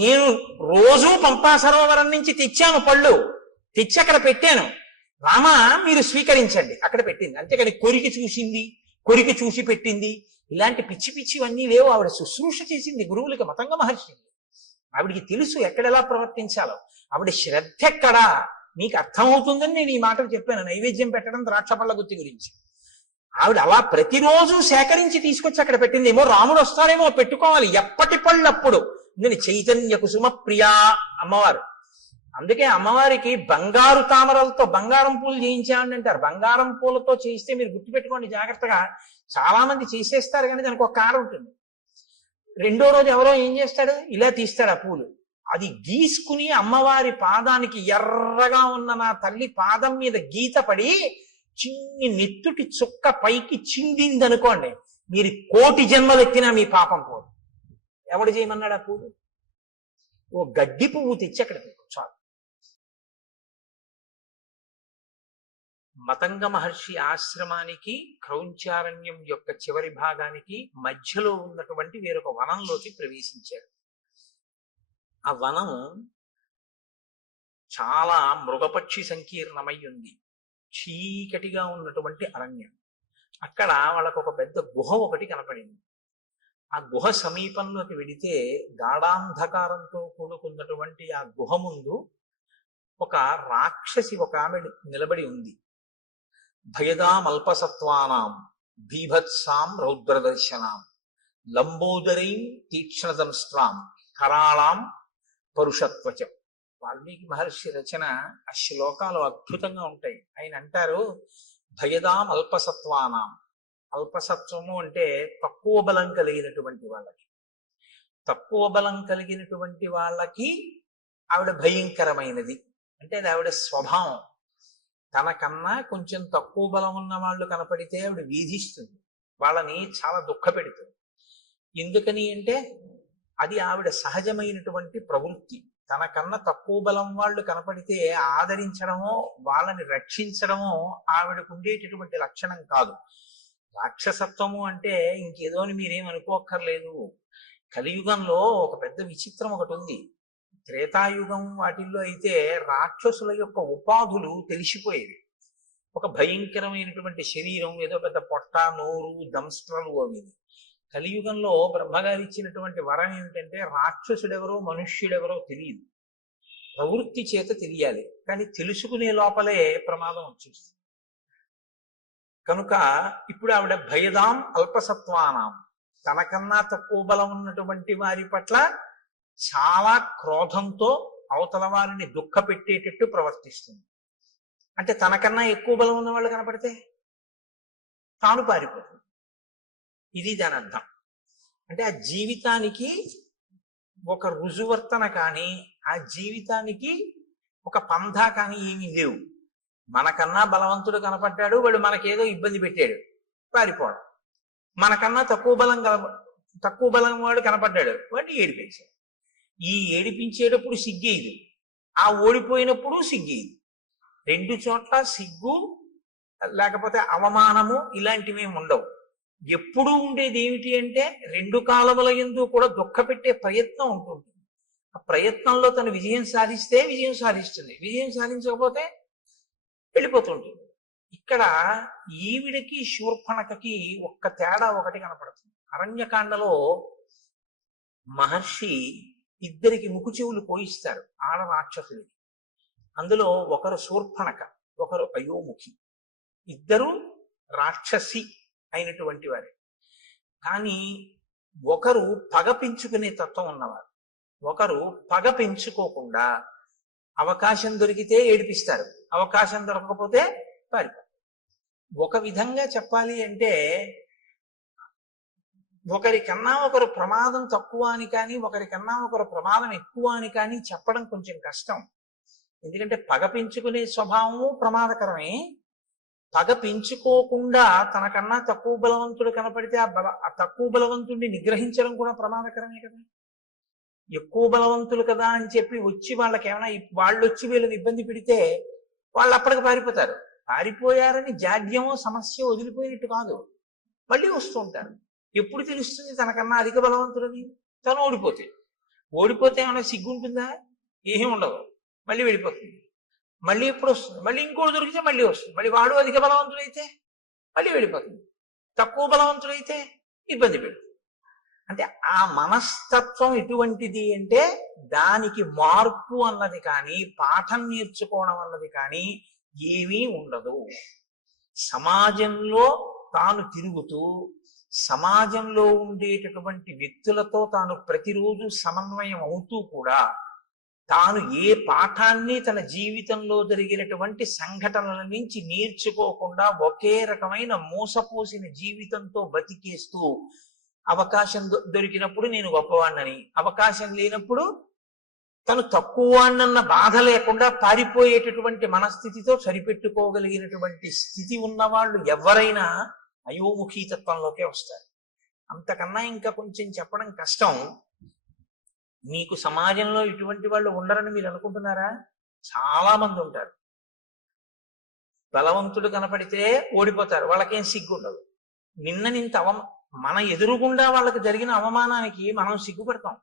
నేను రోజూ పంపా సరోవరం నుంచి తెచ్చాను పళ్ళు, తెచ్చి అక్కడ పెట్టాను, రామా మీరు స్వీకరించండి, అక్కడ పెట్టింది. అంతేకాని కొరికి చూసింది, కొరికి చూసి పెట్టింది, ఇలాంటి పిచ్చి పిచ్చివన్నీ లేవు. ఆవిడ శుశ్రూష చేసింది గురువులకి, మతంగ మహర్షి. ఆవిడికి తెలుసు ఎక్కడెలా ప్రవర్తించాలో. ఆవిడ శ్రద్ధ ఎక్కడా మీకు అర్థమవుతుందని నేను ఈ మాటలు చెప్పాను. నైవేద్యం పెట్టడం ద్రాక్ష పళ్ళ గుత్తి గురించి. ఆవిడ అలా ప్రతిరోజు సేకరించి తీసుకొచ్చి అక్కడ పెట్టింది. ఏమో రాముడు వస్తాడేమో, పెట్టుకోవాలి ఎప్పటి పళ్ళప్పుడు. నేను చైతన్య కుసుమ ప్రియా అమ్మవారు. అందుకే అమ్మవారికి బంగారు తామరలతో బంగారం పూలు చేయించామని అంటారు. బంగారం పూలతో చేయిస్తే మీరు గుర్తుపెట్టుకోండి జాగ్రత్తగా, చాలా మంది చేసేస్తారు కానీ దానికి ఒక కాడ ఉంటుంది. రెండో రోజు ఎవరో ఏం చేస్తాడు, ఇలా తీస్తాడు ఆ పూలు, అది గీసుకుని అమ్మవారి పాదానికి ఎర్రగా ఉన్న నా తల్లి పాదం మీద గీత పడి చిన్ని నెత్తుటి చుక్క పైకి చిందిందనుకోండి, మీరు 1,000,000 జన్మలెత్తినా మీ పాపం పోదు. ఎవడు చేయమన్నాడు ఆ పూలు? ఓ గడ్డి పువ్వు తెచ్చి అక్కడ చాలు. మతంగ మహర్షి ఆశ్రమానికి క్రౌంచారణ్యం యొక్క చివరి భాగానికి మధ్యలో ఉన్నటువంటి వేరొక వనంలోకి ప్రవేశించారు. ఆ వనం చాలా మృగపక్షి సంకీర్ణమై ఉంది. చీకటిగా ఉన్నటువంటి అరణ్యం. అక్కడ వాళ్ళకు ఒక పెద్ద గుహ ఒకటి కనపడింది. ఆ గుహ సమీపంలోకి వెడితే గాఢాంధకారంతో కూడుకున్నటువంటి ఆ గుహ ముందు ఒక రాక్షసి ఒక ఆమె నిలబడి ఉంది. భయదామల్పసత్వానాం బీభత్సాం రౌద్రదర్శనాం లంబోదరీం తీక్ష్ణదంస్ట్రాం కరాళాం పరుషత్వచం. వాల్మీకి మహర్షి రచన ఆ శ్లోకాలు అద్భుతంగా ఉంటాయి. ఆయన అంటారు, భయదాం అల్పసత్వానాం. అల్పసత్వము అంటే తక్కువ బలం కలిగినటువంటి వాళ్ళకి, తక్కువ బలం కలిగినటువంటి వాళ్ళకి ఆవిడ భయంకరమైనది. అంటే అది ఆవిడ స్వభావం. తనకన్నా కొంచెం తక్కువ బలం ఉన్న వాళ్ళు కనపడితే ఆవిడ వీధిస్తుంది, వాళ్ళని చాలా దుఃఖ పెడుతుంది. ఎందుకని అంటే అది ఆవిడ సహజమైనటువంటి ప్రవృత్తి. తనకన్నా తక్కువ బలం వాళ్ళు కనపడితే ఆదరించడమో వాళ్ళని రక్షించడమో ఆవిడకు ఉండేటటువంటి లక్షణం కాదు. రాక్షసత్వము అంటే ఇంకేదో అని మీరేం అనుకోక్కర్లేదు. కలియుగంలో ఒక పెద్ద విచిత్రం ఒకటి ఉంది. త్రేతాయుగం వాటిల్లో అయితే రాక్షసుల యొక్క ఉపాధులు తెలిసిపోయేవి. ఒక భయంకరమైనటువంటి శరీరం, ఏదో పెద్ద పొట్ట, నోరు, దంస్ట్రలు అవి. కలియుగంలో బ్రహ్మగారు ఇచ్చినటువంటి వరం ఏమిటంటే రాక్షసుడెవరో మనుష్యుడెవరో తెలియదు, ప్రవృత్తి చేత తెలియాలి. కానీ తెలుసుకునే లోపలే ప్రమాదం వచ్చేస్తుంది. కనుక ఇప్పుడు ఆవిడ భయదాం అల్పసత్వానాం, తనకన్నా తక్కువ బలం ఉన్నటువంటి వారి పట్ల చాలా క్రోధంతో అవతల వారిని దుఃఖ పెట్టేటట్టు ప్రవర్తిస్తుంది. అంటే తనకన్నా ఎక్కువ బలం ఉన్న వాళ్ళు కనపడితే తాను పారిపోతుంది. ఇది దాని అర్థం. అంటే ఆ జీవితానికి ఒక రుజువర్తన కానీ, ఆ జీవితానికి ఒక పంధా కానీ ఏమీ లేవు. మనకన్నా బలవంతుడు కనపడ్డాడు, వాడు మనకేదో ఇబ్బంది పెట్టాడు, పారిపోవడం. మనకన్నా తక్కువ బలం వాడు కనపడ్డాడు, వాడిని ఏడిపేశాడు. ఈ ఏడిపించేటప్పుడు సిగ్గేది, ఆ ఓడిపోయినప్పుడు సిగ్గేది. రెండు చోట్ల సిగ్గు లేకపోతే అవమానము ఇలాంటివి ఉండవు. ఎప్పుడూ ఉండేది ఏమిటి అంటే రెండు కాలముల యందు కూడా దుఃఖ పెట్టే ప్రయత్నం ఉంటుంది. ఆ ప్రయత్నంలో తను విజయం సాధిస్తే విజయం సాధిస్తుంది, విజయం సాధించకపోతే వెళ్ళిపోతుంటుంది. ఇక్కడ ఈవిడకి శూర్పణఖకి ఒక్క తేడా ఒకటి కనపడుతుంది. అరణ్యకాండలో మహర్షి ఇద్దరికి ముక్కు చెవులు పోయిస్తారు ఆడ రాక్షసులకి. అందులో ఒకరు శూర్పణఖ, ఒకరు అయోముఖి. ఇద్దరు రాక్షసి అయినటువంటి వారే. కానీ ఒకరు పగ పెంచుకునే తత్వం ఉన్నవారు, ఒకరు పగ పెంచుకోకుండా అవకాశం దొరికితే ఏడిపిస్తారు, అవకాశం దొరకకపోతే పారిపోతారు. ఒక విధంగా చెప్పాలి అంటే ఒకరికన్నా ఒకరు ప్రమాదం తక్కువ అని కానీ, ఒకరికన్నా ఒకరు ప్రమాదం ఎక్కువ అని కానీ చెప్పడం కొంచెం కష్టం. ఎందుకంటే పగ పెంచుకునే స్వభావము ప్రమాదకరమే. పగ పెంచుకోకుండా తనకన్నా తక్కువ బలవంతుడు కనపడితే ఆ తక్కువ బలవంతుడిని నిగ్రహించడం కూడా ప్రమాదకరమే కదా. ఎక్కువ బలవంతులు కదా అని చెప్పి వచ్చి వాళ్ళకి ఏమైనా వాళ్ళు వచ్చి వీళ్ళని ఇబ్బంది పెడితే వాళ్ళు అప్పటికి పారిపోతారు. పారిపోయారని జాడ్యమో సమస్య వదిలిపోయినట్టు కాదు, మళ్ళీ వస్తూ ఉంటారు. ఎప్పుడు తెలుస్తుంది తనకన్నా అధిక బలవంతులని? తను ఓడిపోతే. ఓడిపోతే ఏమైనా సిగ్గు ఉంటుందా? ఏమీ ఉండదు. మళ్ళీ వెళ్ళిపోతుంది. మళ్ళీ ఎప్పుడు వస్తుంది? మళ్ళీ ఇంకోటి దొరికితే మళ్ళీ వస్తుంది. మళ్ళీ వాడు అధిక బలవంతుడైతే మళ్ళీ వెళ్ళిపోతుంది. తక్కువ బలవంతుడైతే ఇబ్బంది పెడుతుంది. అంటే ఆ మనస్తత్వం ఎటువంటిది అంటే దానికి మార్పు అన్నది కానీ పాఠం నేర్చుకోవడం అన్నది కానీ ఏమీ ఉండదు. సమాజంలో తాను తిరుగుతూ సమాజంలో ఉండేటటువంటి వ్యక్తులతో తాను ప్రతిరోజు సమన్వయం అవుతూ కూడా తాను ఏ పాఠాన్ని తన జీవితంలో జరిగినటువంటి సంఘటనల నుంచి నేర్చుకోకుండా ఒకే రకమైన మోసపోసిన జీవితంతో బతికేస్తూ అవకాశం దొరికినప్పుడు నేను గొప్పవాణ్ణని, అవకాశం లేనప్పుడు తను తక్కువ వాణ్ణన్న బాధ లేకుండా పారిపోయేటటువంటి మనస్థితితో సరిపెట్టుకోగలిగినటువంటి స్థితి ఉన్నవాళ్ళు ఎవరైనా అయోముఖీ తత్వంలోకే వస్తారు. అంతకన్నా ఇంకా కొంచెం చెప్పడం కష్టం. మీకు సమాజంలో ఇటువంటి వాళ్ళు ఉండరని మీరు అనుకుంటున్నారా? చాలా మంది ఉంటారు. బలవంతుడు కనపడితే ఓడిపోతారు, వాళ్ళకేం సిగ్గు ఉండదు. నింత మన ఎదురుగుండా వాళ్ళకి జరిగిన అవమానానికి మనం సిగ్గుపడతాం.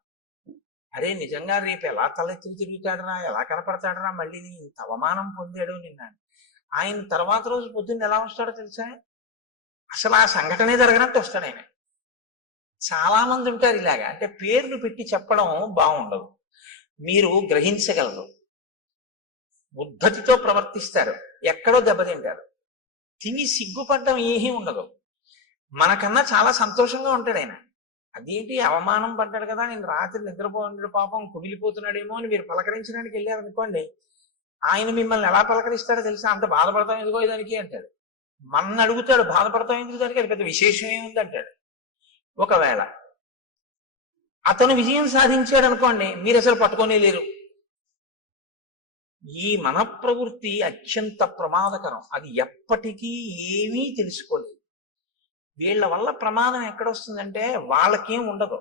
అరే నిజంగా రేపు ఎలా తలెత్తుకు తిరుగుతాడరా, ఎలా కనపడతాడరా, మళ్ళీ ఇంత అవమానం పొందాడు నిన్న. ఆయన తర్వాత రోజు పొద్దున్న ఎలా వస్తాడో తెలుసా? అసలు ఆ సంఘటనే జరగనట్టు వస్తాడు ఆయన. చాలా మంది ఉంటారు ఇలాగా. అంటే పేర్లు పెట్టి చెప్పడం బాగుండదు, మీరు గ్రహించగలరు. ఉద్ధతితో ప్రవర్తిస్తారు, ఎక్కడో దెబ్బతింటారు. తిని సిగ్గుపడడం ఏమీ ఉండదు. మనకన్నా చాలా సంతోషంగా ఉంటాడు ఆయన. అదేంటి అవమానం పడ్డాడు కదా, నేను రాత్రి నిద్రపోతున్నాడు పాపం కుమిలిపోతున్నాడేమో అని మీరు పలకరించడానికి వెళ్ళారనుకోండి, ఆయన మిమ్మల్ని ఎలా పలకరిస్తాడో తెలుసా? అంత బాధపడతాం ఎందుకో దానికి అంటాడు. మన అడుగుతాడు బాధపడతాం ఎందుకు దానికి, అది పెద్ద విశేషం ఏముంది అంటాడు. ఒకవేళ అతను విజయం సాధించాడు అనుకోండి, మీరు అసలు పట్టుకొనే లేరు. ఈ మన ప్రవృత్తి అత్యంత ప్రమాదకరం. అది ఎప్పటికీ ఏమీ తెలుసుకోలేదు. వీళ్ళ వల్ల ప్రమాదం ఎక్కడొస్తుందంటే వాళ్ళకేం ఉండదు.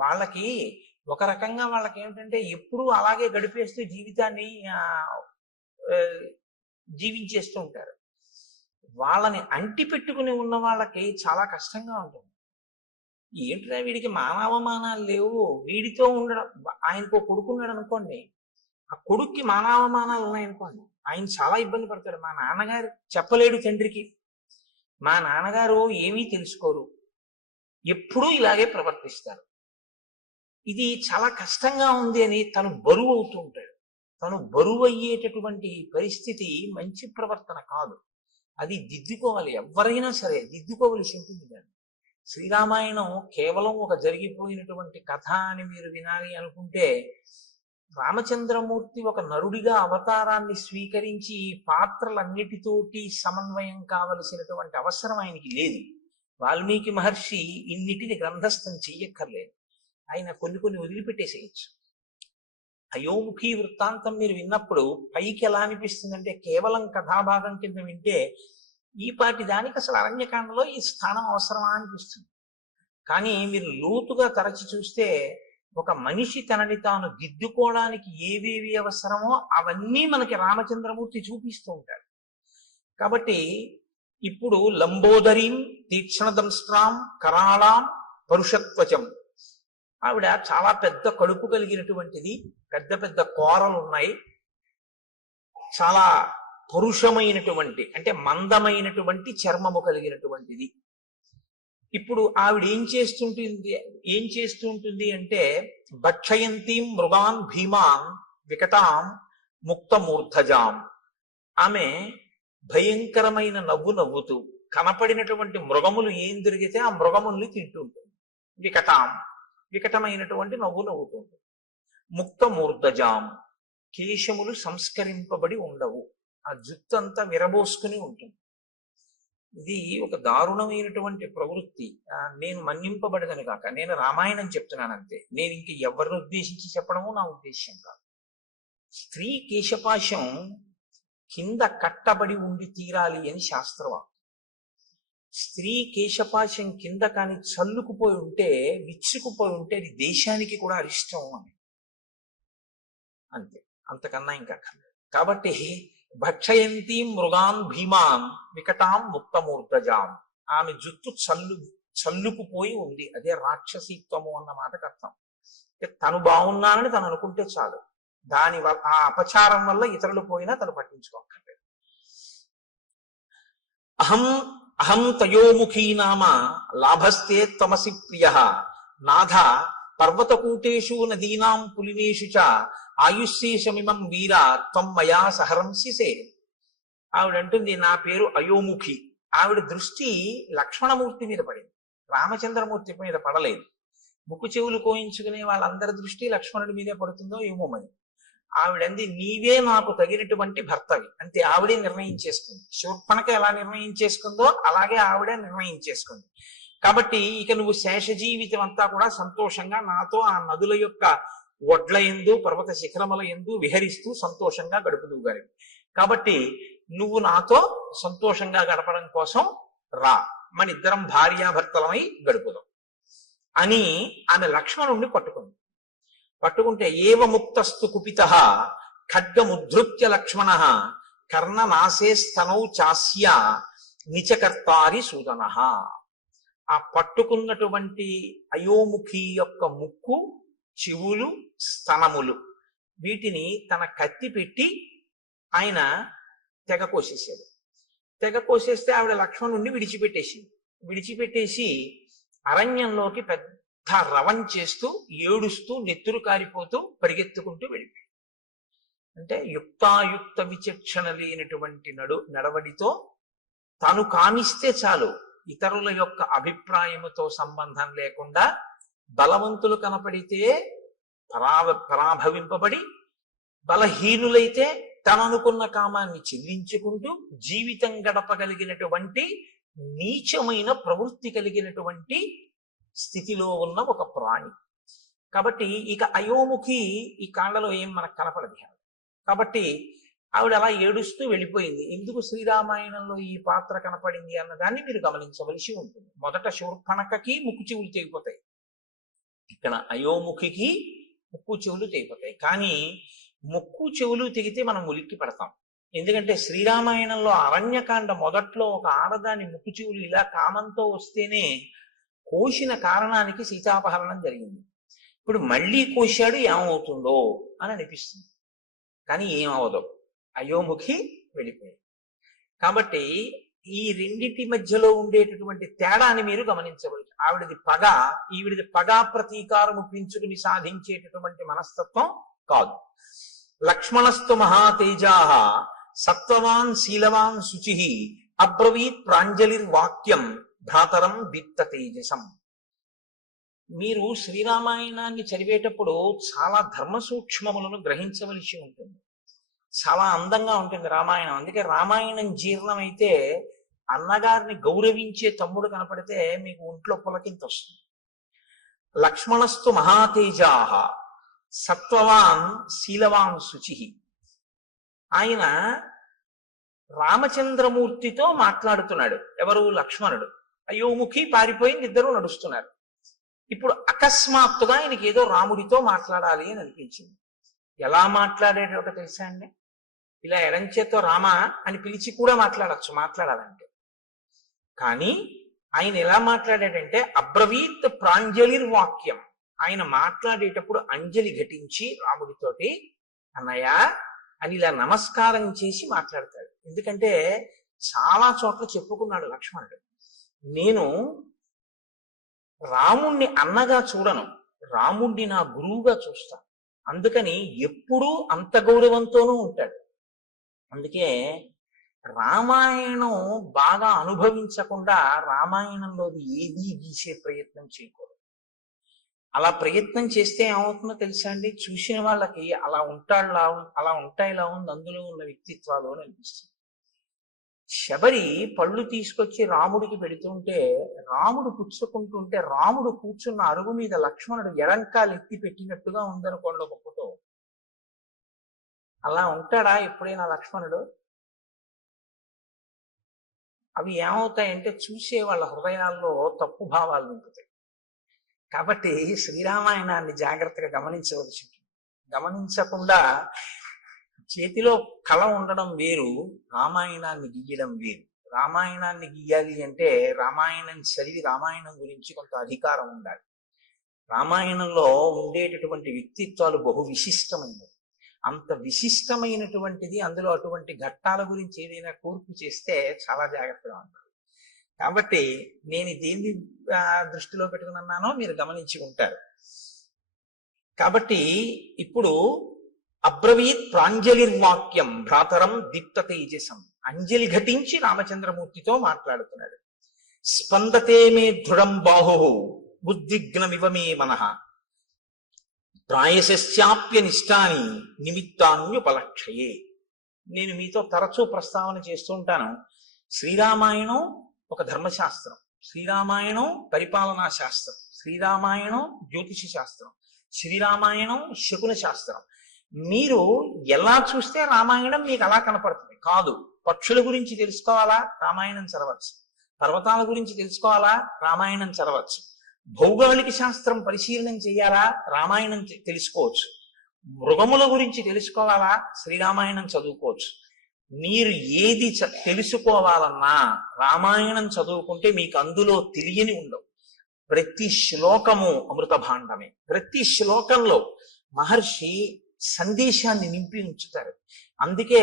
వాళ్ళకి ఒక రకంగా వాళ్ళకి ఏమిటంటే ఎప్పుడూ అలాగే గడిపేస్తూ జీవితాన్ని జీవించేస్తూ ఉంటారు. వాళ్ళని అంటి పెట్టుకుని ఉన్న వాళ్ళకి చాలా కష్టంగా ఉంటుంది. ఏంటిరా వీడికి మానవమానాలు లేవు, వీడితో ఉండడం. ఆయనకు కొడుకున్నాడు అనుకోండి, ఆ కొడుక్కి మానవమానాలు ఉన్నాయనుకోండి, ఆయన చాలా ఇబ్బంది పడతాడు. మా నాన్నగారు చెప్పలేడు తండ్రికి, మా నాన్నగారు ఏమీ తెలుసుకోరు, ఎప్పుడూ ఇలాగే ప్రవర్తిస్తారు. ఇది చాలా కష్టంగా ఉంది అని తను బరువు అవుతూ ఉంటాడు. తను బరువు అయ్యేటటువంటి పరిస్థితి మంచి ప్రవర్తన కాదు. అది దిద్దుకోవాలి, ఎవరైనా సరే దిద్దుకోవలసి ఉంటుంది. దాన్ని శ్రీరామాయణం కేవలం ఒక జరిగిపోయినటువంటి కథ అని మీరు వినాలి అనుకుంటే, రామచంద్రమూర్తి ఒక నరుడిగా అవతారాన్ని స్వీకరించి ఈ పాత్రలన్నిటితోటి సమన్వయం కావలసినటువంటి అవసరం ఆయనకి లేదు. వాల్మీకి మహర్షి ఇన్నిటిని గ్రంథస్థం చెయ్యక్కర్లేదు, ఆయన కొన్ని కొన్ని వదిలిపెట్టేసేయచ్చు. అయోముఖీ వృత్తాంతం మీరు విన్నప్పుడు పైకి ఎలా అనిపిస్తుందంటే, కేవలం కథాభాగం కింద వింటే ఈ పాటి దానికి అసలు అరణ్యకాండలో ఈ స్థానం అవసరమా అనిపిస్తుంది. కానీ మీరు లోతుగా తరచి చూస్తే ఒక మనిషి తనని తాను దిద్దుకోవడానికి ఏవేవి అవసరమో అవన్నీ మనకి రామచంద్రమూర్తి చూపిస్తూ ఉంటాడు. కాబట్టి ఇప్పుడు లంబోదరీం తీక్షణదంస్ట్రాం కరాళాం పరుషత్వచం, ఆవిడ చాలా పెద్ద కడుపు కలిగినటువంటిది, పెద్ద పెద్ద కోరలు ఉన్నాయి, చాలా పరుషమైనటువంటి అంటే మందమైనటువంటి చర్మము కలిగినటువంటిది. ఇప్పుడు ఆవిడ ఏం చేస్తుంటుంది అంటే, భక్షయంతీం మృగాన్ భీమాన్ వికటాం ముక్తమూర్ధజాం. ఆమె భయంకరమైన నవ్వు నవ్వుతూ కనపడినటువంటి మృగములు ఏం దొరికితే ఆ మృగముల్ని తింటూ ఉంటుంది. వికటమైనటువంటి నవ్వు నవ్వుతుంది. ముక్తమూర్ధజాం, కేశములు సంస్కరింపబడి ఉండవు, ఆ జుత్తంతా విరబోసుకుని ఉంటుంది. ఇది ఒక దారుణమైనటువంటి ప్రవృత్తి. నేను మన్నింపబడదని కాక, నేను రామాయణం చెప్తున్నాను అంతే. నేను ఇంక ఎవరిని ఉద్దేశించి చెప్పడము నా ఉద్దేశ్యం కాదు. స్త్రీ కేశపాశం కింద కట్టబడి ఉండి తీరాలి అని శాస్త్రవాక్యం. స్త్రీ కేశపాశం కింద కానీ చల్లుకుపోయి ఉంటే, విచ్చుకుపోయి ఉంటే అది దేశానికి కూడా అరిష్టం అని, అంతే, అంతకన్నా ఇంకా కన్నా. కాబట్టి భక్షయంతి మృగాన్ భీమాన్ వికటాం ముక్తమూర్ధజాం, ఆమె జుత్తు చల్లుకుపోయి ఉంది, అదే రాక్షసీత్వము అన్న మాటకు అర్థం. తను బాగున్నానని తను అనుకుంటే చాలు. దాని వల్ల ఆ అపచారం వల్ల ఇతరులు పోయినా తను పట్టించుకోక్కర్లేదు. అహం అహం తయోముఖీ నామ లాభస్తే తమసి ప్రియ నాథ పర్వతకూటేషు నదీనాం పులినేషు చ ఆయుష్శేషమిమం వీర త్వం మయా సహరంసిసే. ఆవిడంటుంది, నా పేరు అయోముఖి. ఆవిడ దృష్టి లక్ష్మణమూర్తి మీద పడింది, రామచంద్రమూర్తి మీద పడలేదు. ముక్కు చెవులు కోయించుకునే వాళ్ళందరి దృష్టి లక్ష్మణుడి మీదే పడుతుందో ఏమో మరి. ఆవిడంది, నీవే నాకు తగినటువంటి భర్తవి. అంతే, ఆవిడే నిర్ణయించేసుకుంది. శూర్పణఖ ఎలా నిర్ణయించేసుకుందో అలాగే ఆవిడే నిర్ణయించేసుకుంది. కాబట్టి ఇక నువ్వు శేష జీవితం అంతా కూడా సంతోషంగా నాతో ఆ నదుల యొక్క ఒడ్ల ఎందు పర్వత శిఖరముల ఎందు విహరిస్తూ సంతోషంగా గడుపుదువు గారి. కాబట్టి నువ్వు నాతో సంతోషంగా గడపడం కోసం రా, మన ఇద్దరం భార్యాభర్తలమై గడుపుదాం అని ఆమె లక్ష్మణుణ్ణి పట్టుకుంది. పట్టుకుంటే ఏవ ముక్తస్తు కుపిత ఖడ్గముద్ధృత్య లక్ష్మణ కర్ణనాశే స్తనౌ చాస్య నిచకర్తారి సూదన. ఆ పట్టుకున్నటువంటి అయోముఖి యొక్క ముక్కు, చెవులు, స్తనములు వీటిని తన కత్తి పెట్టి ఆయన తెగ కోసేసాడు. తెగ కోసేస్తే ఆవిడ లక్ష్మణుణ్ణి విడిచిపెట్టేసి అరణ్యంలోకి పెద్ద రవం చేస్తూ ఏడుస్తూ నెత్తురు కారిపోతూ పరిగెత్తుకుంటూ వెళ్ళిపోయింది. అంటే యుక్తాయుక్త విచక్షణ లేనటువంటి నడవడితో తను కామిస్తే చాలు, ఇతరుల యొక్క అభిప్రాయముతో సంబంధం లేకుండా బలవంతులు కనపడితే పరాభవింపబడి, బలహీనులైతే తననుకున్న కామాన్ని చెల్లించుకుంటూ జీవితం గడపగలిగినటువంటి నీచమైన ప్రవృత్తి కలిగినటువంటి స్థితిలో ఉన్న ఒక ప్రాణి. కాబట్టి ఇక అయోముఖి ఈ కాండలో ఏం మనకు కనపడదు. కాబట్టి ఆవిడ అలా ఏడుస్తూ వెళ్ళిపోయింది. ఎందుకు శ్రీరామాయణంలో ఈ పాత్ర కనపడింది అన్నదాన్ని మీరు గమనించవలసి ఉంటుంది. మొదట శూర్పణఖకి ముక్కు చెవులు తెగిపోతాయి, ఇక్కడ అయోముఖికి ముక్కు చెవులు తెగిపోతాయి. కానీ ముక్కు చెవులు తెగితే మనం ఉలిక్కి పడతాం. ఎందుకంటే శ్రీరామాయణంలో అరణ్యకాండ మొదట్లో ఒక ఆడదాని ముక్కు చెవులు ఇలా కామంతో వస్తేనే కోసిన కారణానికి సీతాపహరణం జరిగింది. ఇప్పుడు మళ్ళీ కోశాడు, ఏమవుతుందో అని అనిపిస్తుంది. కానీ ఏమవదు, అయోముఖి వెళ్ళిపోయింది. కాబట్టి ఈ రెండింటి మధ్యలో ఉండేటటువంటి తేడాని మీరు గమనించవచ్చు. ఆవిడది పగ, ఈవిడిది పగా ప్రతీకారము పెంచుకుని సాధించేటటువంటి మనస్తత్వం కాదు. లక్ష్మణస్తు మహాతేజాః సత్వవాన్ శీలవాన్ శుచి అబ్రవీత్ ప్రాంజలిర్వాక్యం భ్రాతరం దీప్త తేజసం. మీరు శ్రీరామాయణాన్ని చదివేటప్పుడు చాలా ధర్మ సూక్ష్మములను గ్రహించవలసి ఉంటుంది. చాలా అందంగా ఉంటుంది రామాయణం. అందుకే రామాయణం జీర్ణమైతే అన్నగారిని గౌరవించే తమ్ముడు కనపడితే మీకు ఒంట్లో పులకింత వస్తుంది. లక్ష్మణస్తు మహాతేజాః సత్వవాన్ శీలవాన్ శుచి. ఆయన రామచంద్రమూర్తితో మాట్లాడుతున్నాడు. ఎవరు? లక్ష్మణుడు. అయోముఖి పారిపోయింది, ఇద్దరు నడుస్తున్నారు. ఇప్పుడు అకస్మాత్తుగా ఆయనకి ఏదో రాముడితో మాట్లాడాలి అని అనిపించింది. ఎలా మాట్లాడేటో తెలుసా అండి? ఇలా ఎడంచేతో రామ అని పిలిచి కూడా మాట్లాడాలంటే. కానీ ఆయన ఎలా మాట్లాడాడంటే అబ్రవీత్ ప్రాంజలిర్వాక్యం. ఆయన మాట్లాడేటప్పుడు అంజలి ఘటించి రాముడితోటి అన్నయ్య అని ఇలా నమస్కారం చేసి మాట్లాడతాడు. ఎందుకంటే చాలా చోట్ల చెప్పుకున్నాడు లక్ష్మణుడు, నేను రాముణ్ణి అన్నగా చూడను, రాముణ్ణి నా గురువుగా చూస్తాను. అందుకని ఎప్పుడూ అంత గౌరవంతోనూ ఉంటాడు. అందుకే రామాయణం బాగా అనుభవించకుండా రామాయణంలోది ఏదీ గీసే ప్రయత్నం చేయకూడదు. అలా ప్రయత్నం చేస్తే ఏమవుతుందో తెలుసా అండి? చూసిన వాళ్ళకి అలా ఉంటాయిలా ఉంది అందులో ఉన్న వ్యక్తిత్వాలు అని అనిపిస్తుంది. శబరి పళ్ళు తీసుకొచ్చి రాముడికి పెడుతుంటే రాముడు పుచ్చుకుంటుంటే రాముడు కూర్చున్న అరుగు మీద లక్ష్మణుడు ఎడంకాలు ఎత్తి పెట్టినట్టుగా ఉందనుకోండి ఒక ఫోటో. అలా ఉంటాడా ఎప్పుడైనా లక్ష్మణుడు? అవి ఏమవుతాయంటే చూసే వాళ్ళ హృదయాల్లో తప్పు భావాలు నింపుతాయి. కాబట్టి శ్రీరామాయణాన్ని జాగ్రత్తగా గమనించవలసి ఉంటుంది. గమనించకుండా చేతిలో కళ ఉండడం వేరు, రామాయణాన్ని గీయడం వేరు. రామాయణాన్ని గీయాలి అంటే రామాయణం చదివి రామాయణం గురించి కొంత అధికారం ఉండాలి. రామాయణంలో ఉండేటటువంటి వ్యక్తిత్వాలు బహు విశిష్టమైనవి. అంత విశిష్టమైనటువంటిది, అందులో అటువంటి ఘట్టాల గురించి ఏదైనా కూర్పు చేస్తే చాలా జాగ్రత్తగా ఉంటుంది. కాబట్టి నేను దేన్ని దృష్టిలో పెట్టుకున్నానో మీరు గమనించి ఉంటారు. కాబట్టి ఇప్పుడు అబ్రవీత్ ప్రాంజలిర్వాక్యం భ్రాతరం దీప్త తేజసం, అంజలి ఘటించి రామచంద్రమూర్తితో మాట్లాడుతున్నాడు. స్పందతే మే దృఢం బాహు బుద్ధిగ్నమివ మే మనః ప్రాయశ్చాప్యనిష్టాని నిమిత్తాన్యుపలక్షయే. నేను మీతో తరచూ ప్రస్తావన చేస్తూ ఉంటాను. శ్రీరామాయణం ఒక ధర్మశాస్త్రం, శ్రీరామాయణం పరిపాలనా శాస్త్రం, శ్రీరామాయణం జ్యోతిష శాస్త్రం, శ్రీరామాయణం శకున శాస్త్రం. మీరు ఎలా చూస్తే రామాయణం మీకు అలా కనపడుతుంది కాదు. పక్షుల గురించి తెలుసుకోవాలా, రామాయణం చదవచ్చు. పర్వతాల గురించి తెలుసుకోవాలా, రామాయణం చదవచ్చు. భౌగోళిక శాస్త్రం పరిశీలనం చేయాలా, రామాయణం తెలుసుకోవచ్చు. మృగముల గురించి తెలుసుకోవాలా, శ్రీరామాయణం చదువుకోవచ్చు. మీరు ఏది తెలుసుకోవాలన్నా రామాయణం చదువుకుంటే మీకు అందులో తెలియని ఉండవు. ప్రతి శ్లోకము అమృత భాండమే. ప్రతి శ్లోకంలో మహర్షి సందేశాన్ని నింపి ఉంచుతారు. అందుకే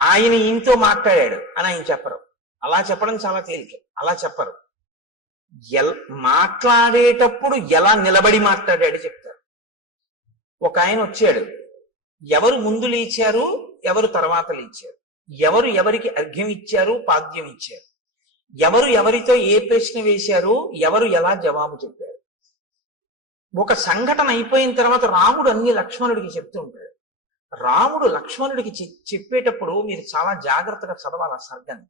ఆయన ఈయనతో మాట్లాడాడు అని ఆయన చెప్పరు. అలా చెప్పడం చాలా తేలిక. అలా చెప్పరు. మాట్లాడేటప్పుడు ఎలా నిలబడి మాట్లాడాడు చెప్తారు. ఒక ఆయన వచ్చాడు, ఎవరు ముందు లేచారు, ఎవరు తర్వాత లేచారు, ఎవరు ఎవరికి అర్ఘ్యం ఇచ్చారు, పాద్యం ఇచ్చారు, ఎవరు ఎవరితో ఏ ప్రశ్న వేశారు, ఎవరు ఎలా జవాబు చెప్పారు. ఒక సంఘటన అయిపోయిన తర్వాత రాముడు అన్ని లక్ష్మణుడికి చెప్తూ ఉంటాడు. రాముడు లక్ష్మణుడికి చెప్పేటప్పుడు మీరు చాలా జాగ్రత్తగా చదవాలి ఆ సర్గని.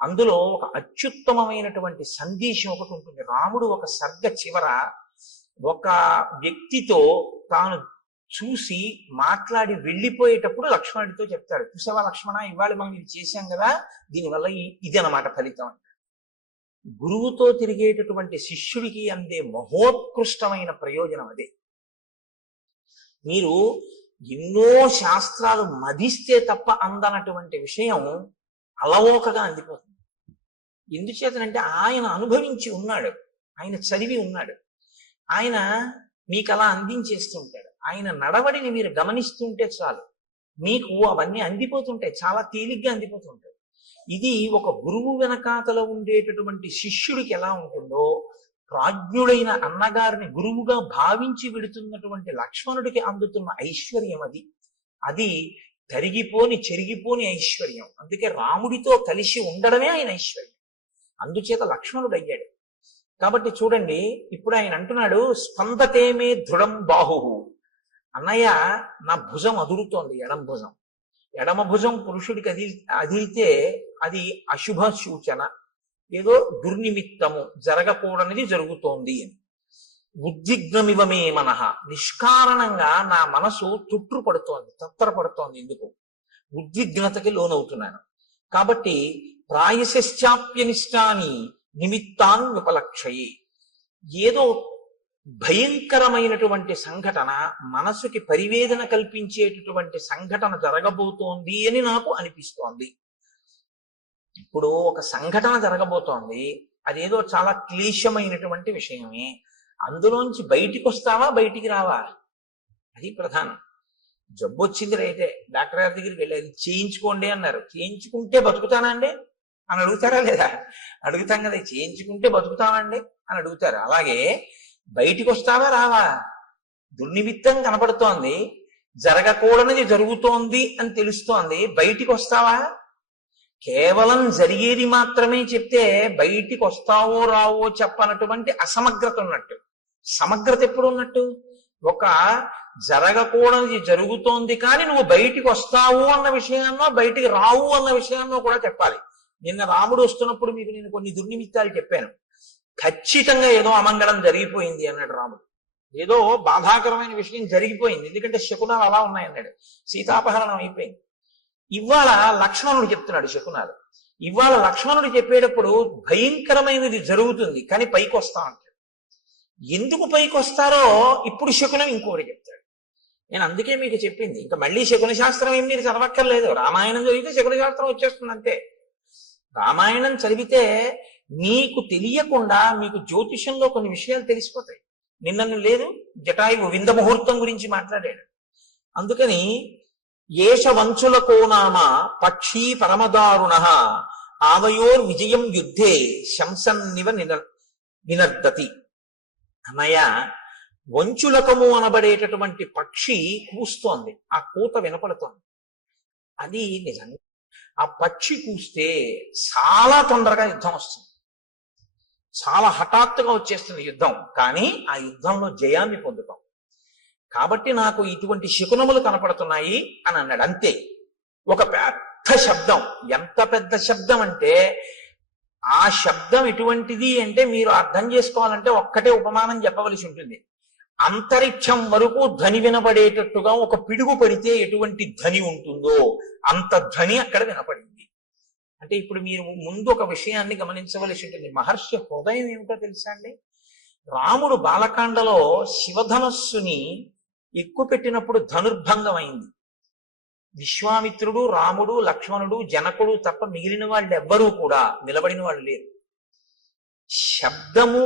అందులో ఒక అత్యుత్తమమైనటువంటి సందేశం ఒకటి ఉంటుంది. రాముడు ఒక సర్గ చివర ఒక వ్యక్తితో తాను చూసి మాట్లాడి వెళ్ళిపోయేటప్పుడు లక్ష్మణుడితో చెప్తాడు, చూసావా లక్ష్మణ, ఇవాళ మనం ఇది చేశాం కదా, దీనివల్ల ఇది అన్నమాట ఫలితం. గురువుతో తిరిగేటటువంటి శిష్యుడికి అందే మహోత్కృష్టమైన ప్రయోజనం అదే. మీరు ఎన్నో శాస్త్రాలు మదిస్తే తప్ప అందనటువంటి విషయం అలవోకగా అందిపోతుంది. ఎందుచేతనంటే ఆయన అనుభవించి ఉన్నాడు, ఆయన చదివి ఉన్నాడు, ఆయన మీకు అలా అందించేస్తుంటాడు. ఆయన నడవడిని మీరు గమనిస్తుంటే చాలు, మీకు అవన్నీ అందిపోతుంటాయి, చాలా తేలిగ్గా అందిపోతుంటాయి. ఇది ఒక గురువు వెనకాతలో ఉండేటటువంటి శిష్యుడికి ఎలా ఉంటుందో, ప్రాజ్ఞుడైన అన్నగారిని గురువుగా భావించి విడుతున్నటువంటి లక్ష్మణుడికి అందుతున్న ఐశ్వర్యం అది. అది తరిగిపోని చెరిగిపోని ఐశ్వర్యం. అందుకే రాముడితో కలిసి ఉండడమే ఆయన ఐశ్వర్యం. అందుచేత లక్ష్మణుడు అయ్యాడు. కాబట్టి చూడండి, ఇప్పుడు ఆయన అంటున్నాడు, స్పందతేమే దృఢం బాహు. అన్నయ్య, నా భుజం అదురుతోంది, ఎడమ భుజం. ఎడమ భుజం పురుషుడికి అదిరితే అది అశుభ సూచన, ఏదో దుర్నిమిత్తము, జరగకూడనిది జరుగుతోంది అని. ఉద్విగ్నమివమే మనః, నిష్కారణంగా నా మనసు తుట్రుపడుతోంది, తత్తరపడుతోంది. ఎందుకు? ఉద్విగ్నతకి లోనవుతున్నాను. కాబట్టి ప్రాయశ్చాప్యనిష్టాని నిమిత్తాన్ విపలక్షయి. ఏదో భయంకరమైనటువంటి సంఘటన, మనసుకి పరివేదన కల్పించేటటువంటి సంఘటన జరగబోతోంది అని నాకు అనిపిస్తోంది. ఇప్పుడు ఒక సంఘటన జరగబోతోంది, అదేదో చాలా క్లేశమైనటువంటి విషయమే. అందులోంచి బయటికి వస్తావా, బయటికి రావా, అది ప్రధానం. జబ్బు వచ్చింది రైతే, డాక్టర్ గారి దగ్గరికి వెళ్ళేది, చేయించుకోండి అన్నారు. చేయించుకుంటే బతుకుతానా అండి అని అడుగుతారా లేదా? అడుగుతాం కదా, చేయించుకుంటే బతుకుతామండి అని అడుగుతారు. అలాగే బయటికి వస్తావా, రావా? దుర్నిమిత్తం కనపడుతోంది, జరగకూడనిది జరుగుతోంది అని తెలుస్తోంది, బయటికి వస్తావా? కేవలం జరిగేది మాత్రమే చెప్తే బయటికి వస్తావో రావో చెప్పనటువంటి అసమగ్రత ఉన్నట్టు. సమగ్రత ఎప్పుడు ఉన్నట్టు? ఒక జరగకూడనిది జరుగుతోంది కానీ నువ్వు బయటికి వస్తావు అన్న విషయాన్నో బయటికి రావు అన్న విషయాన్నో కూడా చెప్పాలి. నిన్న రాముడు వస్తున్నప్పుడు మీకు నేను కొన్ని దుర్నిమిత్తాలు చెప్పాను. ఖచ్చితంగా ఏదో అమంగళం జరిగిపోయింది అన్నాడు రాముడు. ఏదో బాధాకరమైన విషయం జరిగిపోయింది, ఎందుకంటే శకునాలు అలా ఉన్నాయన్నాడు. సీతాపహరణం అయిపోయింది. ఇవాళ లక్ష్మణుడు చెప్తున్నాడు శకునాలు. ఇవాళ లక్ష్మణుడు చెప్పేటప్పుడు భయంకరమైనది జరుగుతుంది కానీ పైకి వస్తా అంటాడు. ఎందుకు పైకి వస్తారో ఇప్పుడు శకునం ఇంకోటి చెప్తాడు. నేను అందుకే మీకు చెప్పింది, ఇంకా మళ్ళీ శకున శాస్త్రం ఏం మీరు చదవక్కర్లేదు. రామాయణం చదివితే శకున శాస్త్రం వచ్చేస్తుంది అంతే. రామాయణం చదివితే మీకు తెలియకుండా మీకు జ్యోతిషంలో కొన్ని విషయాలు తెలిసిపోతాయి. నిన్నను లేదు జటాయువు వింద ముహూర్తం గురించి మాట్లాడాడు. అందుకని ఏష వంచులకో నామ పక్షీ పరమదారుణ ఆవయోర్ విజయం యుద్ధే శంసన్నివ వినర్దతి. అన్నయ్య, వంచులకము అనబడేటటువంటి పక్షి కూస్తోంది, ఆ కూత వినపడుతోంది. అది నిజంగా ఆ పక్షి కూస్తే చాలా తొందరగా యుద్ధం వస్తుంది, చాలా హఠాత్తుగా వచ్చేస్తుంది యుద్ధం. కానీ ఆ యుద్ధంలో జయాన్ని పొందుతాం. కాబట్టి నాకు ఇటువంటి శకునములు కనపడుతున్నాయి అని అన్నాడు. అంతే. ఒక పెద్ద శబ్దం, ఎంత పెద్ద శబ్దం అంటే, ఆ శబ్దం ఎటువంటిది అంటే మీరు అర్థం చేసుకోవాలంటే ఒక్కటే ఉపమానం చెప్పవలసి ఉంటుంది. అంతరిక్షం వరకు ధ్వని వినపడేటట్టుగా ఒక పిడుగు పడితే ఎటువంటి ధ్వని ఉంటుందో అంత ధ్వని అక్కడ వినపడింది. అంటే ఇప్పుడు మీరు ముందు ఒక విషయాన్ని గమనించవలసి ఉంటుంది. మహర్షి హృదయం ఏమిటో తెలుసా అండి? రాముడు బాలకాండలో శివధనస్సుని ఎక్కుపెట్టినప్పుడు ధనుర్భంగం అయింది. విశ్వామిత్రుడు, రాముడు, లక్ష్మణుడు, జనకుడు తప్ప మిగిలిన వాళ్ళు ఎవ్వరూ కూడా నిలబడిన వాళ్ళు లేరు. శబ్దము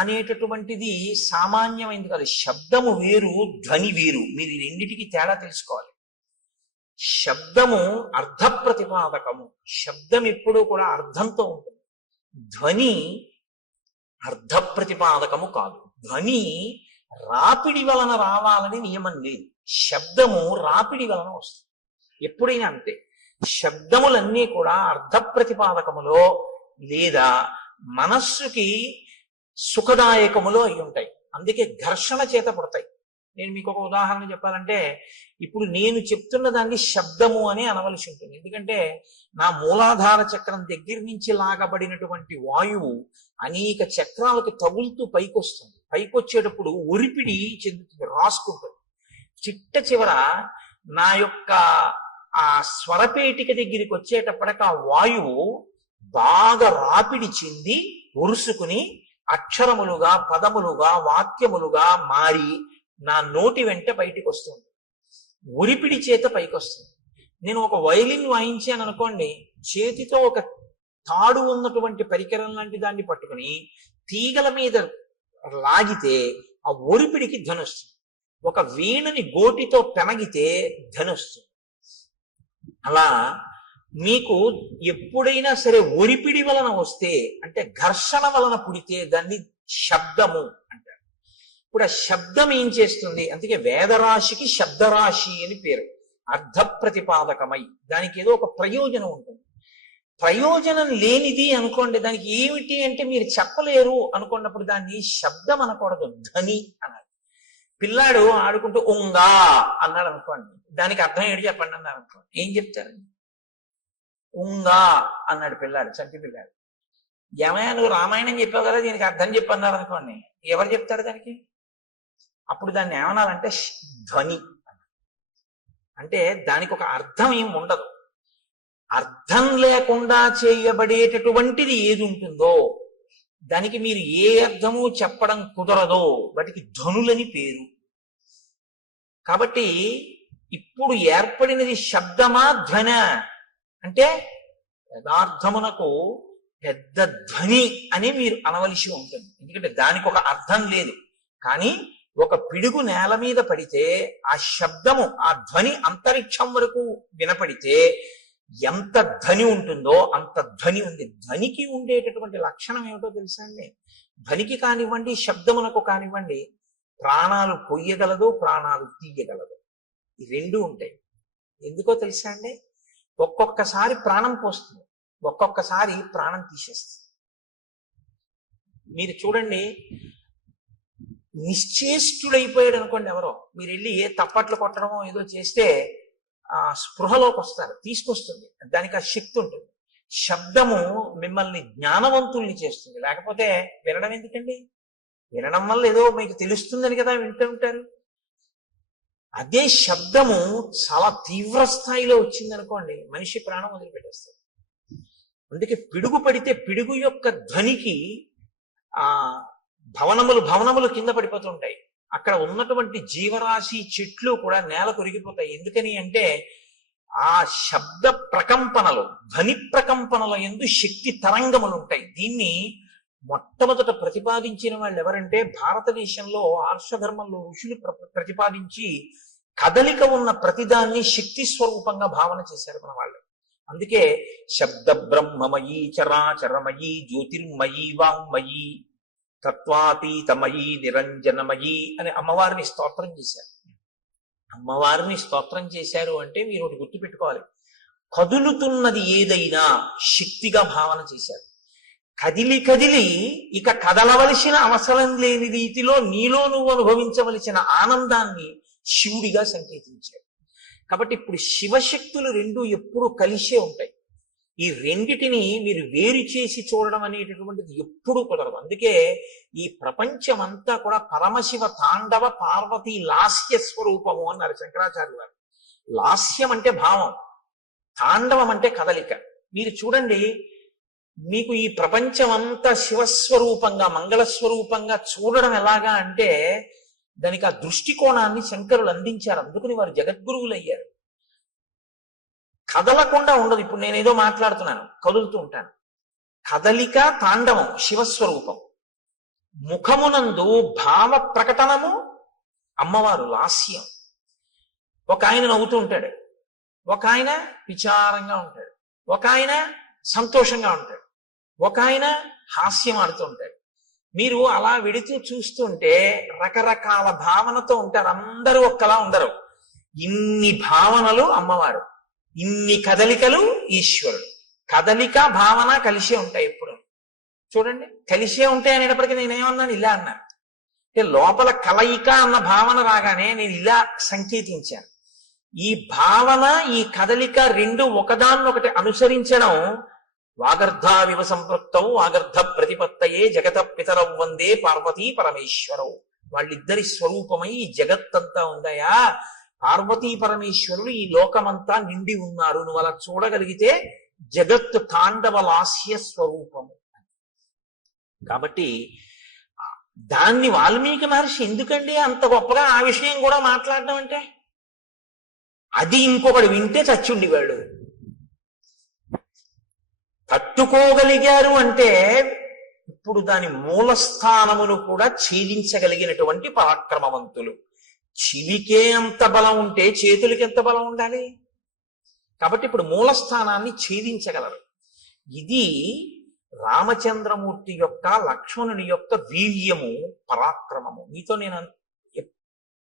అనేటటువంటిది సామాన్యమైంది కాదు. శబ్దము వేరు, ధ్వని వేరు. మీరు ఈ రెండిటికి తేడా తెలుసుకోవాలి. శబ్దము అర్థ ప్రతిపాదకము. శబ్దం ఎప్పుడూ కూడా అర్థంతో ఉంటుంది. ధ్వని అర్థ ప్రతిపాదకము కాదు. ధ్వని రాపిడి వలన రావాలని నియమం లేదు. శబ్దము రాపిడి వలన వస్తుంది. ఎప్పుడైనా అంతే. శబ్దములన్నీ కూడా అర్థ ప్రతిపాదకములో లేదా మనస్సుకి సుఖదాయకములో అయి ఉంటాయి. అందుకే ఘర్షణ చేత పుడతాయి. నేను మీకు ఒక ఉదాహరణ చెప్పాలంటే, ఇప్పుడు నేను చెప్తున్న దాన్ని శబ్దము అని అనవలసి ఉంటుంది. ఎందుకంటే నా మూలాధార చక్రం దగ్గర నుంచి లాగబడినటువంటి వాయువు అనేక చక్రాలకు తగులుతూ పైకొస్తుంది. పైకొచ్చేటప్పుడు ఒరిపిడి చెందుతుంది, రాసుకుంటుంది. చిట్ట చివర నా యొక్క ఆ స్వరపేటిక దగ్గరికి వచ్చేటప్పటికి ఆ వాయువు బాగా రాపిడి చెంది ఉరుసుకుని అక్షరములుగా, పదములుగా, వాక్యములుగా మారి నా నోటి వెంట బయటికి వస్తుంది. ఉరిపిడి చేత పైకి వస్తుంది. నేను ఒక వైలిన్ వాయించాను అనుకోండి, చేతితో ఒక తాడు ఉన్నటువంటి పరికరం లాంటి దాన్ని పట్టుకుని తీగల మీద లాగితే ఆ ఒరిపిడికి ధనొస్తుంది. ఒక వీణని గోటితో పెనగితే ధనొస్తుంది. అలా మీకు ఎప్పుడైనా సరే ఒరిపిడి వలన వస్తే, అంటే ఘర్షణ వలన పుడితే దాన్ని శబ్దము అంటారు. ఇప్పుడు ఆ శబ్దం ఏం చేస్తుంది? అందుకే వేదరాశికి శబ్దరాశి అని పేరు. అర్థ ప్రతిపాదకమై దానికి ఏదో ఒక ప్రయోజనం ఉంటుంది. ప్రయోజనం లేనిది అనుకోండి, దానికి ఏమిటి అంటే మీరు చెప్పలేరు అనుకున్నప్పుడు దాన్ని శబ్దం అనకూడదు, ధ్వని అనాలి. పిల్లాడు ఆడుకుంటూ ఉంగా అన్నాడు అనుకోండి, దానికి అర్థం ఏంటి చెప్పండి అన్నారు అనుకోండి, ఏం చెప్తారండి? ఉంగా అన్నాడు పిల్లాడు, చంటి పిల్లాడు. ఏమయ్యా నువ్వు రామాయణం చెప్పావు కదా, దీనికి అర్థం చెప్పన్నారు అనుకోండి, ఎవరు చెప్తారు దానికి? అప్పుడు దాన్ని ఏమనాలంటే ధ్వని. అంటే దానికి ఒక అర్థం ఏం ఉండదు. అర్థం లేకుండా చేయబడేటటువంటిది ఏది ఉంటుందో దానికి మీరు ఏ అర్థము చెప్పడం కుదరదో వాటికి ధ్వనులని పేరు. కాబట్టి ఇప్పుడు ఏర్పడినది శబ్దమా ధ్వన అంటే యథార్థమునకు పెద్ద ధ్వని అని మీరు అనవలసి ఉంటుంది. ఎందుకంటే దానికి ఒక అర్థం లేదు. కానీ ఒక పిడుగు నేల మీద పడితే ఆ శబ్దము, ఆ ధ్వని అంతరిక్షం వరకు వినపడితే ఎంత ధ్వని ఉంటుందో అంత ధ్వని ఉంది. ధ్వనికి ఉండేటటువంటి లక్షణం ఏమిటో తెలుసా అండి? ధ్వనికి కానివ్వండి, శబ్దమునకు కానివ్వండి, ప్రాణాలు పొయ్యగలదు, ప్రాణాలు తీయగలదు. ఈ రెండు ఉంటాయి. ఎందుకో తెలుసా అండి? ఒక్కొక్కసారి ప్రాణం పోస్తుంది, ఒక్కొక్కసారి ప్రాణం తీసేస్తుంది. మీరు చూడండి, నిశ్చేష్టుడైపోయాడు అనుకోండి ఎవరో, మీరు వెళ్ళి ఏ తప్పట్లు కొట్టడమో ఏదో చేస్తే ఆ స్పృహలోకి వస్తారు, తీసుకొస్తుంది. దానికి ఆ శక్తి ఉంటుంది. శబ్దము మిమ్మల్ని జ్ఞానవంతుల్ని చేస్తుంది. లేకపోతే వినడం ఎందుకండి? వినడం వల్ల ఏదో మీకు తెలుస్తుందని కదా వింటూ ఉంటారు. అదే శబ్దము చాలా తీవ్ర స్థాయిలో వచ్చిందనుకోండి, మనిషి ప్రాణం వదిలిపెట్టేస్తారు. అందుకే పిడుగు పడితే పిడుగు యొక్క ధ్వనికి ఆ భవనములు కింద పడిపోతుంటాయి. అక్కడ ఉన్నటువంటి జీవరాశి, చెట్లు కూడా నేల కొరిగిపోతాయి. ఎందుకని అంటే ఆ శబ్ద ప్రకంపనలు, ధ్వని ప్రకంపనల యందు శక్తి తరంగములు ఉంటాయి. దీన్ని మొట్టమొదట ప్రతిపాదించిన వాళ్ళు ఎవరంటే భారతదేశంలో ఆర్షధర్మంలో ఋషులు ప్రతిపాదించి కదలిక ఉన్న ప్రతిదాన్ని శక్తి స్వరూపంగా భావన చేశారు మన వాళ్ళు. అందుకే శబ్ద బ్రహ్మమయీ చరాచరమయీ జ్యోతిర్మయీ వాంగ్మయీ తత్వాతీతమయీ నిరంజనమయీ అని అమ్మవారిని స్తోత్రం చేశారు. అమ్మవారిని స్తోత్రం చేశారు అంటే మీరు ఒకటి గుర్తుపెట్టుకోవాలి, కదులుతున్నది ఏదైనా శక్తిగా భావన చేశారు. కదిలి కదిలి ఇక కదలవలసిన అవసరం లేని రీతిలో నీలో నువ్వు అనుభవించవలసిన ఆనందాన్ని శివుడిగా సంకేతించాడు. కాబట్టి ఇప్పుడు శివశక్తులు రెండు ఎప్పుడు కలిసే ఉంటాయి. ఈ రెండిటిని మీరు వేరు చేసి చూడడం అనేటటువంటిది ఎప్పుడూ కుదరదు. అందుకే ఈ ప్రపంచం అంతా కూడా పరమశివ తాండవ పార్వతీ లాస్య స్వరూపము అన్నారు శంకరాచార్య వారు. లాస్యం అంటే భావం, తాండవం అంటే కదలిక. మీరు చూడండి, మీకు ఈ ప్రపంచం అంతా శివస్వరూపంగా మంగళస్వరూపంగా చూడడం ఎలాగా అంటే దానికి ఆ దృష్టికోణాన్ని శంకరులు అందించారు. అందుకని వారు జగద్గురువులు అయ్యారు. కదలకుండా ఉండదు. ఇప్పుడు నేనేదో మాట్లాడుతున్నాను, కదులుతూ ఉంటాను. కదలిక తాండవం శివస్వరూపం. ముఖమునందు భావ ప్రకటనము అమ్మవారు లాస్యం. ఒక ఆయన నవ్వుతూ ఉంటాడు, ఒక ఆయన విచారంగా ఉంటాడు, ఒక ఆయన సంతోషంగా ఉంటాడు, ఒక ఆయన హాస్యం ఆడుతూ ఉంటాడు. మీరు అలా వెడుతూ చూస్తుంటే రకరకాల భావనతో ఉంటారు. అందరూ ఒక్కలా ఉండరు. ఇన్ని భావనలు అమ్మవారు, ఇన్ని కదలికలు ఈశ్వరుడు. కదలిక భావన కలిసే ఉంటాయి. ఎప్పుడు చూడండి, కలిసే ఉంటాయి అనేటప్పటికీ నేనేమన్నాను, ఇలా అన్నాను. అంటే లోపల కలయిక అన్న భావన రాగానే నేను ఇలా సంకేతించాను. ఈ భావన ఈ కదలిక రెండు ఒకదాన్నొకటి అనుసరించడం. వాగర్ధావివ సంపృక్తౌ వాగర్ధ ప్రతిపత్తయే జగత పితరౌ వందే పార్వతీ పరమేశ్వరౌ. వాళ్ళిద్దరి స్వరూపమై ఈ జగత్తంతా ఉందయా. పార్వతీ పరమేశ్వరులు ఈ లోకమంతా నిండి ఉన్నారు. నువ్వు అలా చూడగలిగితే జగత్తు తాండవ లాస్య స్వరూపము. కాబట్టి దాన్ని వాల్మీకి మహర్షి ఎందుకండి అంత గొప్పగా ఆ విషయం కూడా మాట్లాడడం అంటే, అది ఇంకొకడు వింటే చచ్చుండివాడు. తట్టుకోగలిగారు అంటే ఇప్పుడు దాని మూలస్థానమును కూడా ఛేదించగలిగినటువంటి పరాక్రమవంతులు. చెవికే అంత బలం ఉంటే చేతులకి ఎంత బలం ఉండాలి? కాబట్టి ఇప్పుడు మూలస్థానాన్ని ఛేదించగలరు. ఇది రామచంద్రమూర్తి యొక్క లక్ష్మణుని యొక్క వీర్యము, పరాక్రమము. మీతో నేను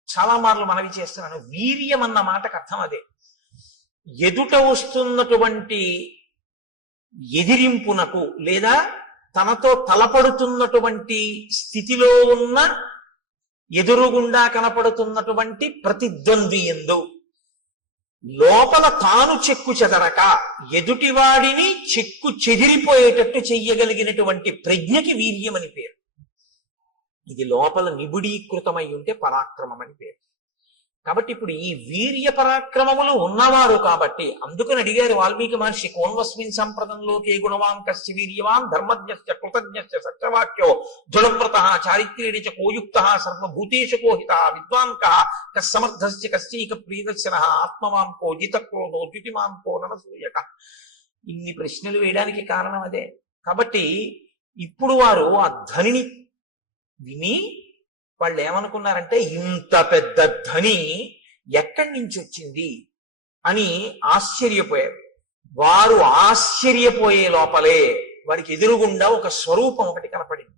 చాలా మార్లు మనవి చేస్తున్నాను, వీర్యం అన్న మాటకు అర్థం అదే. ఎదుట వస్తున్నటువంటి ఎదిరింపునకు లేదా తనతో తలపడుతున్నటువంటి స్థితిలో ఉన్న ఎదురుగుండా కనపడుతున్నటువంటి ప్రతిద్వంద్వి యందు లోపల తాను చెక్కు చెదరక ఎదుటివాడిని చెక్కు చెదిరిపోయేటట్టు చెయ్యగలిగినటువంటి ప్రజ్ఞకి వీర్యం అని పేరు. ఇది లోపల నిబిడీకృతమై ఉంటే పరాక్రమం అని పేరు. కాబట్టి ఇప్పుడు ఈ వీర్య పరాక్రమములు ఉన్నవారు కాబట్టి అందుకని అడిగారు వాల్మీకి మహర్షి, కోన్వస్మిన్ సంప్రదంలోకే గుణవాన్ కస్య వీర్యవాన్ ధర్మజ్ఞస్య కృతజ్ఞస్య సత్యవాక్యో దృఢవ్రతః చారిత్ర్యేణ చ కోయుక్తః సర్వభూతేషు కోహితః విద్వాన్ కః కస్సమర్థస్య కస్యైక ప్రియదర్శనః ఆత్మవాన్ కో జితక్రోధో ద్యుతిమాన్ కో నరసూయకః. ఇన్ని ప్రశ్నలు వేయడానికి కారణం అదే. కాబట్టి ఇప్పుడు వారు ఆ ధ్వనిని విని వాళ్ళు ఏమనుకున్నారంటే ఇంత పెద్ద ధ్వని ఎక్కడి నుంచి వచ్చింది అని ఆశ్చర్యపోయారు. వారు ఆశ్చర్యపోయే లోపలే వారికి ఎదురుగుండా ఒక స్వరూపం ఒకటి కనపడింది,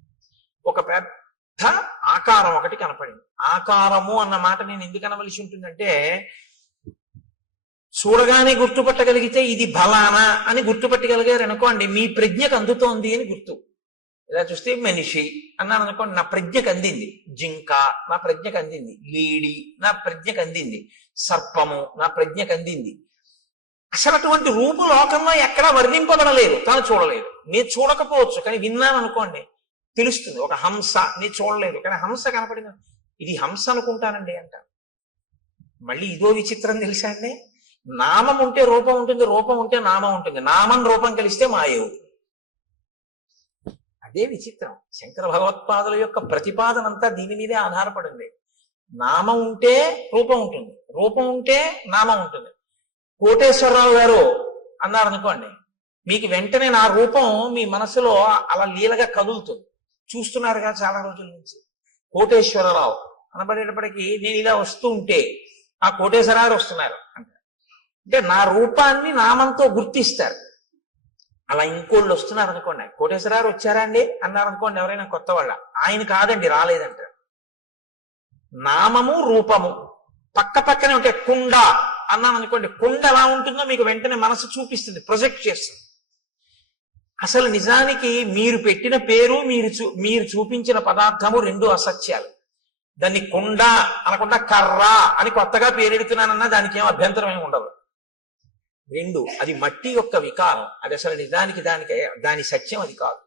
ఒక పెద్ద ఆకారం ఒకటి కనపడింది. ఆకారము అన్న మాట నేను ఎందుకు అనవలసి ఉంటుందంటే, చూడగానే గుర్తుపట్టగలిగితే ఇది బలానా అని గుర్తుపట్టగలిగారు అనుకోండి, మీ ప్రజ్ఞకు అందుతోంది అని గుర్తు. ఇలా చూస్తే మనిషి అన్నాను అనుకోండి, నా ప్రజ్ఞకు అందింది. జింక నా ప్రజ్ఞకు అందింది, లేడి నా ప్రజ్ఞకు అందింది, సర్పము నా ప్రజ్ఞకు అందింది. అసలు అటువంటి రూపు లోకంలో ఎక్కడా వర్ణింపబడలేదు, తాను చూడలేదు. నేను చూడకపోవచ్చు కానీ విన్నాను అనుకోండి తెలుస్తుంది. ఒక హంస నేను చూడలేదు కానీ హంస కనపడింది, ఇది హంస అనుకుంటానండి అంట. మళ్ళీ ఇదో విచిత్రం తెలుసా అండి, నామం ఉంటే రూపం ఉంటుంది, రూపం ఉంటే నామం ఉంటుంది, నామం రూపం కలిస్తే మాయవు. అదే విచిత్రం. శంకర భగవత్పాదుల యొక్క ప్రతిపాదన అంతా దీని మీదే ఆధారపడింది. నామం ఉంటే రూపం ఉంటుంది, రూపం ఉంటే నామం ఉంటుంది. కోటేశ్వరరావు గారు అన్నారనుకోండి, మీకు వెంటనే నా రూపం మీ మనసులో అలా లీలగా కదులుతుంది. చూస్తున్నారుగా చాలా రోజుల నుంచి. కోటేశ్వరరావు అనబడేటప్పటికీ నేను ఇలా వస్తూ ఉంటే ఆ కోటేశ్వరరావు వస్తున్నారు అంటే నా రూపాన్ని నామంతో గుర్తిస్తారు. అలా ఇంకోళ్ళు వస్తున్నారు అనుకోండి, కోటేశ్వరరావు వచ్చారా అండి అన్నారు అనుకోండి, ఎవరైనా కొత్త వాళ్ళ, ఆయన కాదండి రాలేదంటారు. నామము రూపము పక్క పక్కనే ఉంటాయి. కుండ అన్నాను అనుకోండి, కుండ ఎలా ఉంటుందో మీకు వెంటనే మనసు చూపిస్తుంది, ప్రొజెక్ట్ చేస్తుంది. అసలు నిజానికి మీరు పెట్టిన పేరు మీరు చూపించిన పదార్థము రెండు అసత్యాలు. దాన్ని కుండ అనకుండా కర్ర అని కొత్తగా పేరెడుతున్నానన్నా దానికి ఏం అభ్యంతరం ఏమి ఉండదు. రెండు, అది మట్టి యొక్క వికారం, అది అసలు నిజానికి దాని సత్యం అది కాదు.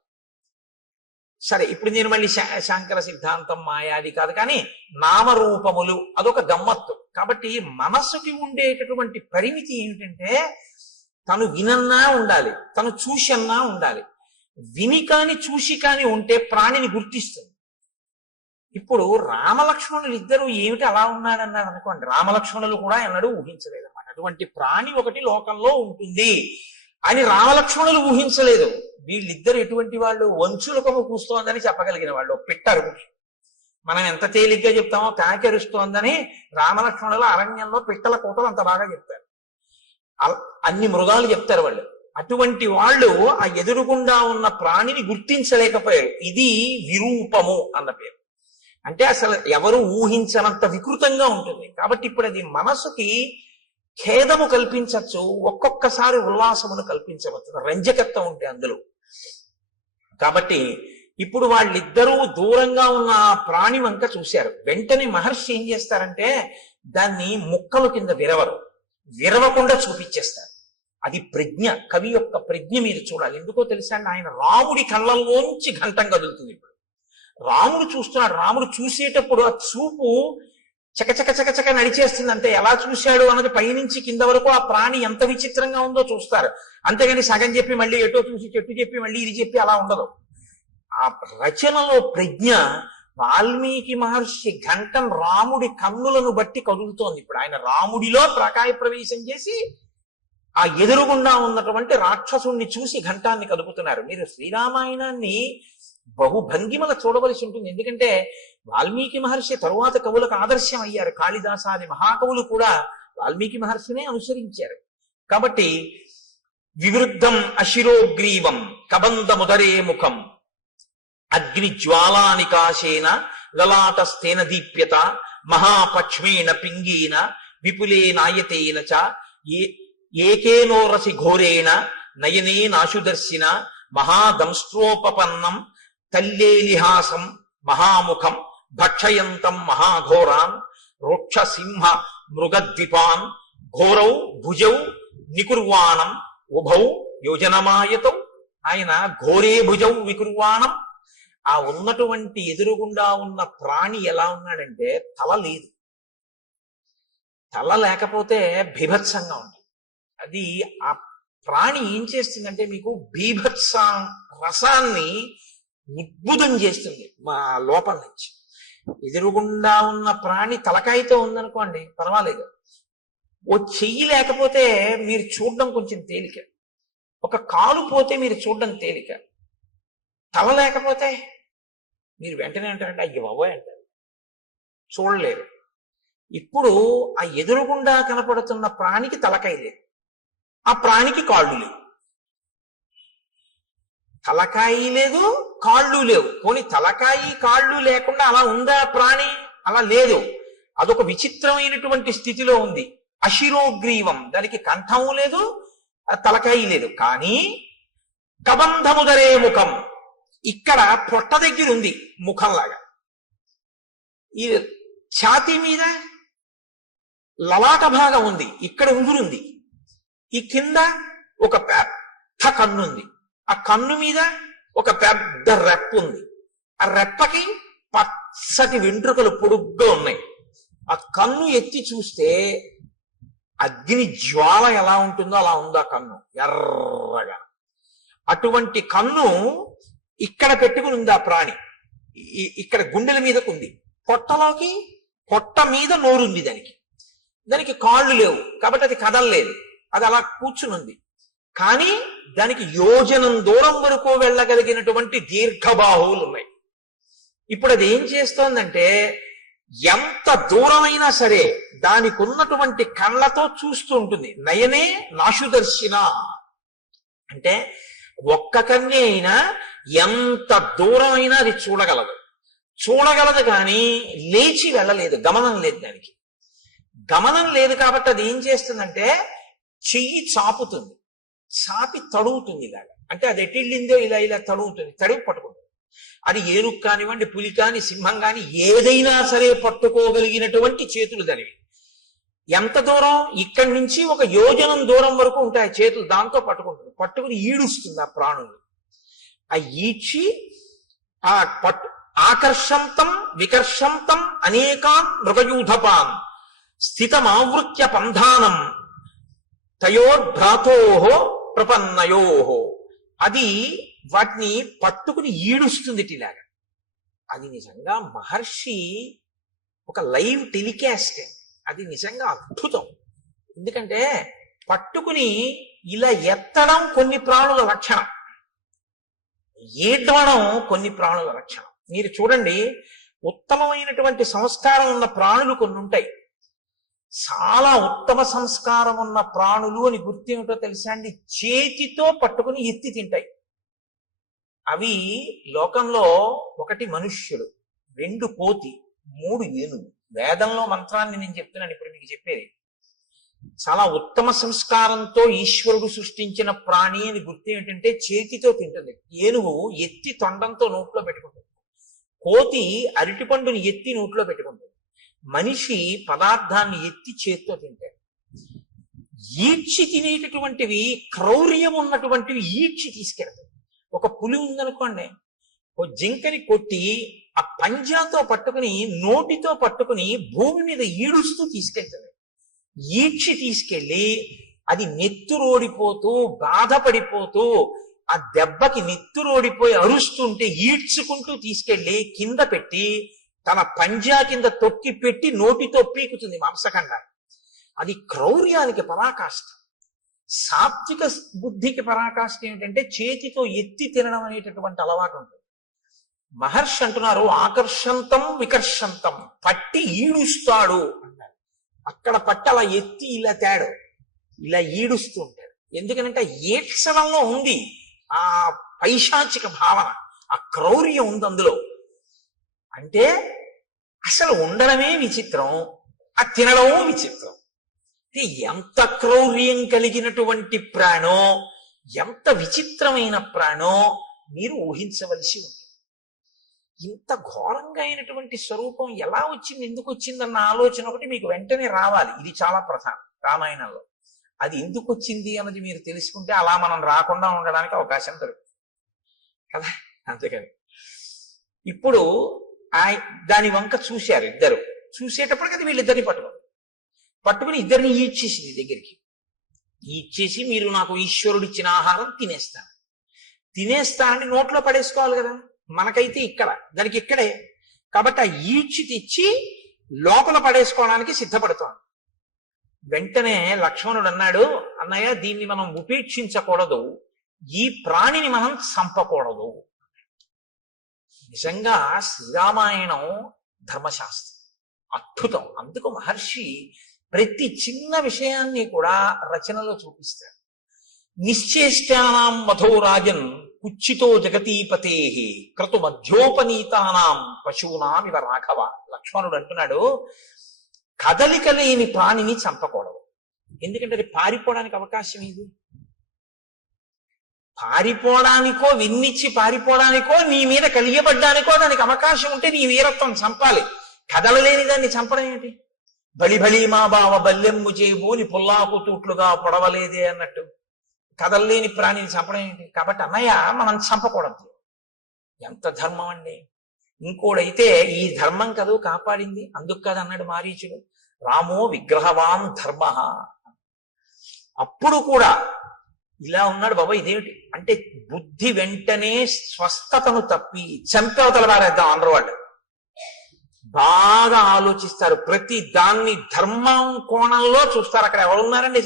సరే, ఇప్పుడు నేను మళ్ళీ శాంకర సిద్ధాంతం మాయాది కాదు, కానీ నామరూపములు అదొక గమ్మత్తు. కాబట్టి మనస్సుకి ఉండేటటువంటి పరిమితి ఏమిటంటే తను వినన్నా ఉండాలి, తను చూసన్నా ఉండాలి. విని కాని చూసి కాని ఉంటే ప్రాణిని గుర్తిస్తుంది. ఇప్పుడు రామలక్ష్మణులు ఇద్దరు ఏమిటి అలా ఉన్నాడన్నారు అనుకోండి, రామలక్ష్మణులు కూడా ఎన్నడూ ఊహించలేదన్నమాట. అటువంటి ప్రాణి ఒకటి లోకంలో ఉంటుంది అని రామలక్ష్మణులు ఊహించలేదు. వీళ్ళిద్దరు ఎటువంటి వాళ్ళు, వంచుల కొమ్మ కూస్తోందని చెప్పగలిగిన వాళ్ళు. పిట్టరు, మనం ఎంత తేలిగ్గా చెప్తామో కాకెరుస్తోందని రామలక్ష్మణులు అరణ్యంలో పిట్టల కోటలు అంత బాగా చెప్తారు. అన్ని మృగాలు చెప్తారు వాళ్ళు. అటువంటి వాళ్ళు ఆ ఎదురుగుండా ఉన్న ప్రాణిని గుర్తించలేకపోయారు. ఇది విరూపము అన్న పేరు. అంటే అసలు ఎవరు ఊహించనంత వికృతంగా ఉంటుంది. కాబట్టి ఇప్పుడు అది మనసుకి ఖేదము కల్పించవచ్చు, ఒక్కొక్కసారి ఉల్లాసమును కల్పించవచ్చు, రంజకత్వం ఉంటే అందులో. కాబట్టి ఇప్పుడు వాళ్ళిద్దరూ దూరంగా ఉన్న ఆ ప్రాణి వంక చూశారు. వెంటనే మహర్షి ఏం చేస్తారంటే దాన్ని ముక్కల కింద విరవకుండా చూపించేస్తారు. అది ప్రజ్ఞ, కవి యొక్క ప్రజ్ఞ మీరు చూడాలి. ఎందుకో తెలుసా అండి, ఆయన రాముడి కళ్ళల్లోంచి ఘంటం కదులుతుంది. ఇప్పుడు రాముడు చూస్తున్నాడు, రాముడు చూసేటప్పుడు ఆ చూపు చకచక నడిచేస్తుంది. అంటే ఎలా చూశాడు అన్నది పైనుంచి కింద వరకు ఆ ప్రాణి ఎంత విచిత్రంగా ఉందో చూస్తారు. అంతేగాని సగం చెప్పి మళ్ళీ ఎటో చూసి చెట్టు చెప్పి మళ్ళీ ఇది చెప్పి అలా ఉండదు. ఆ రచనలో ప్రజ్ఞ. వాల్మీకి మహర్షి ఘంటం రాముడి కన్నులను బట్టి కదులుతోంది. ఇప్పుడు ఆయన రాముడిలో ప్రకాయ ప్రవేశం చేసి ఆ ఎదురుగుండా ఉన్నటువంటి రాక్షసుణ్ణి చూసి ఘంటాన్ని కదుపుతున్నారు. మీరు శ్రీరామాయణాన్ని బహుభంగిమల చూడవలసి ఉంటుంది. ఎందుకంటే వాల్మీకి మహర్షి తరువాత కవులకు ఆదర్శం అయ్యారు. కాళిదాసాది మహాకవులు కూడా వాల్మీకి మహర్షినే అనుసరించారు. కాబట్టి వివృద్ధం అశిరోగ్రీవం కబంధముదరే ముఖం అగ్ని జ్వాలానికాశేన లలాటస్థేన దీప్యత మహాపక్ష్మేణ పింగేన విపులే నాయతేన చ ఏకేనోరసి ఘోరేణ నయనే నాశుదర్శిన మహాదంస్ట్రోపపన్నం తల్లేలిహాసం మహాముఖం భక్షయంతం మహాఘోరాన్ రోక్ష సింహ మృగద్విపాన్ ఘోరౌ భుజౌ నికుర్వాణం ఉభౌ యోజనమాయతౌ. ఆయన ఘోరే భుజౌ వికుర్వాణం. ఆ ఉన్నటువంటి ఎదురుగుండా ఉన్న ప్రాణి ఎలా ఉన్నాడంటే తల లేదు. తల లేకపోతే బీభత్సంగా ఉంటుంది. అది ఆ ప్రాణి ఏం చేస్తుందంటే మీకు బీభత్స రసాన్ని ఉద్భుతం చేస్తుంది మా లోపల నుంచి. ఎదురుగుండా ఉన్న ప్రాణి తలకాయతో ఉందనుకోండి పర్వాలేదు, ఓ చెయ్యి లేకపోతే మీరు చూడడం కొంచెం తేలిక, ఒక కాలు పోతే మీరు చూడడం తేలిక, తల లేకపోతే మీరు వెంటనే అంటారంటే అయ్య బాబోయ్ అంటారు, చూడలేరు. ఇప్పుడు ఆ ఎదురుగుండా కనపడుతున్న ప్రాణికి తలకాయ లేదు, ఆ ప్రాణికి కాళ్ళు లేవు. తలకాయి లేదు, కాళ్ళు లేవు. పోనీ తలకాయి కాళ్ళు లేకుండా అలా ఉందా ప్రాణి? అలా లేదు. అదొక విచిత్రమైనటువంటి స్థితిలో ఉంది. అశిరోగ్రీవం, దానికి కంఠము లేదు, తలకాయి లేదు. కానీ కబంధముదరే ముఖం, ఇక్కడ పొట్ట దగ్గర ఉంది ముఖంలాగా. ఈ ఛాతీ మీద లలాట భాగం ఉంది, ఇక్కడ ఉంగురుంది. ఈ కింద ఒక పెద్ద కన్ను ఉంది, ఆ కన్ను మీద ఒక పెద్ద రెప్ప ఉంది, ఆ రెప్పకి పచ్చటి వెంట్రుకలు పొడుగ్గా ఉన్నాయి. ఆ కన్ను ఎత్తి చూస్తే అగ్ని జ్వాల ఎలా ఉంటుందో అలా ఉంది ఆ కన్ను, ఎర్రగా. అటువంటి కన్ను ఇక్కడ పెట్టుకుని ఉంది ఆ ప్రాణి. ఇక్కడ గుండెల మీదకు ఉంది, పొట్టలోకి పొట్ట మీద నోరుంది. దానికి కాళ్ళు లేవు కాబట్టి అది కదలలేదు, అది అలా కూర్చునుంది. కానీ దానికి యోజనం దూరం వరకు వెళ్ళగలిగినటువంటి దీర్ఘబాహువులు ఉన్నాయి. ఇప్పుడు అది ఏం చేస్తోందంటే ఎంత దూరమైనా సరే దానికి ఉన్నటువంటి కళ్ళతో చూస్తూ ఉంటుంది. నయనే నాశుదర్శిన అంటే ఒక్క కన్నే అయినా ఎంత దూరమైనా అది చూడగలదు కానీ లేచి వెళ్ళలేదు, గమనం లేదు. దానికి గమనం లేదు కాబట్టి అది ఏం చేస్తుందంటే చెయ్యి చాపుతుంది, చాపి తడుగుతుంది ఇలాగా. అంటే అది ఎటిళ్ళిందో ఇలా ఇలా తడుగుతుంది, తడివి పట్టుకుంటుంది. అది ఏనుగు కానివ్వండి, పులి కాని, సింహం కాని ఏదైనా సరే పట్టుకోగలిగినటువంటి చేతులు దానివి. ఎంత దూరం? ఇక్కడి నుంచి ఒక యోజనం దూరం వరకు ఉంటాయి చేతులు. దాంతో పట్టుకుంటుంది, పట్టుకుని ఈడుస్తుంది ఆ ప్రాణులు. ఆ ఈడ్చి ఆ ఆకర్షంతం వికర్షంతం అనేకాన్ మృగయూధపాన్ స్థితమావృత్య పంధానం తయోర్భ్రాతోహో ప్రపన్నయోహో. అది వాటిని పట్టుకుని ఈడుస్తుంది ఇలాగా. అది నిజంగా మహర్షి ఒక లైవ్ టెలికాస్ట్. అది నిజంగా అద్భుతం. ఎందుకంటే పట్టుకుని ఇలా ఎత్తడం కొన్ని ప్రాణుల లక్షణం, ఈడ్వడం కొన్ని ప్రాణుల లక్షణం. మీరు చూడండి, ఉత్తమమైనటువంటి సంస్కారం ఉన్న ప్రాణులు కొన్ని ఉంటాయి. చాలా ఉత్తమ సంస్కారం ఉన్న ప్రాణులు అని గుర్తేమిటో తెలుసా అండి? చేతితో పట్టుకుని ఎత్తి తింటాయి. అవి లోకంలో 1 మనుష్యుడు, 2 కోతి, 3 ఏనుగు. వేదంలో మంత్రాన్ని నేను చెప్తున్నాను ఇప్పుడు మీకు చెప్పేది. చాలా ఉత్తమ సంస్కారంతో ఈశ్వరుడు సృష్టించిన ప్రాణి అని గుర్తు ఏంటంటే చేతితో తింటుంది. ఏనుగు ఎత్తి తొండంతో నోట్లో పెట్టుకుంటుంది, కోతి అరటిపండుని ఎత్తి నోట్లో పెట్టుకుంటుంది, మనిషి పదార్థాన్ని ఎత్తి చేతితో తింటాడు. ఈడ్చి తినేటటువంటివి, క్రౌర్యం ఉన్నటువంటివి ఈడ్చి తీసుకెళ్తాయి. ఒక పులి ఉందనుకోండి, ఓ జింకని కొట్టి ఆ పంజాతో పట్టుకుని, నోటితో పట్టుకుని భూమి మీద ఈడుస్తూ తీసుకెళ్తాడు. ఈడ్చి తీసుకెళ్ళి అది నెత్తురోడిపోతూ బాధపడిపోతూ ఆ దెబ్బకి నెత్తురోడిపోయి అరుస్తుంటే ఈడ్చుకుంటూ తీసుకెళ్ళి కింద పెట్టి తన పంజా కింద తొక్కి పెట్టి నోటితో పీకుతుంది మాంసఖండాన్ని. అది క్రౌర్యానికి పరాకాష్ఠ. సాత్విక బుద్ధికి పరాకాష్ఠ ఏమిటంటే చేతితో ఎత్తి తినడం అనేటటువంటి అలవాటు ఉంటుంది. మహర్షి అంటున్నారు ఆకర్షంతం వికర్షంతం, పట్టి ఈడుస్తాడు అన్నారు. అక్కడ పట్టి అలా ఎత్తి ఇలా తేడు, ఇలా ఈడుస్తూ ఉంటాడు. ఎందుకనంటే ఈడ్చడంలో ఉంది ఆ పైశాచిక భావన, ఆ క్రౌర్యం ఉంది అందులో. అంటే అసలు ఉండడమే విచిత్రం, ఆ తినడమూ విచిత్రం. ఎంత క్రౌర్యం కలిగినటువంటి ప్రాణో, ఎంత విచిత్రమైన ప్రాణో మీరు ఊహించవలసి ఉంటుంది. ఇంత ఘోరంగా అయినటువంటి స్వరూపం ఎలా వచ్చింది, ఎందుకు వచ్చిందన్న ఆలోచన ఒకటి మీకు వెంటనే రావాలి. ఇది చాలా ప్రధానం రామాయణంలో. అది ఎందుకు వచ్చింది అన్నది మీరు తెలుసుకుంటే అలా మనం రాకుండా ఉండడానికి అవకాశం దొరుకుతుంది కదా. అంతేకాని ఇప్పుడు దాని వంక చూశారు ఇద్దరు. చూసేటప్పటికి అది వీళ్ళిద్దరిని పట్టుకుని ఇద్దరిని ఈడ్చేసింది దగ్గరికి. ఈడ్చేసి మీరు నాకు ఈశ్వరుడు ఇచ్చిన ఆహారం తినేస్తానని నోట్లో పడేసుకోవాలి కదా. మనకైతే ఇక్కడ, దానికి ఇక్కడే. కాబట్టి ఆ ఈడ్చి తెచ్చి లోపల పడేసుకోవడానికి సిద్ధపడుతోంది. వెంటనే లక్ష్మణుడు అన్నాడు, అన్నయ్య దీన్ని మనం ఉపేక్షించకూడదు, ఈ ప్రాణిని మనం చంపకూడదు. నిజంగా శ్రీరామాయణం ధర్మశాస్త్రం అద్భుతం. అందుకు మహర్షి ప్రతి చిన్న విషయాన్ని కూడా రచనలో చూపిస్తాడు. నిశ్చేష్టానాం మధో రాజన్ కుచ్చితో జగతీపతే క్రతు మధ్యోపనీతానాం పశూనాం ఇవ రాఘవ. లక్ష్మణుడు అంటున్నాడు, కదలిక లేని ప్రాణిని చంపకూడదు. ఎందుకంటే అది పారిపోవడానికి అవకాశం ఇది. పారిపోవడానికో, విన్నిచ్చి పారిపోవడానికో, నీ మీద కలియబడ్డానికో దానికి అవకాశం ఉంటే నీ వీరత్వం చంపాలి. కదలలేని దాన్ని చంపడం ఏంటి? బలి మా బావ బల్లెమ్ము చేయబోని పుల్లాకు తూట్లుగా పొడవలేదే అన్నట్టు కదలలేని ప్రాణిని చంపడం ఏంటి? కాబట్టి అన్నయ్య మనం చంపకూడదు. ఎంత ధర్మం అండి. ఇంకోడైతే ఈ ధర్మం కదూ కాపాడింది, అందుకు కాదు అన్నాడు మారీచుడు. రామో విగ్రహవాన్ ధర్మ. అప్పుడు కూడా ఇలా ఉన్నాడు బాబా. ఇదేమిటి అంటే బుద్ధి వెంటనే స్వస్థతను తప్పి చంపవతల వారేద్దాం అందరవాళ్ళు బాగా ఆలోచిస్తారు. ప్రతి దాన్ని ధర్మం కోణంలో చూస్తారు. అక్కడ ఎవరున్నారండి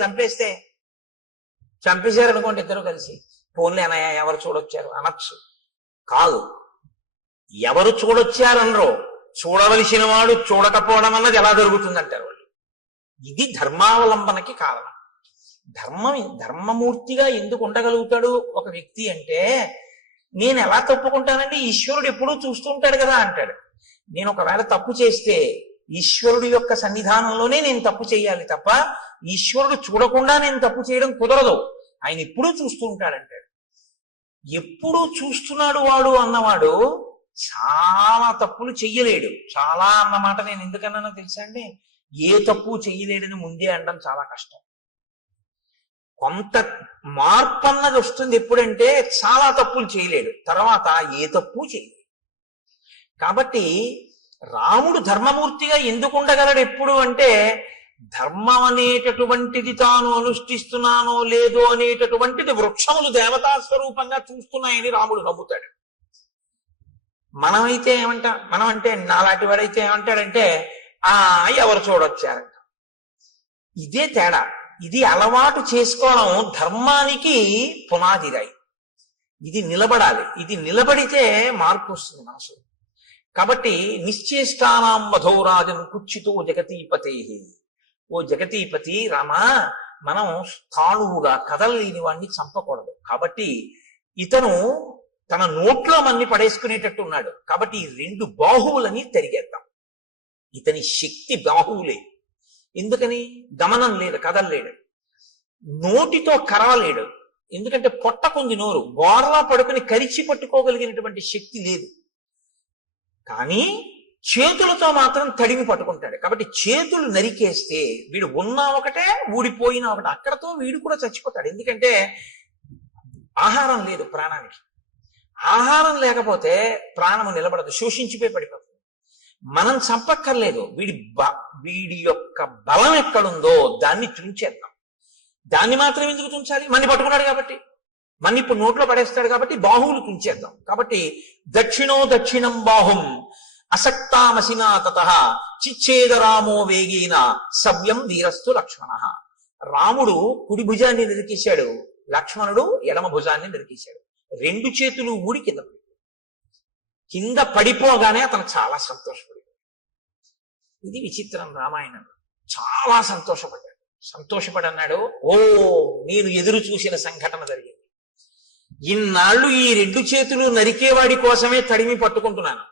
చంపేశారనుకోండి ఇద్దరు కలిసి, పోన్లే అన్నయ్య ఎవరు చూడొచ్చారు అనొచ్చు. కాదు, ఎవరు చూడొచ్చారనరో, చూడవలసిన వాడు చూడకపోవడం అన్నది ఎలా జరుగుతుందంటారు వాళ్ళు. ఇది ధర్మావలంబనకి కారణం. ధర్మమూర్తిగా ఎందుకు ఉండగలుగుతాడు ఒక వ్యక్తి అంటే, నేను ఎలా తప్పుకుంటానండి, ఈశ్వరుడు ఎప్పుడూ చూస్తూ ఉంటాడు కదా అంటాడు. నేను ఒకవేళ తప్పు చేస్తే ఈశ్వరుడు యొక్క సన్నిధానంలోనే నేను తప్పు చేయాలి తప్ప ఈశ్వరుడు చూడకుండా నేను తప్పు చేయడం కుదరదు. ఆయన ఎప్పుడూ చూస్తూ ఉంటాడంటాడు. ఎప్పుడూ చూస్తున్నాడు వాడు అన్నవాడు చాలా తప్పులు చెయ్యలేడు. చాలా అన్నమాట నేను ఎందుకన్నానో తెలుసా అండి, ఏ తప్పు చెయ్యలేడని ముందే అనడం చాలా కష్టం. కొంత మార్పు అన్నది వస్తుంది ఎప్పుడంటే చాలా తప్పులు చేయలేడు, తర్వాత ఏ తప్పు చేయలేడు. కాబట్టి రాముడు ధర్మమూర్తిగా ఎందుకు ఉండగలడు ఎప్పుడు అంటే, ధర్మం అనేటటువంటిది తాను అనుష్ఠిస్తున్నానో లేదో అనేటటువంటిది వృక్షములు దేవతా స్వరూపంగా చూస్తున్నాయని రాముడు నమ్ముతాడు. మనం అంటే నాలాంటి వాడైతే ఏమంటాడంటే, ఎవరు చూడొచ్చారంట. ఇదే తేడా. ఇది అలవాటు చేసుకోవడం ధర్మానికి పునాదిరాయి. ఇది నిలబడాలి. ఇది నిలబడితే మార్పు వస్తుంది మనసు. కాబట్టి నిశ్చేష్టానాం వధోరాజం కుచ్చితో జగతీపతే. ఓ జగతీపతి రామా, మనం స్థాణువుగా కదలలేని వాడిని చంపకూడదు. కాబట్టి ఇతను తన నోట్లో మన్ని పడేసుకునేటట్టు ఉన్నాడు. కాబట్టి ఈ 2 బాహువులని తరిగేద్దాం. ఇతని శక్తి బాహువులే. ఎందుకని? గమనం లేదు, కదలలేడు. నోటితో కరవలేడు, ఎందుకంటే పొట్టకుంది నోరు. గోరలా పడుకుని కరిచి పట్టుకోగలిగినటువంటి శక్తి లేదు. కానీ చేతులతో మాత్రం తడిమి పట్టుకుంటాడు. కాబట్టి చేతులు నరికేస్తే వీడు ఉన్నా ఒకటే, ఊడిపోయినా ఒకటే. అక్కడతో వీడు కూడా చచ్చిపోతాడు. ఎందుకంటే ఆహారం లేదు ప్రాణానికి. ఆహారం లేకపోతే ప్రాణము నిలబడదు, శోషించిపోయి పడిపోతుంది. మనం చంపక్కర్లేదు. వీడి యొక్క బలం ఎక్కడుందో దాన్ని తుంచేద్దాం. దాన్ని మాత్రం ఎందుకు తుంచాలి? మన్ని పట్టుకున్నాడు కాబట్టి. మన్ని ఇప్పుడు నోట్లో పడేస్తాడు కాబట్టి బాహువులు తుంచేద్దాం. కాబట్టి దక్షిణం బాహుం అసక్తామసినా తతః చిచ్ఛేద రామో వేగేన సవ్యం వీరస్తు లక్ష్మణ. రాముడు కుడి భుజాన్ని నరికేశాడు, లక్ష్మణుడు ఎడమ భుజాన్ని నరికేశాడు. 2 చేతులు ఊడి కింద పడిపోగానే అతను చాలా సంతోషపడ్డాడు. ఇది విచిత్రం రామాయణం. చాలా సంతోషపడి అన్నాడు, ఓ నేను ఎదురు చూసిన సంఘటన జరిగింది. ఇన్నాళ్ళు ఈ 2 చేతులు నరికేవాడి కోసమే తడిమి పట్టుకుంటున్నాను.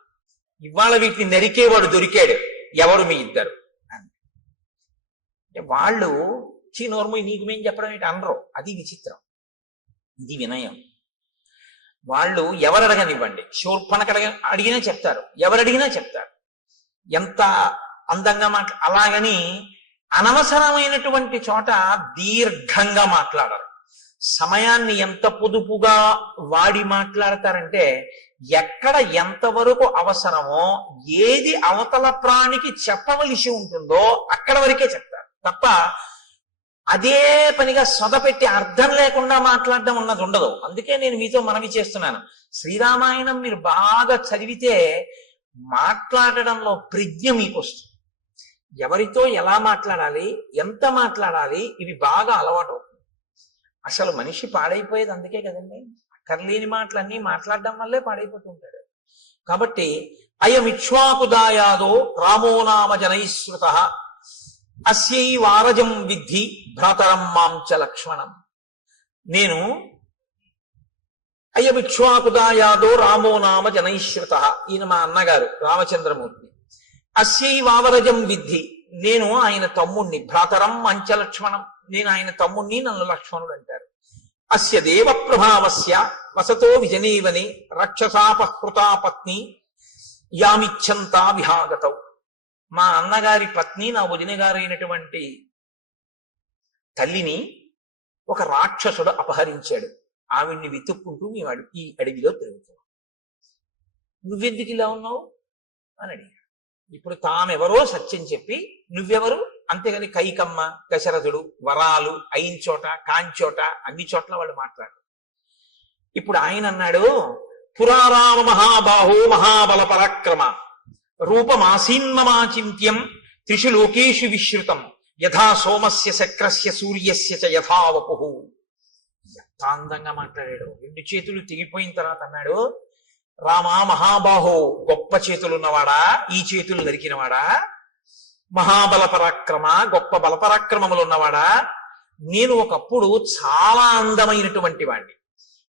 ఇవాళ వీటిని నరికేవాడు దొరికాడు. ఎవరు మీ ఇద్దరు అంటే వాళ్ళు నోర్ము నీకు మేం చెప్పడం ఏంటి అనరు. అది విచిత్రం, ఇది వినయం. వాళ్ళు ఎవరు అడగనివ్వండి, శూర్పణఖ అడిగినా చెప్తారు, ఎవరు అడిగినా చెప్తారు. ఎంత అందంగా అలాగని అనవసరమైనటువంటి చోట దీర్ఘంగా మాట్లాడరు. సమయాన్ని ఎంత పొదుపుగా వాడి మాట్లాడతారంటే, ఎక్కడ ఎంతవరకు అవసరమో, ఏది అవతల ప్రాణికి చెప్పవలసి ఉంటుందో అక్కడ వరకే చెప్తారు తప్ప అదే పనిగా సొదపెట్టి అర్థం లేకుండా మాట్లాడడం ఉన్నది ఉండదు. అందుకే నేను మీతో మనవి చేస్తున్నాను, శ్రీరామాయణం మీరు బాగా చదివితే మాట్లాడడంలో ప్రజ్ఞ మీకు వస్తుంది. ఎవరితో ఎలా మాట్లాడాలి, ఎంత మాట్లాడాలి, ఇవి బాగా అలవాటు అవుతుంది. అసలు మనిషి పాడైపోయేది అందుకే కదండి. అక్కర్లేని మాటలన్నీ మాట్లాడడం వల్లే పాడైపోతుంటాడు. కాబట్టి అయమిక్ష్వాకుదాయాదో రామో నామ జనైశ్రుత అస్యై వారజం విద్ధి భ్రాతరం మాంచ లక్ష్మణం. నేను అయమిక్ష్వాకుదాయాదో రామో నామ జనైశ్రుత, ఈయన మా అన్నగారు రామచంద్రమూర్తి. అస్యై వావరజం విద్ధి, నేను ఆయన తమ్ముణ్ణి. భ్రాతరం మంచ లక్ష్మణం, నేను ఆయన తమ్ముణ్ణి, నన్ను లక్ష్మణుడు అంటారు. అస్య దేవ ప్రభావస్య వసతో విజనీవని రక్షసాపహృతా పత్ని యామిచ్చంతా విహాగతౌ. మా అన్నగారి పత్ని, నా వదిన గారైనటువంటి తల్లిని ఒక రాక్షసుడు అపహరించాడు. ఆవిడ్ని వెతుక్కుంటూ మేము ఈ అడవిలో తిరుగుతున్నాం. నువ్వెందుకు ఇలా ఉన్నావు అని అడిగాడు. ఇప్పుడు తామెవరో సత్యం చెప్పి నువ్వెవరు, అంతేగాని కైకమ్మ, దశరథుడు, వరాలు అయిన చోట కాంచోట అన్ని చోట్ల వాళ్ళు మాట్లాడారు. ఇప్పుడు ఆయన అన్నాడు, పురారామ మహాబాహో మహాబల పరాక్రమ రూపమాసీన్మమాచింత్యం త్రిషు లోకేషు విశ్రుతం యథా సోమస్య శక్రస్య సూర్యస్య చ యథా వపుః. ఎంత అందంగా మాట్లాడాడు. 2 చేతులు తెగిపోయిన తర్వాత అన్నాడు, రామా మహాబాహో, గొప్ప చేతులున్నవాడా, ఈ చేతులు నరికినవాడా, మహాబల పరాక్రమ, గొప్ప బలపరాక్రమములు ఉన్నవాడా, నేను ఒకప్పుడు చాలా అందమైనటువంటి వాణ్ణి,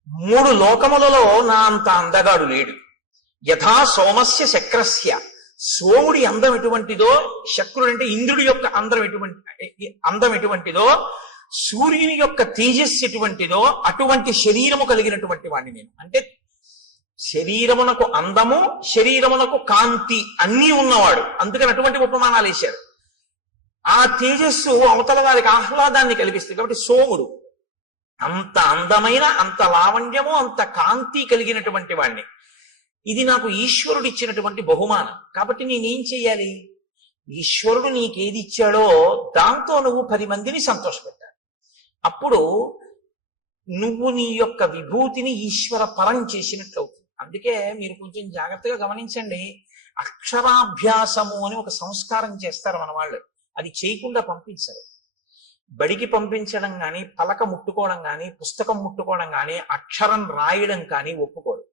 3 లోకములలో నా అంత అందగాడు లేడు. యథా సోమస్య శక్రస్య, సోముడి అందం ఎటువంటిదో, శక్రుడు అంటే ఇంద్రుడి యొక్క అందం ఎటువంటిదో, సూర్యుని యొక్క తేజస్సు ఎటువంటిదో అటువంటి శరీరము కలిగినటువంటి వాడిని నేను. అంటే శరీరమునకు అందము, శరీరమునకు కాంతి అన్నీ ఉన్నవాడు. అందుకని అటువంటి ఉపమానాలు వేశారు. ఆ తేజస్సు అవతల వారికి ఆహ్లాదాన్ని కలిగిస్తుంది. కాబట్టి సోముడు అంత అందమైన, అంత లావణ్యము, అంత కాంతి కలిగినటువంటి వాణ్ణి. ఇది నాకు ఈశ్వరుడు ఇచ్చినటువంటి బహుమానం. కాబట్టి నేనేం చెయ్యాలి? ఈశ్వరుడు నీకేది ఇచ్చాడో దాంతో నువ్వు 10 మందిని సంతోషపెట్టాలి. అప్పుడు నువ్వు నీ యొక్క విభూతిని ఈశ్వర పరం చేసినట్లు అవుతుంది. అందుకే మీరు కొంచెం జాగ్రత్తగా గమనించండి. అక్షరాభ్యాసము అని ఒక సంస్కారం చేస్తారు మన వాళ్ళు. అది చేయకుండా పంపించరు. బడికి పంపించడం కానీ, పలక ముట్టుకోవడం కానీ, పుస్తకం ముట్టుకోవడం కానీ, అక్షరం రాయడం కానీ ఒప్పుకోరు.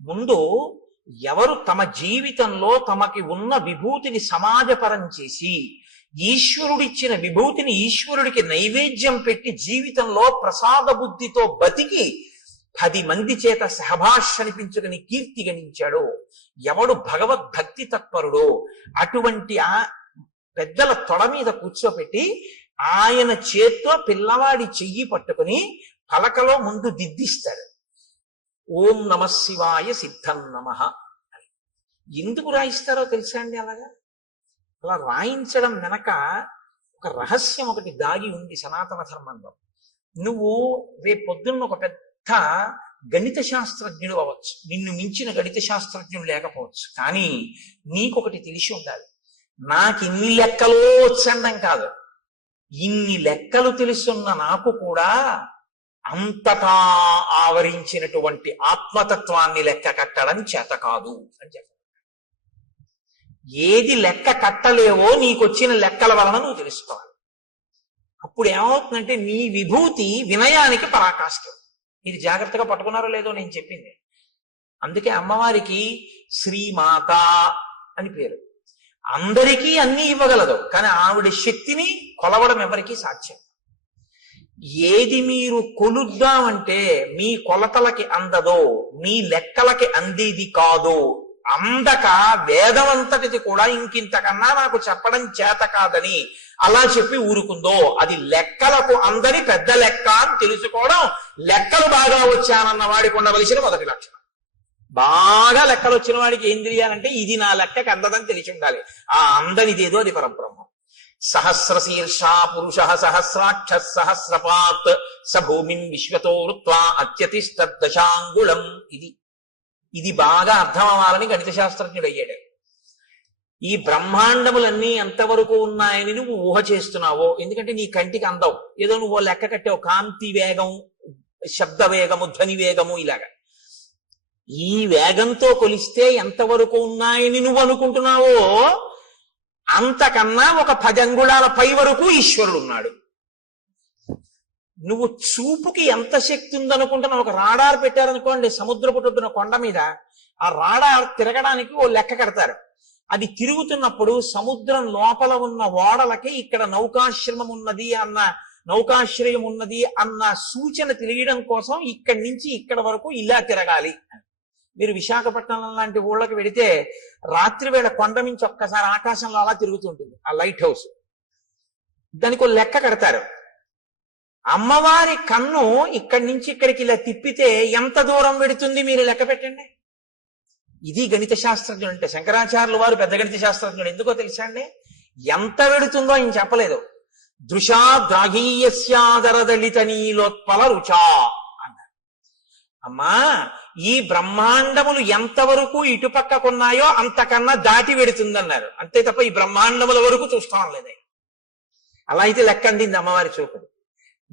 ముందు ఎవరు తమ జీవితంలో తమకి ఉన్న విభూతిని సమాజపరం చేసి ఈశ్వరుడిచ్చిన విభూతిని ఈశ్వరుడికి నైవేద్యం పెట్టి జీవితంలో ప్రసాద బుద్ధితో బతికి 10 మంది చేత సహభాష్ అనిపించుకుని కీర్తి గణించాడో, ఎవడు భగవద్భక్తి తత్పరుడో అటువంటి ఆ పెద్దల తొడ మీద కూర్చోపెట్టి ఆయన చేత్తో పిల్లవాడి చెయ్యి పట్టుకుని పలకలో ముందు దిద్దిస్తాడు. ఓం నమ శివాయ సిద్ధం నమః. ఎందుకు రాయిస్తారో తెలుసా అండి? అలా రాయించడం వెనక ఒక రహస్యం ఒకటి దాగి ఉంది సనాతన ధర్మంలో. నువ్వు రేపు పొద్దున్న ఒక పెద్ద గణిత శాస్త్రజ్ఞుడు అవ్వచ్చు, నిన్ను మించిన గణిత శాస్త్రజ్ఞుడు లేకపోవచ్చు, కానీ నీకొకటి తెలిసి ఉండాలి. నాకు ఇన్ని లెక్కలో వచ్చండం కాదు, ఇన్ని లెక్కలు తెలుసున్న నాకు కూడా అంతటా ఆవరించినటువంటి ఆత్మతత్వాన్ని లెక్క కట్టడం చేత కాదు అని చెప్పారు. ఏది లెక్క కట్టలేవో నీకొచ్చిన లెక్కల వలన నువ్వు తెలుసుకోవాలి. అప్పుడు ఏమవుతుందంటే నీ విభూతి వినయానికి పరాకాష్ఠం. ఇది జాగ్రత్తగా పట్టుకున్నారో లేదో నేను చెప్పింది. అందుకే అమ్మవారికి శ్రీమాత అని పేరు. అందరికీ అన్ని ఇవ్వగలదు, కానీ ఆవిడ శక్తిని కొలవడం ఎవరికీ సాధ్యం. ఏది మీరు కొలుద్దామంటే మీ కొలతలకి అందదో, మీ లెక్కలకి అందేది కాదో, అందక వేదమంతటిది కూడా ఇంకింతకన్నా నాకు చెప్పడం చేత కాదని అలా చెప్పి ఊరుకుందో, అది లెక్కలకు అందని పెద్ద లెక్క అని తెలుసుకోవడం లెక్కలు బాగా వచ్చానన్న వాడికి ఉండవలసిన మొదటి లక్షణం. బాగా లెక్కలు వచ్చిన వాడికి ఏం తెలియాలంటే ఇది నా లెక్కకి అందదని తెలిసి ఉండాలి. ఆ అందనిదేదో అది పరబ్రహ్మం. సహస్రశీర్షా పురుష సహస్రాక్ష సహస్రపాత్ స భూమిం విశ్వతో వృత్వా అత్యతిష్టదశాంగుళం. ఇది బాగా అర్థం అవ్వాలని గణిత శాస్త్రజ్ఞుడు అయ్యాడు. ఈ బ్రహ్మాండములన్నీ ఎంతవరకు ఉన్నాయని నువ్వు ఊహ చేస్తున్నావో, ఎందుకంటే నీ కంటికి అందవు, ఏదో నువ్వు లెక్క కట్టావు, కాంతి వేగం, శబ్ద వేగము, ధ్వని వేగము, ఇలాగా ఈ వేగంతో కొలిస్తే ఎంతవరకు ఉన్నాయని నువ్వు అనుకుంటున్నావో అంతకన్నా ఒక 10 అంగుళాల పై వరకు ఈశ్వరుడు ఉన్నాడు. నువ్వు చూపుకి ఎంత శక్తి ఉందనుకుంటున్నావు? ఒక రాడార్ పెట్టారనుకోండి సముద్రపు ఒడ్డున కొండ మీద, ఆ రాడార్ తిరగడానికి ఓ లెక్క కడతారు. అది తిరుగుతున్నప్పుడు సముద్రం లోపల ఉన్న ఓడలకి ఇక్కడ నౌకాశ్రమం ఉన్నది అన్న, నౌకాశ్రయం ఉన్నది అన్న సూచన తెలియడం కోసం ఇక్కడి నుంచి ఇక్కడ వరకు ఇలా తిరగాలి. మీరు విశాఖపట్నం లాంటి ఊళ్ళకి వెడితే రాత్రి వేళ కొండ నుంచి ఒక్కసారి ఆకాశంలో అలా తిరుగుతుంటుంది ఆ లైట్ హౌస్. దానికి ఒక లెక్క కడతారు. అమ్మవారి కన్ను ఇక్కడి నుంచి ఇక్కడికి ఇలా తిప్పితే ఎంత దూరం వెడుతుంది మీరు లెక్క పెట్టండి. ఇది గణిత శాస్త్రజ్ఞుడు అంటే. శంకరాచార్యులు వారు పెద్ద గణిత శాస్త్రజ్ఞుడు. ఎందుకో తెలుసా అండి? ఎంత వెడుతుందో ఆయన చెప్పలేదు. దృశా ద్రాఘీయస్యాదరదళిత నీలోత్పల రుచా అన్నారు. అమ్మా, ఈ బ్రహ్మాండములు ఎంతవరకు ఇటుపక్కకున్నాయో అంతకన్నా దాటి వెడుతుందన్నారు. అంతే తప్ప ఈ బ్రహ్మాండముల వరకు చూస్తాం లేదు. అలా అయితే లెక్క అందింది అమ్మవారి చూపుడు.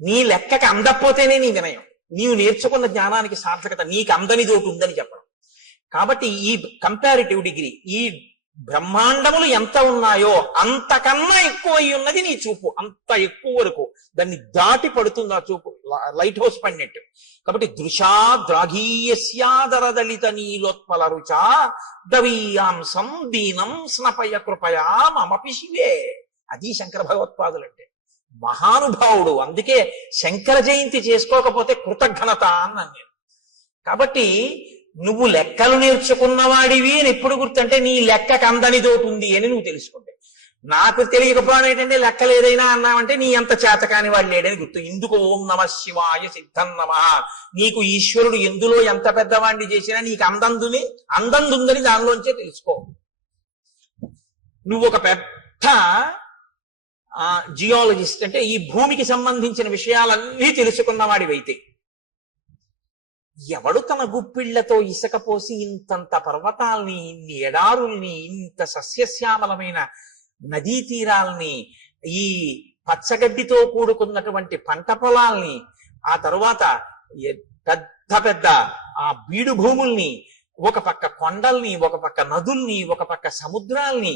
నీ లెక్కకి అందకపోతేనే నీ వినయం, నీవు నేర్చుకున్న జ్ఞానానికి సార్థకత. నీకు అందని తోటి ఉందని చెప్పడం. కాబట్టి ఈ కంపారిటివ్ డిగ్రీ, ఈ బ్రహ్మాండములు ఎంత ఉన్నాయో అంతకన్నా ఎక్కువ అయి ఉన్నది నీ చూపు. అంత ఎక్కువ వరకు దాన్ని దాటి పడుతుంది ఆ చూపు. లైట్ హౌస్ పడినట్టు. కాబట్టి దృశా ద్రాఘీయస్యాదరదళిత నీలోత్పల రుచా దవీయాంసం దీనం స్నపయ కృపయా మమపి శివే. అది శంకర భగవత్పాదులు అంటే. మహానుభావుడు. అందుకే శంకర జయంతి చేసుకోకపోతే కృతజ్ఞత అన్నాను నేను. కాబట్టి నువ్వు లెక్కలు నేర్చుకున్నవాడివి అని ఎప్పుడు గుర్తంటే నీ లెక్కకు అందనిదోటి ఉంది అని నువ్వు తెలుసుకుంటే. నాకు తెలియకపోవడం ఏంటంటే లెక్కలు ఏదైనా అన్నామంటే నీ అంత చేతకాని వాడు లేడని గుర్తు. ఇందుకు ఓం నమ శివాయ సిద్ధం నమ. నీకు ఈశ్వరుడు ఎందులో ఎంత పెద్దవాడిని చేసినా నీకు అందందుందని దానిలోంచే తెలుసుకో. నువ్వు ఒక పెద్ద జియాలజిస్ట్ అంటే ఈ భూమికి సంబంధించిన విషయాలన్నీ తెలుసుకున్నవాడివైతే ఎవడు తన గుప్పిళ్లతో ఇసుక పోసి ఇంతంత పర్వతాల్ని, ఇన్ని ఎడారుల్ని, ఇంత సస్యశ్యామలమైన నదీ తీరాల్ని, ఈ పచ్చగడ్డితో కూడుకున్నటువంటి పంట పొలాల్ని, ఆ తరువాత పెద్ద పెద్ద ఆ బీడు భూముల్ని, ఒక పక్క కొండల్ని, ఒక పక్క నదుల్ని, ఒక పక్క సముద్రాల్ని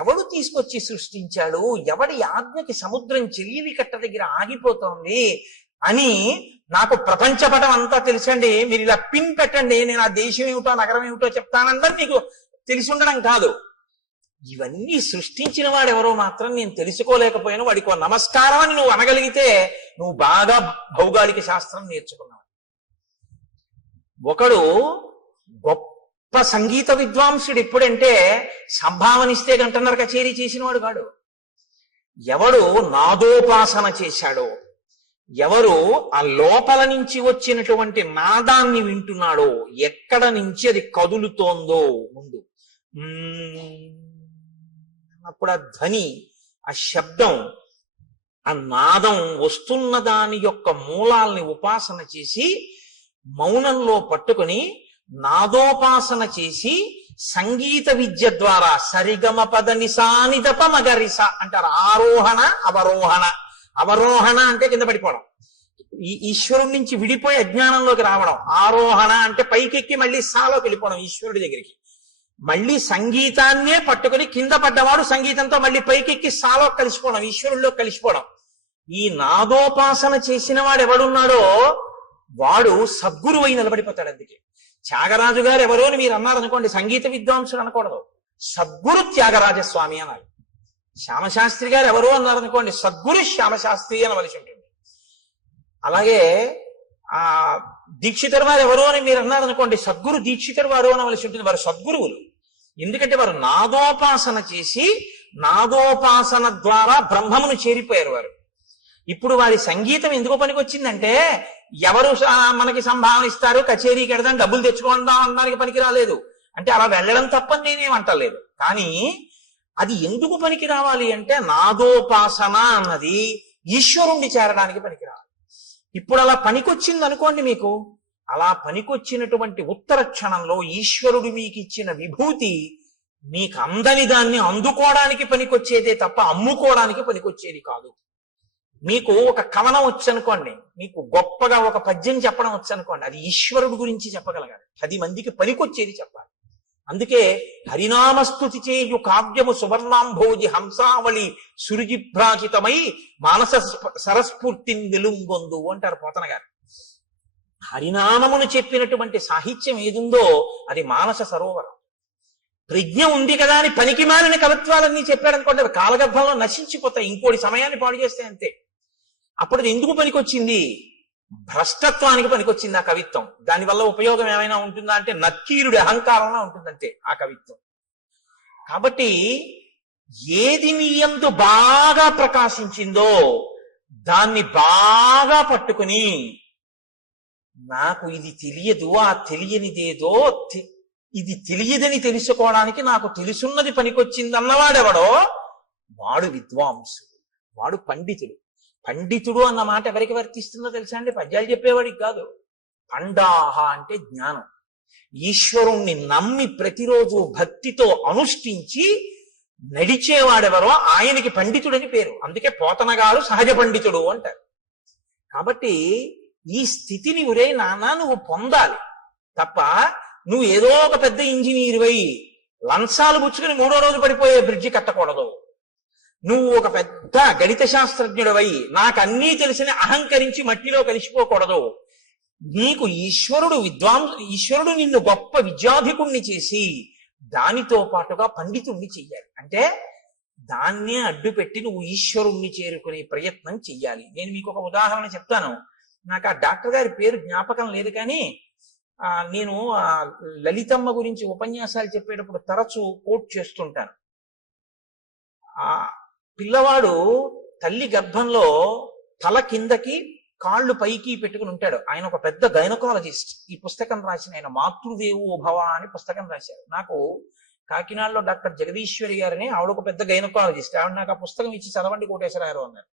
ఎవడు తీసుకొచ్చి సృష్టించాడు? ఎవడి ఆజ్ఞకి సముద్రం చెలియవి కట్ట దగ్గర ఆగిపోతోంది అని నాకు ప్రపంచపటం అంతా తెలుసండి. మీరు ఇలా పిన్ పెట్టండి, నేను ఆ దేశం ఏమిటో నగరం ఏమిటో చెప్తానందరూ నీకు తెలిసి ఉండడం కాదు. ఇవన్నీ సృష్టించిన వాడు ఎవరో మాత్రం నేను తెలుసుకోలేకపోయాను, వాడికి ఒక నమస్కారం అని నువ్వు అనగలిగితే నువ్వు బాగా భౌగోళిక శాస్త్రం నేర్చుకున్నావు. ఒకడు గొప్ప సంగీత విద్వాంసుడు ఎప్పుడంటే సంభావనిస్తే గంటన్నర కచేరీ చేసిన వాడు కాడు. ఎవడు నాదోపాసన చేశాడో, ఎవరు ఆ లోపల నుంచి వచ్చినటువంటి నాదాన్ని వింటున్నాడో, ఎక్కడ నుంచి అది కదులుతోందో ముందు అప్పుడు ఆ ధ్వని, ఆ శబ్దం, ఆ నాదం వస్తున్న దాని యొక్క మూలాల్ని ఉపాసన చేసి మౌనంలో పట్టుకుని నాదోపాసన చేసి సంగీత విద్య ద్వారా సరిగమ పద నిసానిదప మగరిస అంటారు. ఆరోహణ అవరోహణ. అవరోహణ అంటే కింద పడిపోవడం, ఈ ఈశ్వరుడి నుంచి విడిపోయి అజ్ఞానంలోకి రావడం. ఆరోహణ అంటే పైకెక్కి మళ్ళీ సాలోకి వెళ్ళిపోవడం ఈశ్వరుడి దగ్గరికి. మళ్ళీ సంగీతాన్నే పట్టుకుని కింద పడ్డవాడు సంగీతంతో మళ్ళీ పైకెక్కి సాలో కలిసిపోవడం, ఈశ్వరుల్లో కలిసిపోవడం. ఈ నాదోపాసన చేసిన వాడు ఎవడున్నాడో వాడు సద్గురువు అయి నిలబడిపోతాడు. అందుకే త్యాగరాజు గారు ఎవరో అని మీరు అన్నారనుకోండి, సంగీత విద్వాంసుడు అనకూడదు, సద్గురు త్యాగరాజస్వామి అనాలి. శ్యామశాస్త్రి గారు ఎవరో అన్నారనుకోండి, సద్గురు శ్యామశాస్త్రి అనవలసి ఉంటుంది. అలాగే ఆ దీక్షితర్ వారు ఎవరో అని మీరు అన్నారనుకోండి, సద్గురు దీక్షితర్ వారు అనవలసి ఉంటుంది. వారు సద్గురువులు. ఎందుకంటే వారు నాదోపాసన చేసి నాదోపాసన ద్వారా బ్రహ్మమును చేరిపోయారు వారు. ఇప్పుడు వారి సంగీతం ఎందుకు పనికొచ్చిందంటే, ఎవరు మనకి సంభావన ఇస్తారు, కచేరీకి వెడదాం, డబ్బులు తెచ్చుకుందాం అనడానికి పనికి రాలేదు. అంటే అలా వెళ్ళడం తప్పని నేనేమంటలేదు. కానీ అది ఎందుకు పనికి రావాలి అంటే, నాదోపాసన అన్నది ఈశ్వరుణ్ణి చేరడానికి పనికి రావాలి. ఇప్పుడు అలా పనికొచ్చింది అనుకోండి, మీకు అలా పనికొచ్చినటువంటి ఉత్తర క్షణంలో ఈశ్వరుడు మీకు ఇచ్చిన విభూతి మీకు అందని దాన్ని అందుకోవడానికి పనికొచ్చేదే తప్ప అమ్ముకోవడానికి పనికొచ్చేది కాదు. మీకు ఒక కవనం వచ్చనుకోండి, మీకు గొప్పగా ఒక పద్యం చెప్పడం వచ్చనుకోండి, అది ఈశ్వరుడు గురించి చెప్పగలగాలి, 10 మందికి పనికొచ్చేది చెప్పాలి. అందుకే హరినామస్తుతి చేయు కావ్యము సువర్ణాంభోజి హంసావళి సురుజిభ్రాజితమై మానస సరస్ఫూర్తిని వెలుంగొందు అంటారు పోతన గారు. హరినామమును చెప్పినటువంటి సాహిత్యం ఏదుందో అది మానస సరోవరం. ప్రజ్ఞ ఉంది కదా అని పనికి మారిన కవిత్వాలన్నీ చెప్పాడు అనుకోండి, కాలగర్భంలో నశించిపోతాయి, ఇంకోటి సమయాన్ని పాడు చేస్తే అంతే. అప్పుడు అది ఎందుకు పనికొచ్చింది? భ్రష్టత్వానికి పనికొచ్చింది ఆ కవిత్వం. దానివల్ల ఉపయోగం ఏమైనా ఉంటుందా అంటే నక్కీరుడి అహంకారంలో ఉంటుందంతే ఆ కవిత్వం. కాబట్టి ఏది నీ యందు బాగా ప్రకాశించిందో దాన్ని బాగా పట్టుకుని, నాకు ఇది తెలియదు, ఆ తెలియనిదేదో ఇది తెలియదని తెలుసుకోవడానికి నాకు తెలుసున్నది పనికొచ్చింది అన్నవాడెవడో వాడు విద్వాంసుడు, వాడు పండితుడు. పండితుడు అన్న మాట ఎవరికి వర్తిస్తుందో తెలుసా అండి? పద్యాలు చెప్పేవాడికి కాదు. పండాహ అంటే జ్ఞానం. ఈశ్వరుణ్ణి నమ్మి ప్రతిరోజు భక్తితో అనుష్ఠించి నడిచేవాడెవరో ఆయనకి పండితుడని పేరు. అందుకే పోతన గారు సహజ పండితుడు అంటారు. కాబట్టి ఈ స్థితిని ఒరే నాన్న నువ్వు పొందాలి తప్ప, నువ్వు ఏదో ఒక పెద్ద ఇంజనీర్ అయి లంచాలు పుచ్చుకుని 3వ రోజు పడిపోయే బ్రిడ్జి కట్టకూడదు. నువ్వు ఒక పెద్ద గణిత శాస్త్రజ్ఞుడవై నాకు అన్నీ తెలిసిన అహంకరించి మట్టిలో కలిసిపోకూడదు. నీకు ఈశ్వరుడు నిన్ను గొప్ప విద్యాధికుణ్ణి చేసి దానితో పాటుగా పండితుణ్ణి చెయ్యాలి. అంటే దాన్నే అడ్డు పెట్టి నువ్వు ఈశ్వరుణ్ణి చేరుకునే ప్రయత్నం చెయ్యాలి. నేను మీకు ఒక ఉదాహరణ చెప్తాను. నాకు ఆ డాక్టర్ గారి పేరు జ్ఞాపకం లేదు, కానీ నేను లలితమ్మ గురించి ఉపన్యాసాలు చెప్పేటప్పుడు తరచూ కోట్ చేస్తుంటాను. ఆ పిల్లవాడు తల్లి గర్భంలో తల కిందకి కాళ్ళు పైకి పెట్టుకుని ఉంటాడు. ఆయన ఒక పెద్ద గైనకాలజిస్ట్. ఈ పుస్తకం రాసిన ఆయన మాతృదేవో భవ అని పుస్తకం రాశారు. నాకు కాకినాడలో డాక్టర్ జగదీశ్వరి గారని ఆవిడ ఒక పెద్ద గైనకాలజిస్ట్. ఆవిడ నాకు ఆ పుస్తకం ఇచ్చి చదవండి కోటేశ్వరరావు అన్నారు.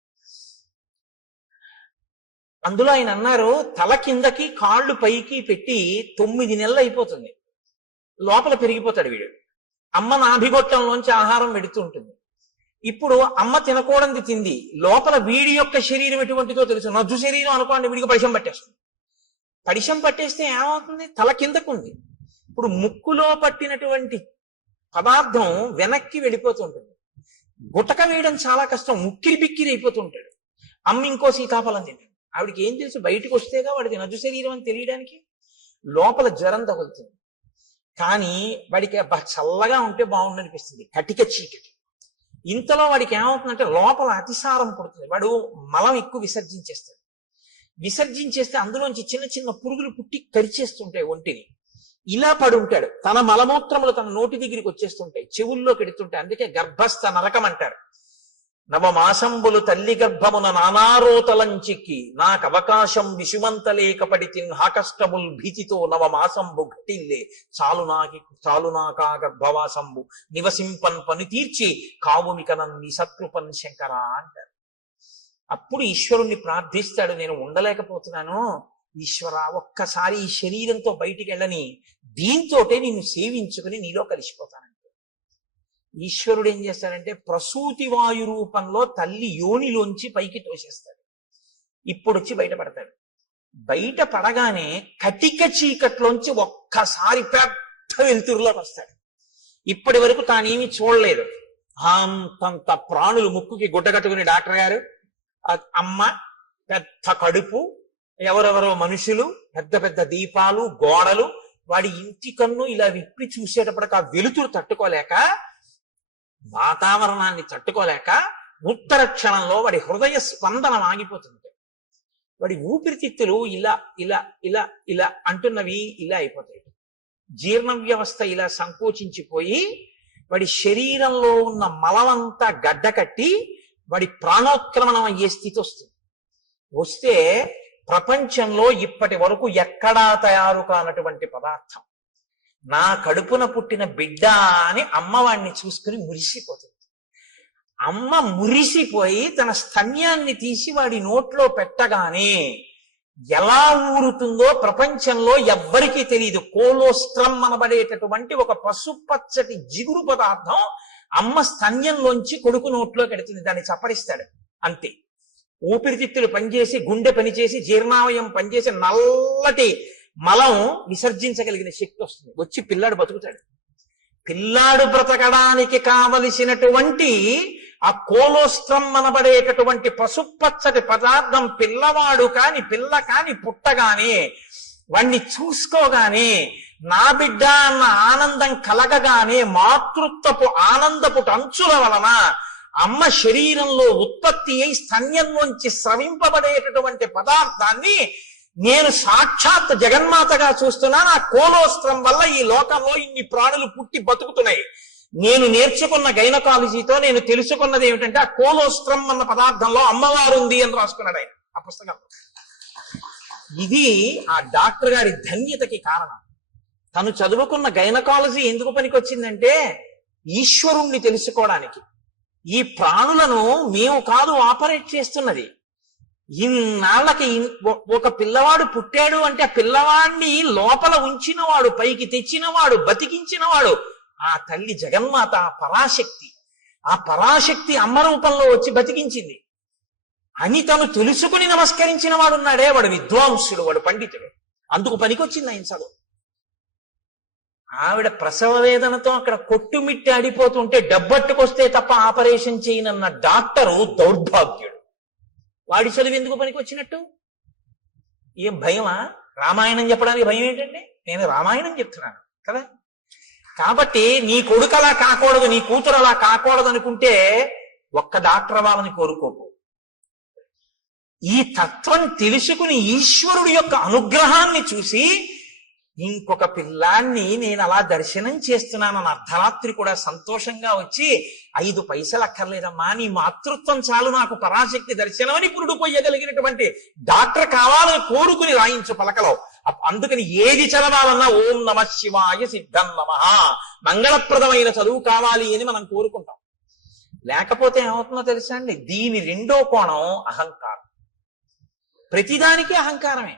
అందులో ఆయన అన్నారు, తల కిందకి కాళ్ళు పైకి పెట్టి 9 నెలలు అయిపోతుంది, లోపల పెరిగిపోతాడు వీడు. అమ్మ నాభిగొట్టంలోంచి ఆహారం పెడుతూ ఉంటుంది. ఇప్పుడు అమ్మ తినకూడదు తింది, లోపల వీడి యొక్క శరీరం ఎటువంటిదో తెలుసు. నజ్జు శరీరం అనుకోండి, వీడికి పడిశం పట్టేస్తుంది. పడిశం పట్టేస్తే ఏమవుతుంది? తల కిందకు ఉంది. ఇప్పుడు ముక్కులో పట్టినటువంటి పదార్థం వెనక్కి వెళ్ళిపోతుంటుంది. గుటక వేయడం చాలా కష్టం, ముక్కిరి బిక్కిరి అయిపోతుంటాడు. అమ్మ ఇంకో సీతాఫలం తింటుంది. ఆవిడికి ఏం తెలుసు? బయటకు వస్తేగా వాడికి నజ్జు శరీరం అని తెలియడానికి. లోపల జ్వరం తగులుతుంది. కానీ వాడికి చల్లగా ఉంటే బాగుండనిపిస్తుంది, కటిక చీకటి. ఇంతలో వాడికి ఏమవుతుందంటే లోపల అతిసారం పుడుతుంది. వాడు మలం ఎక్కువ విసర్జించేస్తాడు. విసర్జించేస్తే అందులోంచి చిన్న చిన్న పురుగులు పుట్టి కరిచేస్తుంటాయి ఒంటిని. ఇలా పడి ఉంటాడు. తన మలమూత్రములు తన నోటి దగ్గరికి వచ్చేస్తుంటాయి, చెవుల్లో కెడుతుంటాయి. అందుకే గర్భస్థ నరకం అంటారు. నవమాసంబులు తల్లి గర్భమున నానారోతలంచిక్కి నాకు అవకాశం విషుమంతలేకపడి హాకష్టముల్ భీతితో నవమాసంబు ఘటిల్లే చాలు నాకా గర్భవాసంబు నివసింపన్ పని తీర్చి కావుమికనన్ని సత్కృపన్ శంకర అంటారు. అప్పుడు ఈశ్వరుణ్ణి ప్రార్థిస్తాడు, నేను ఉండలేకపోతున్నాను ఈశ్వర, ఒక్కసారి ఈ శరీరంతో బయటికి వెళ్ళని, దీంతోటే నిన్ను సేవించుకుని నీలో కలిసిపోతానంటే. ఈశ్వరుడు ఏం చేస్తాడంటే ప్రసూతి వాయు రూపంలో తల్లి యోనిలోంచి పైకి తోసేస్తాడు. ఇప్పుడు వచ్చి బయటపడతాడు. బయట పడగానే కటిక చీకట్లోంచి ఒక్కసారి పెద్ద వెలుతురులోకి వస్తాడు. ఇప్పటి వరకు తానేమి చూడలేదు. అంతంత ప్రాణులు ముక్కుకి గుడ్డ కట్టుకుని డాక్టర్ గారు, అమ్మ, పెద్ద కడుపు, ఎవరెవరో మనుషులు, పెద్ద పెద్ద దీపాలు, గోడలు. వాడి ఇంటి కన్ను ఇలా విప్పి చూసేటప్పటికి ఆ వెలుతురు తట్టుకోలేక, వాతావరణాన్ని తట్టుకోలేక ఉత్తర క్షణంలో వాడి హృదయ స్పందన ఆగిపోతుంది. వాడి ఊపిరితిత్తులు ఇలా ఇలా ఇలా ఇలా అంటున్నవి ఇలా అయిపోతాయి. జీర్ణ వ్యవస్థ ఇలా సంకోచించిపోయి వాడి శరీరంలో ఉన్న మలమంతా గడ్డ కట్టి వాడి ప్రాణోత్క్రమణం అయ్యే స్థితి వస్తుంది. వస్తే ప్రపంచంలో ఇప్పటి వరకు ఎక్కడా తయారు కానటువంటి పదార్థం, నా కడుపున పుట్టిన బిడ్డ అని అమ్మవాడిని చూసుకుని మురిసిపోతుంది. అమ్మ మురిసిపోయి తన స్తన్యాన్ని తీసి వాడి నోట్లో పెట్టగానే ఎలా ఊరుతుందో ప్రపంచంలో ఎవ్వరికీ తెలియదు. కోలోస్ట్రమ్ అనబడేటటువంటి ఒక పసుపచ్చటి జిగురు పదార్థం అమ్మ స్తన్యంలోంచి కొడుకు నోట్లో పెడుతుంది. దాన్ని చప్పరిస్తాడు అంతే. ఊపిరితిత్తులు పనిచేసి, గుండె పనిచేసి, జీర్ణావయం పనిచేసి నల్లటి మలం విసర్జించగలిగిన శక్తి వస్తుంది. వచ్చి పిల్లాడు బతుకుతాడు. పిల్లాడు బ్రతకడానికి కావలసినటువంటి ఆ కోలోస్ట్రమ్ అనబడేటటువంటి పసుపచ్చటి పదార్థం పిల్లవాడు కాని పిల్ల కాని పుట్టగానే వాణ్ణి చూసుకోగానే నా బిడ్డ అన్న ఆనందం కలగగానే మాతృత్వపు ఆనందపు అంచుల వలన అమ్మ శరీరంలో ఉత్పత్తి అయి స్తన్యంలోంచి స్రవింపబడేటటువంటి పదార్థాన్ని నేను సాక్షాత్ జగన్మాతగా చూస్తున్నాను. ఆ కోలోస్ట్రం వల్ల ఈ లోకంలో ఇన్ని ప్రాణులు పుట్టి బతుకుతున్నాయి. నేను నేర్చుకున్న గైనకాలజీతో నేను తెలుసుకున్నది ఏమిటంటే ఆ కోలోస్ట్రం అన్న పదార్థంలో అమ్మవారు ఉంది అని రాసుకున్నాడు ఆయన ఆ పుస్తకంలో. ఇది ఆ డాక్టర్ గారి ధన్యతకి కారణం. తను చదువుకున్న గైనకాలజీ ఎందుకు పనికొచ్చిందంటే ఈశ్వరుణ్ణి తెలుసుకోవడానికి. ఈ ప్రాణులను మేము కాదు ఆపరేట్ చేస్తున్నది. ఇన్నాళ్ళకి ఒక పిల్లవాడు పుట్టాడు అంటే ఆ పిల్లవాడిని లోపల ఉంచినవాడు, పైకి తెచ్చినవాడు, బతికించినవాడు ఆ తల్లి జగన్మాత, ఆ పరాశక్తి. ఆ పరాశక్తి అమ్మ రూపంలో వచ్చి బతికించింది అని తను తెలుసుకుని నమస్కరించిన వాడున్నాడే, వాడు విద్వాంసుడు, వాడు పండితుడు. అందుకు పనికొచ్చింది ఆయన చదువు. ఆవిడ ప్రసవ వేదనతో అక్కడ కొట్టుమిట్టి ఆడిపోతుంటే డబ్బట్టుకొస్తే తప్ప ఆపరేషన్ చేయనన్న డాక్టరు దౌర్భాగ్యుడు. వాడి చదువు ఎందుకు పనికి వచ్చినట్టు? ఏం భయమా? రామాయణం చెప్పడానికి భయం ఏంటండి? నేను రామాయణం చెప్తున్నాను కదా. కాబట్టి నీ కొడుకు అలా కాకూడదు, నీ కూతురు అలా కాకూడదు అనుకుంటే ఒక్క డాక్టర్ అవ్వాలని కోరుకోకు. ఈ తత్వం తెలుసుకుని ఈశ్వరుడి యొక్క అనుగ్రహాన్ని చూసి ఇంకొక పిల్లాన్ని నేను అలా దర్శనం చేస్తున్నానని అర్ధరాత్రి కూడా సంతోషంగా వచ్చి 5 పైసలు అక్కర్లేదమ్మా, నీ మాతృత్వం చాలు నాకు పరాశక్తి దర్శనమని పురుడు పోయగలిగినటువంటి డాక్టర్ కావాలని కోరుకుని రాయించు పలకలో. అందుకని ఏది చదవాలన్నా ఓం నమ శివాయ సిద్ధం నమః, మంగళప్రదమైన చదువు కావాలి అని మనం కోరుకుంటాం. లేకపోతే ఏమవుతుందో తెలుసా అండి? దీని రెండో కోణం అహంకారం. ప్రతిదానికి అహంకారమే.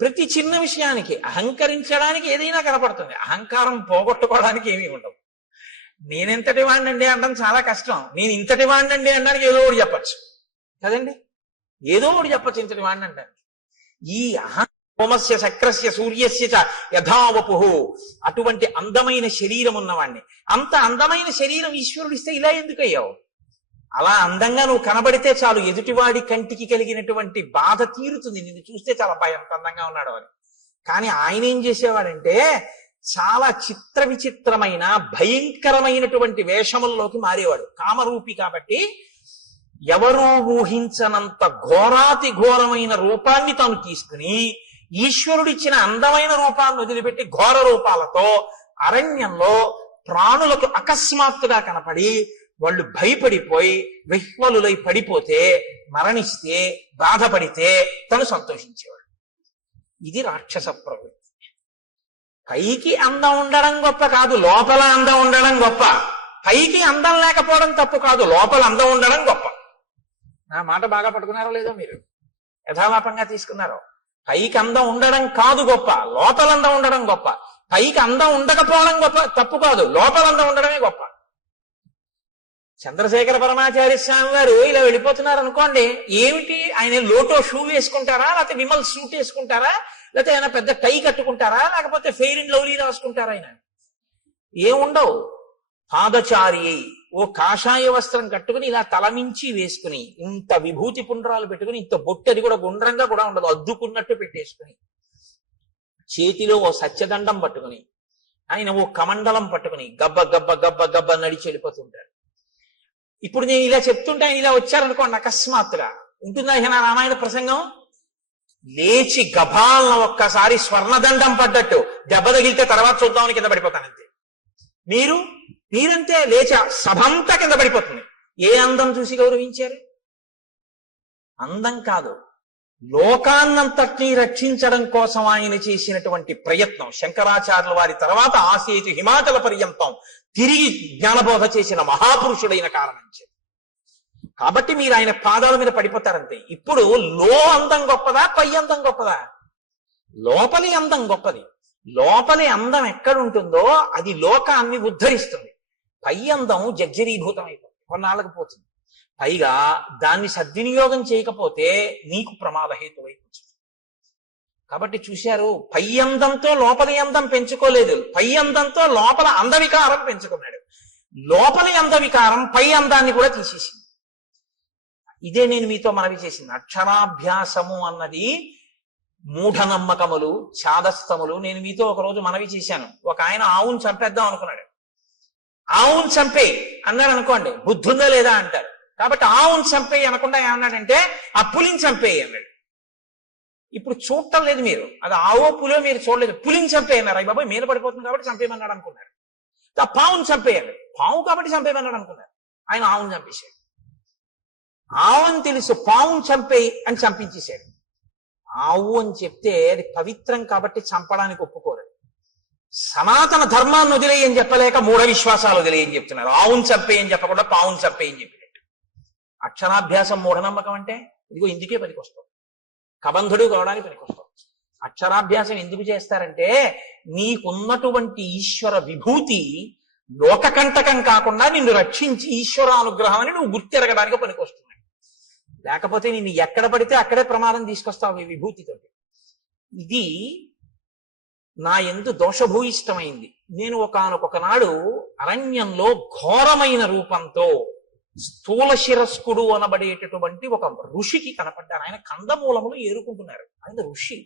ప్రతి చిన్న విషయానికి అహంకరించడానికి ఏదైనా కనపడుతుంది. అహంకారం పోగొట్టుకోవడానికి ఏమీ ఉండవు. నేనెంతటి వాడినండి అనడం చాలా కష్టం. నేను ఇంతటి వాడినండి అనడానికి ఏదో ఒకటి చెప్పచ్చు కదండి. ఏదో ఒకటి చెప్పచ్చు ఇంతటి వాడిని అనడానికి. ఈ హోమస్య శక్రస్య సూర్యస్య చ యథావపుః, అటువంటి అందమైన శరీరం ఉన్నవాణ్ణి, అంత అందమైన శరీరం ఈశ్వరుడిస్తే ఇలా ఎందుకు అయ్యావు? అలా అందంగా నువ్వు కనబడితే చాలు, ఎదుటివాడి కంటికి కలిగినటువంటి బాధ తీరుతుంది. నిన్ను చూస్తే చాలా ఎంత అందంగా ఉన్నాడు అని. కానీ ఆయన ఏం చేసేవాడంటే చాలా చిత్ర విచిత్రమైన భయంకరమైనటువంటి వేషముల్లోకి మారేవాడు. కామరూపి కాబట్టి ఎవరూ ఊహించనంత ఘోరాతి ఘోరమైన రూపాన్ని తాను తీసుకుని ఈశ్వరుడిచ్చిన అందమైన రూపాన్ని వదిలిపెట్టి ఘోర రూపాలతో అరణ్యంలో ప్రాణులకు అకస్మాత్తుగా కనపడి వాళ్ళు భయపడిపోయి విహ్వలులై పడిపోతే, మరణిస్తే, బాధపడితే తను సంతోషించేవాడు. ఇది రాక్షస ప్రవృత్తి. పైకి అందం ఉండడం గొప్ప కాదు, లోపల అందం ఉండడం గొప్ప. పైకి అందం లేకపోవడం తప్పు కాదు, లోపల అందం ఉండడం గొప్ప. నా మాట బాగా పట్టుకున్నారో లేదో మీరు? యథాలాపంగా తీసుకున్నారో? పైకి అందం ఉండడం కాదు గొప్ప, లోపల అందం ఉండడం గొప్ప. పైకి అందం ఉండకపోవడం గొప్ప తప్పు కాదు, లోపల అందం ఉండడమే గొప్ప. చంద్రశేఖర పరమాచార్య స్వామి గారు ఇలా వెళ్ళిపోతున్నారు అనుకోండి, ఏమిటి ఆయన లోటో షూ వేసుకుంటారా, లేకపోతే విమల్ సూట్ వేసుకుంటారా, లేకపోతే ఆయన పెద్ద టై కట్టుకుంటారా, లేకపోతే ఫెయిర్ అండ్ లవ్లీ రాసుకుంటారా? ఆయన ఏముండవు. పాదచారి ఓ కాషాయ వస్త్రం కట్టుకుని ఇలా తలమించి వేసుకుని, ఇంత విభూతి పుండ్రాలు పెట్టుకుని, ఇంత బొట్టు, అది కూడా గుండ్రంగా కూడా ఉండదు, అద్దుకున్నట్టు పెట్టేసుకుని, చేతిలో ఓ సత్యదండం పట్టుకుని, ఆయన ఓ కమండలం పట్టుకుని గబ్బ గబ్బ గబ్బ గబ్బ నడిచి వెళ్ళిపోతుంటాడు. ఇప్పుడు నేను ఇలా చెప్తుంటే ఆయన ఇలా వచ్చారనుకోండి, అకస్మాత్తుగా ఉంటుందా నా రామాయణ ప్రసంగం? లేచి గభాలను ఒక్కసారి స్వర్ణదండం పడ్డట్టు దెబ్బ తగిలితే తర్వాత చూద్దామని కింద పడిపోతానంతే. మీరంతే లేచి సభంతా కింద పడిపోతుంది. ఏ అందం చూసి గౌరవించారు? అందం కాదు, లోకాన్నంతటినీ రక్షించడం కోసం ఆయన చేసినటువంటి ప్రయత్నం. శంకరాచార్యుల వారి తర్వాత ఆసేతు హిమాచల పర్యంతం తిరిగి జ్ఞానబోధ చేసిన మహాపురుషుడైన కారణం. కాబట్టి మీరు ఆయన పాదాల మీద పడిపోతారంతే. ఇప్పుడు అందం గొప్పదా, పై అందం గొప్పదా? లోపలి అందం గొప్పది. లోపలి అందం ఎక్కడుంటుందో అది లోకాన్ని ఉద్ధరిస్తుంది. పై అందం జర్జరీభూతం అయిపోతుంది, కొన్నాళ్ళకు పోతుంది. పైగా దాన్ని సద్వినియోగం చేయకపోతే నీకు ప్రమాదహేతువైపోతుంది. కాబట్టి చూశారు, పై అందంతో లోపలి అందం పెంచుకోలేదు, పై అందంతో లోపల అందవికారం పెంచుకున్నాడు. లోపలి అందవికారం పై అందాన్ని కూడా తీసేసింది. ఇదే నేను మీతో మనవి చేసింది. అక్షరాభ్యాసము అన్నది మూఢనమ్మకములు, ఛాదస్తములు. నేను మీతో ఒకరోజు మనవి చేశాను. ఒక ఆయన ఆవును చంపేద్దాం అనుకున్నాడు. ఆవును చంపే అన్నాడు అనుకోండి, బుద్ధుందా లేదా అంటారు. కాబట్టి ఆవును చంపేయి అనకుండా ఏమన్నాడంటే ఆ పులిని చంపేయి అన్నాడు. ఇప్పుడు చూడటం లేదు మీరు, అది ఆవో పులో మీరు చూడలేదు. పులిని చంపేయి అన్నారు. అయ్యి బాబాయ్ మీద పడిపోతుంది కాబట్టి చంపేయమన్నాడు అనుకున్నారు. ఆ పావును చంపేయాలి, పావు కాబట్టి చంపేయమన్నాడు అనుకున్నారు. ఆయన ఆవును చంపేశాడు. ఆవుని తెలుసు, పావును చంపేయి అని చంపించేశాడు. ఆవు అని చెప్తే అది పవిత్రం కాబట్టి చంపడానికి ఒప్పుకోరు. సనాతన ధర్మాన్ని వదిలేయని చెప్పలేక మూఢ విశ్వాసాలు వదిలేయని చెప్తున్నారు. ఆవును చంపేయని చెప్పకుండా పావును చంపేయని చెప్పినట్టు. అక్షరాభ్యాసం మూఢనమ్మకం అంటే ఇదిగో ఇందుకే పనికొస్తాం, కబంధుడు కావడానికి పనికొస్తాం. అక్షరాభ్యాసం ఎందుకు చేస్తారంటే నీకున్నటువంటి ఈశ్వర విభూతి లోకకంటకం కాకుండా నిన్ను రక్షించి ఈశ్వరానుగ్రహం అని నువ్వు గుర్తెరగడానికి పనికొస్తుంది. లేకపోతే నిన్ను ఎక్కడ పడితే అక్కడే ప్రమాదం తీసుకొస్తావు ఈ విభూతితో. ఇది నా యందు దోషభూయిష్టమైంది. నేను ఒకానొకనాడు అరణ్యంలో ఘోరమైన రూపంతో స్థూల శిరస్కుడు అనబడేటటువంటి ఒక ఋషికి కనపడ్డాను. ఆయన కందమూలములు ఏరుకుంటున్నారు. ఆయన ఋషి.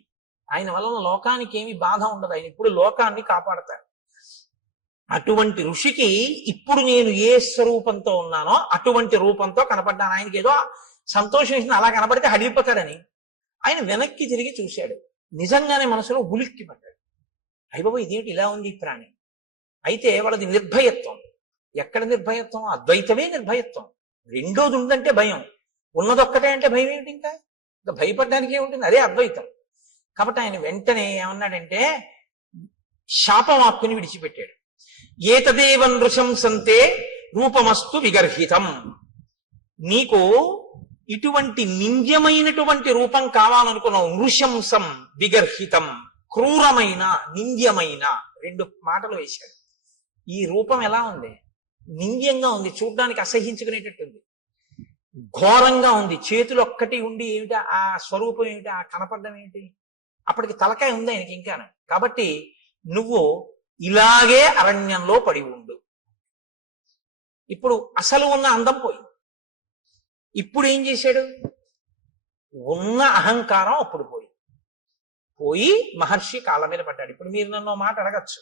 ఆయన వలన లోకానికి ఏమి బాధ ఉండదు. ఆయన ఇప్పుడు లోకాన్ని కాపాడతారు. అటువంటి ఋషికి ఇప్పుడు నేను ఏ స్వరూపంతో ఉన్నానో అటువంటి రూపంతో కనపడ్డాను. ఆయనకి ఏదో సంతోషం వేసింది, అలా కనపడితే హడిలిపోతాడని. ఆయన వెనక్కి తిరిగి చూశాడు. నిజంగానే మనసులో ఉలిక్కి పడ్డాడు. అయ్యబాబు, ఇదేంటి ఇలా ఉంది ఈ ప్రాణి? అయితే వాళ్ళది నిర్భయత్వం. ఎక్కడ నిర్భయత్వం? అద్వైతమే నిర్భయత్వం. రెండోది ఉందంటే భయం, ఉన్నదొక్కటే అంటే భయం ఏమిటి? ఇంకా భయపడడానికి ఏముంటుంది? అదే అద్వైతం. కాబట్టి ఆయన వెంటనే ఏమన్నాడంటే శాపవాక్కుని విడిచిపెట్టాడు. ఏతదేవ నృశంసంతే రూపమస్తు విగర్హితం. నీకు ఇటువంటి నింద్యమైనటువంటి రూపం కావాలనుకున్నావు. నృశంసం విగర్హితం, క్రూరమైన నింద్యమైన, రెండు మాటలు వేశాడు. ఈ రూపం ఎలా ఉంది? నింద్యంగా ఉంది, చూడ్డానికి అసహించుకునేటట్టుంది, ఘోరంగా ఉంది. చేతులు ఒక్కటి ఉండి ఏమిటి ఆ స్వరూపం ఏమిటి, ఆ కనపడడం ఏమిటి? అప్పటికి తలకాయ ఉంది ఆయనకి ఇంకా. కాబట్టి నువ్వు ఇలాగే అరణ్యంలో పడి ఉండు. ఇప్పుడు అసలు ఉన్న అందం పోయింది. ఇప్పుడు ఏం చేశాడు? ఉన్న అహంకారం అప్పుడు పోయి మహర్షి కాళ్ళ మీద పడ్డాడు. ఇప్పుడు మీరు నన్ను మాట అడగచ్చు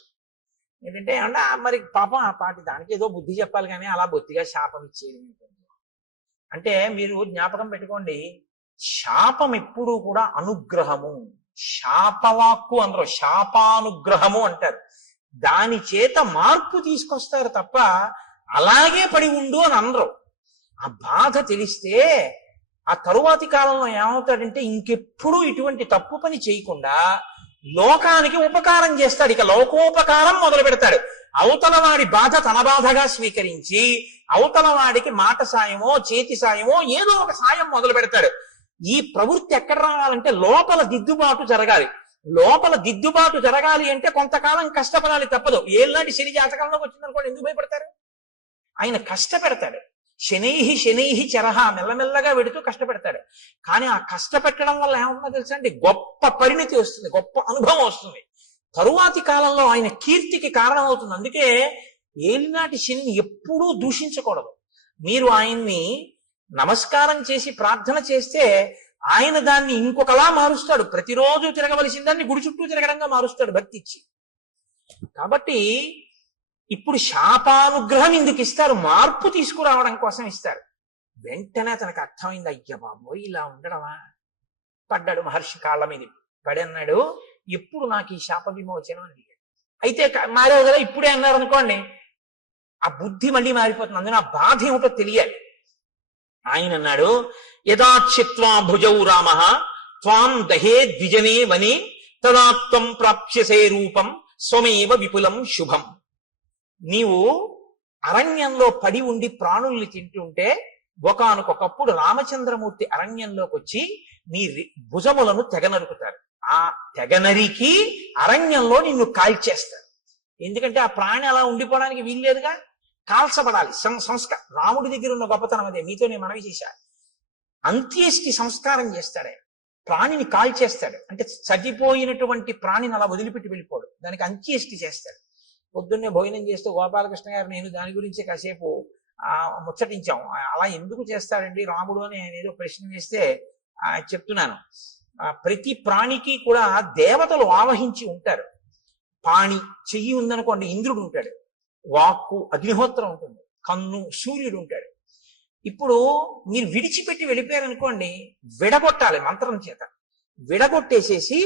ఏంటంటే, అంటే మరి పాపం ఆ పాటి దానికి ఏదో బుద్ధి చెప్పాలి కానీ అలా బొత్తిగా శాపం ఇచ్చేది అంటే, మీరు జ్ఞాపకం పెట్టుకోండి, శాపం ఎప్పుడూ కూడా అనుగ్రహము. శాపవాక్కు అందరూ శాపానుగ్రహము అంటారు. దాని చేత మార్పు తీసుకొస్తారు తప్ప అలాగే పడి ఉండు అని అనరు. ఆ బాధ తెలిస్తే ఆ తరువాతి కాలంలో ఏమవుతాడంటే ఇంకెప్పుడు ఇటువంటి తప్పు పని చేయకుండా లోకానికి ఉపకారం చేస్తాడు. ఇక లోకోపకారం మొదలు పెడతాడు. అవతల వాడి బాధ తన బాధగా స్వీకరించి అవతల వాడికి మాట సాయమో చేతి సాయమో ఏదో ఒక సాయం మొదలు పెడతాడు. ఈ ప్రవృత్తి ఎక్కడ రావాలంటే లోపల దిద్దుబాటు జరగాలి. లోపల దిద్దుబాటు జరగాలి అంటే కొంతకాలం కష్టపడాలి, తప్పదు. ఏళ్ళనాటి శని జాతకంలోకి వచ్చిందనుకోండి, ఎందుకు భయపడతారు? ఆయన కష్టపెడతాడు. శనైహి చరహ, మెల్లమెల్లగా వెడుతూ కష్టపెడతాడు. కానీ ఆ కష్టపెట్టడం వల్ల ఏమవుతుందో తెలుసా అండి? గొప్ప పరిణితి వస్తుంది, గొప్ప అనుభవం వస్తుంది. తరువాతి కాలంలో ఆయన కీర్తికి కారణమవుతుంది. అందుకే ఏలినాటి శనిని ఎప్పుడూ దూషించకూడదు. మీరు ఆయన్ని నమస్కారం చేసి ప్రార్థన చేస్తే ఆయన దాన్ని ఇంకొకలా మారుస్తాడు. ప్రతిరోజు తిరగవలసిన దాన్ని గుడి చుట్టూ తిరగడంగా మారుస్తాడు భక్తి ఇచ్చి. కాబట్టి ఇప్పుడు శాపానుగ్రహం ఎందుకు ఇస్తారు? మార్పు తీసుకురావడం కోసం ఇస్తారు. వెంటనే తనకు అర్థమైంది, అయ్య బాబోయ్ ఇలా ఉండడమా? పడ్డాడు మహర్షి కాళ్ళ మీద పడి అన్నాడు, ఎప్పుడు నాకు ఈ శాప విమోచనం అని అడిగాడు. అయితే మారేవు కదా, ఇప్పుడే అన్నారు అనుకోండి, ఆ బుద్ధి మళ్ళీ మారిపోతుంది. అందులో ఆ బాధ ఏమిటో తెలియాలి. ఆయన అన్నాడు, యదాచిత్వా భుజౌ రామ త్వాం దహే ద్విజనే వనే తదాత్వం ప్రాప్స్యసే రూపం స్వమేవ విపులం శుభం. నీవు అరణ్యంలో పడి ఉండి ప్రాణుల్ని తింటుంటే ఒకానొకప్పుడు రామచంద్రమూర్తి అరణ్యంలోకి వచ్చి నీ భుజములను తెగనరుకుతారు. ఆ తెగనరికి అరణ్యంలో నిన్ను కాల్చేస్తారు. ఎందుకంటే ఆ ప్రాణి అలా ఉండిపోవడానికి వీల్లేదుగా, కాల్చబడాలి. సంస్కారం రాముడి దగ్గర ఉన్న గొప్పతనం అదే. మీతో నేను మనవి చేశా. అంత్యేష్టి సంస్కారం చేస్తాడే, ప్రాణిని కాల్చేస్తాడు. అంటే చనిపోయినటువంటి ప్రాణిని అలా వదిలిపెట్టి వెళ్ళిపోడు, దానికి అంత్యేష్టి చేస్తాడు. పొద్దున్నే భోజనం చేస్తూ గోపాలకృష్ణ గారు నేను దాని గురించి కాసేపు ముచ్చటించాం. అలా ఎందుకు చేస్తాడండి రాముడు అని ఆయన ఏదో ప్రశ్న వేస్తే చెప్తున్నాను. ప్రతి ప్రాణికి కూడా దేవతలు ఆవహించి ఉంటారు. పాణి చెయ్యి ఉందనుకోండి, ఇంద్రుడు ఉంటాడు. వాక్కు అగ్నిహోత్రం ఉంటుంది. కన్ను సూర్యుడు ఉంటాడు. ఇప్పుడు మీరు విడిచిపెట్టి వెళ్ళిపోయారనుకోండి, విడగొట్టాలి మంత్రం చేత. విడగొట్టేసేసి,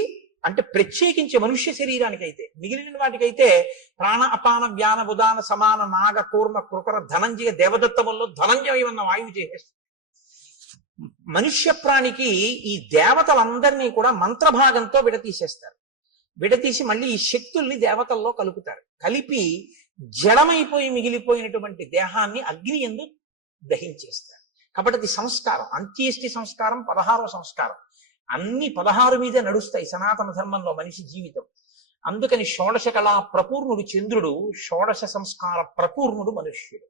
అంటే ప్రత్యేకించి మనుష్య శరీరానికి అయితే, మిగిలిన వాటికైతే ప్రాణ అపాన వ్యాన ఉదాన సమాన నాగ కూర్మ కృకర ధనంజయ దేవదత్తముల్లో ధనంజయమన్న వాయువు చేసేస్తుంది. మనుష్య ప్రాణికి ఈ దేవతలందరినీ కూడా మంత్రభాగంతో విడతీసేస్తారు. విడతీసి మళ్ళీ ఈ శక్తుల్ని దేవతల్లో కలుపుతారు. కలిపి జడమైపోయి మిగిలిపోయినటువంటి దేహాన్ని అగ్ని యందు దహించేస్తారు. కాబట్టి అది సంస్కారం. అంత్యేష్టి సంస్కారం 16వ సంస్కారం. అన్ని 16 మీదే నడుస్తాయి సనాతన ధర్మంలో మనిషి జీవితం. అందుకని షోడశ కళా ప్రపూర్ణుడు చంద్రుడు, షోడశ సంస్కార ప్రపూర్ణుడు మనుష్యుడు.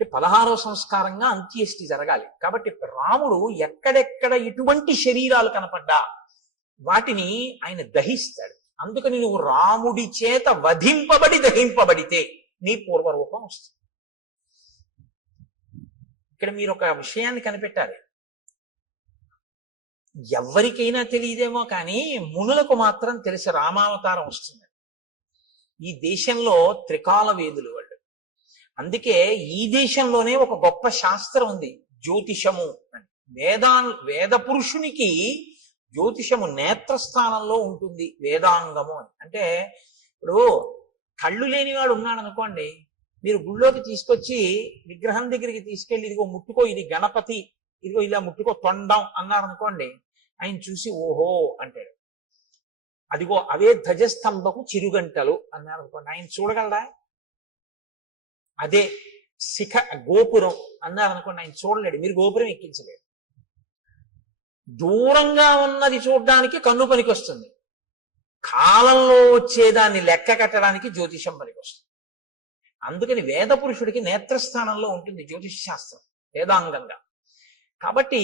16వ సంస్కారంగా అంత్యేష్టి జరగాలి. కాబట్టి రాముడు ఎక్కడెక్కడ ఎటువంటి శరీరాలు కనపడ్డా వాటిని ఆయన దహిస్తాడు. అందుకని నువ్వు రాముడి చేత వధింపబడి దహింపబడితే నీ పూర్వరూపం వస్తుంది. ఇక్కడ మీరు ఒక విషయాన్ని కనిపెట్టాలి. ఎవరికైనా తెలియదేమో కానీ మునులకు మాత్రం తెలిసి రామావతారం వస్తుంది. ఈ దేశంలో త్రికాల వేదులు వాళ్ళు. అందుకే ఈ దేశంలోనే ఒక గొప్ప శాస్త్రం ఉంది, జ్యోతిషము అని. వేద పురుషునికి జ్యోతిషము నేత్రస్థానంలో ఉంటుంది, వేదాంగము అని. అంటే ఇప్పుడు కళ్ళు లేనివాడు ఉన్నాడు అనుకోండి, మీరు గుళ్ళోకి తీసుకొచ్చి విగ్రహం దగ్గరికి తీసుకెళ్ళి ఇదిగో ముట్టుకో, ఇది గణపతి, ఇదిగో ఇలా ముట్టుకో తొండం అన్నారు అనుకోండి, ఆయన చూసి ఓహో అంటాడు. అదిగో అవే ధ్వజస్తంభకు చిరుగంటలు అన్నారు అనుకోండి, ఆయన చూడగలరా? అదే శిఖ గోపురం అన్నారు అనుకోండి, ఆయన చూడలేడు, మీరు గోపురం ఎక్కించలేడు. దూరంగా ఉన్నది చూడడానికి కన్ను పనికి వస్తుంది, కాలంలో వచ్చేదాన్ని లెక్క కట్టడానికి జ్యోతిషం పనికి వస్తుంది. అందుకని వేద పురుషుడికి నేత్రస్థానంలో ఉంటుంది జ్యోతిష్ శాస్త్రం వేదాంగంగా. కాబట్టి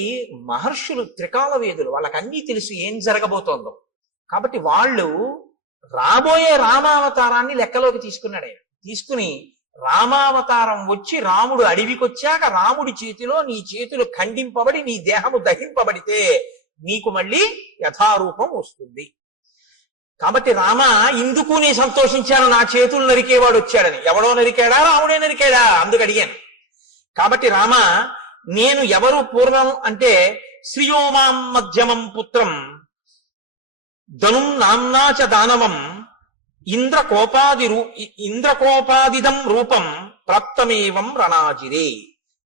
మహర్షులు త్రికాల వేదులు, వాళ్ళకి అన్నీ తెలుసు ఏం జరగబోతోందో. కాబట్టి వాళ్ళు రాబోయే రామావతారాన్ని లెక్కలోకి తీసుకున్నాడు. ఆయన తీసుకుని రామావతారం వచ్చి రాముడు అడవికి వచ్చాక రాముడి చేతిలో నీ చేతులు ఖండింపబడి నీ దేహము దహింపబడితే నీకు మళ్ళీ యథారూపం వస్తుంది. కాబట్టి రామ ఇందుకు నీ సంతోషించాను, నా చేతులు నరికేవాడు వచ్చాడని. ఎవడో నరికాడా? రాముడే నరికాడా? అందుకు అడిగాను. కాబట్టి రామ నేను ఎవరు పూర్వం అంటే శ్రియోమాం మధ్యమం పుత్రం ధనుం నామ్నాచ దానవం ఇంద్రకోపాదిదం రూపం ప్రాప్తమేవం రణాజిరే.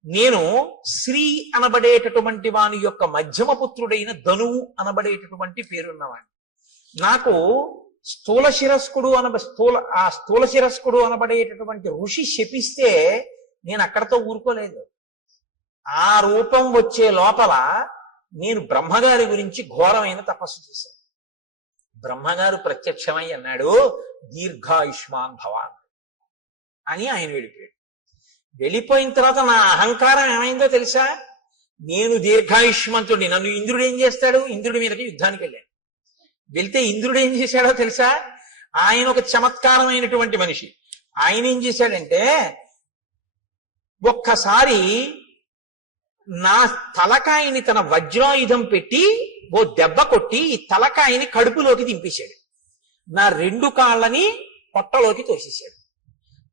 నేను శ్రీ అనబడేటటువంటి వాని యొక్క మధ్యమ పుత్రుడైన ధనువు అనబడేటటువంటి పేరున్నవాడిని. నాకు స్థూల శిరస్కుడు అనబడేటటువంటి ఋషి శపిస్తే నేను అక్కడతో ఊరుకోలేదు. ఆ రూపం వచ్చే లోపల నేను బ్రహ్మగారి గురించి ఘోరమైన తపస్సు చేశాను. బ్రహ్మగారు ప్రత్యక్షమై అన్నాడు, దీర్ఘాయుష్మాన్ భవాన్ అని. ఆయన వెళ్ళిపోయాడు. వెళ్ళిపోయిన తర్వాత నా అహంకారం ఏమైందో తెలుసా? నేను దీర్ఘాయుష్మంతుడిని, నన్ను ఇంద్రుడు ఏం చేస్తాడు? ఇంద్రుడి మీదకి యుద్ధానికి వెళ్ళాను. వెళ్తే ఇంద్రుడు ఏం చేశాడో తెలుసా? ఆయన ఒక చమత్కారమైనటువంటి మనిషి. ఆయన ఏం చేశాడంటే ఒక్కసారి నా తలకాయని తన వజ్రాయుధం పెట్టి ఓ దెబ్బ కొట్టి ఈ తలకాయని కడుపులోకి దింపేశాడు. నా 2 కాళ్ళని పొట్టలోకి తోసేశాడు.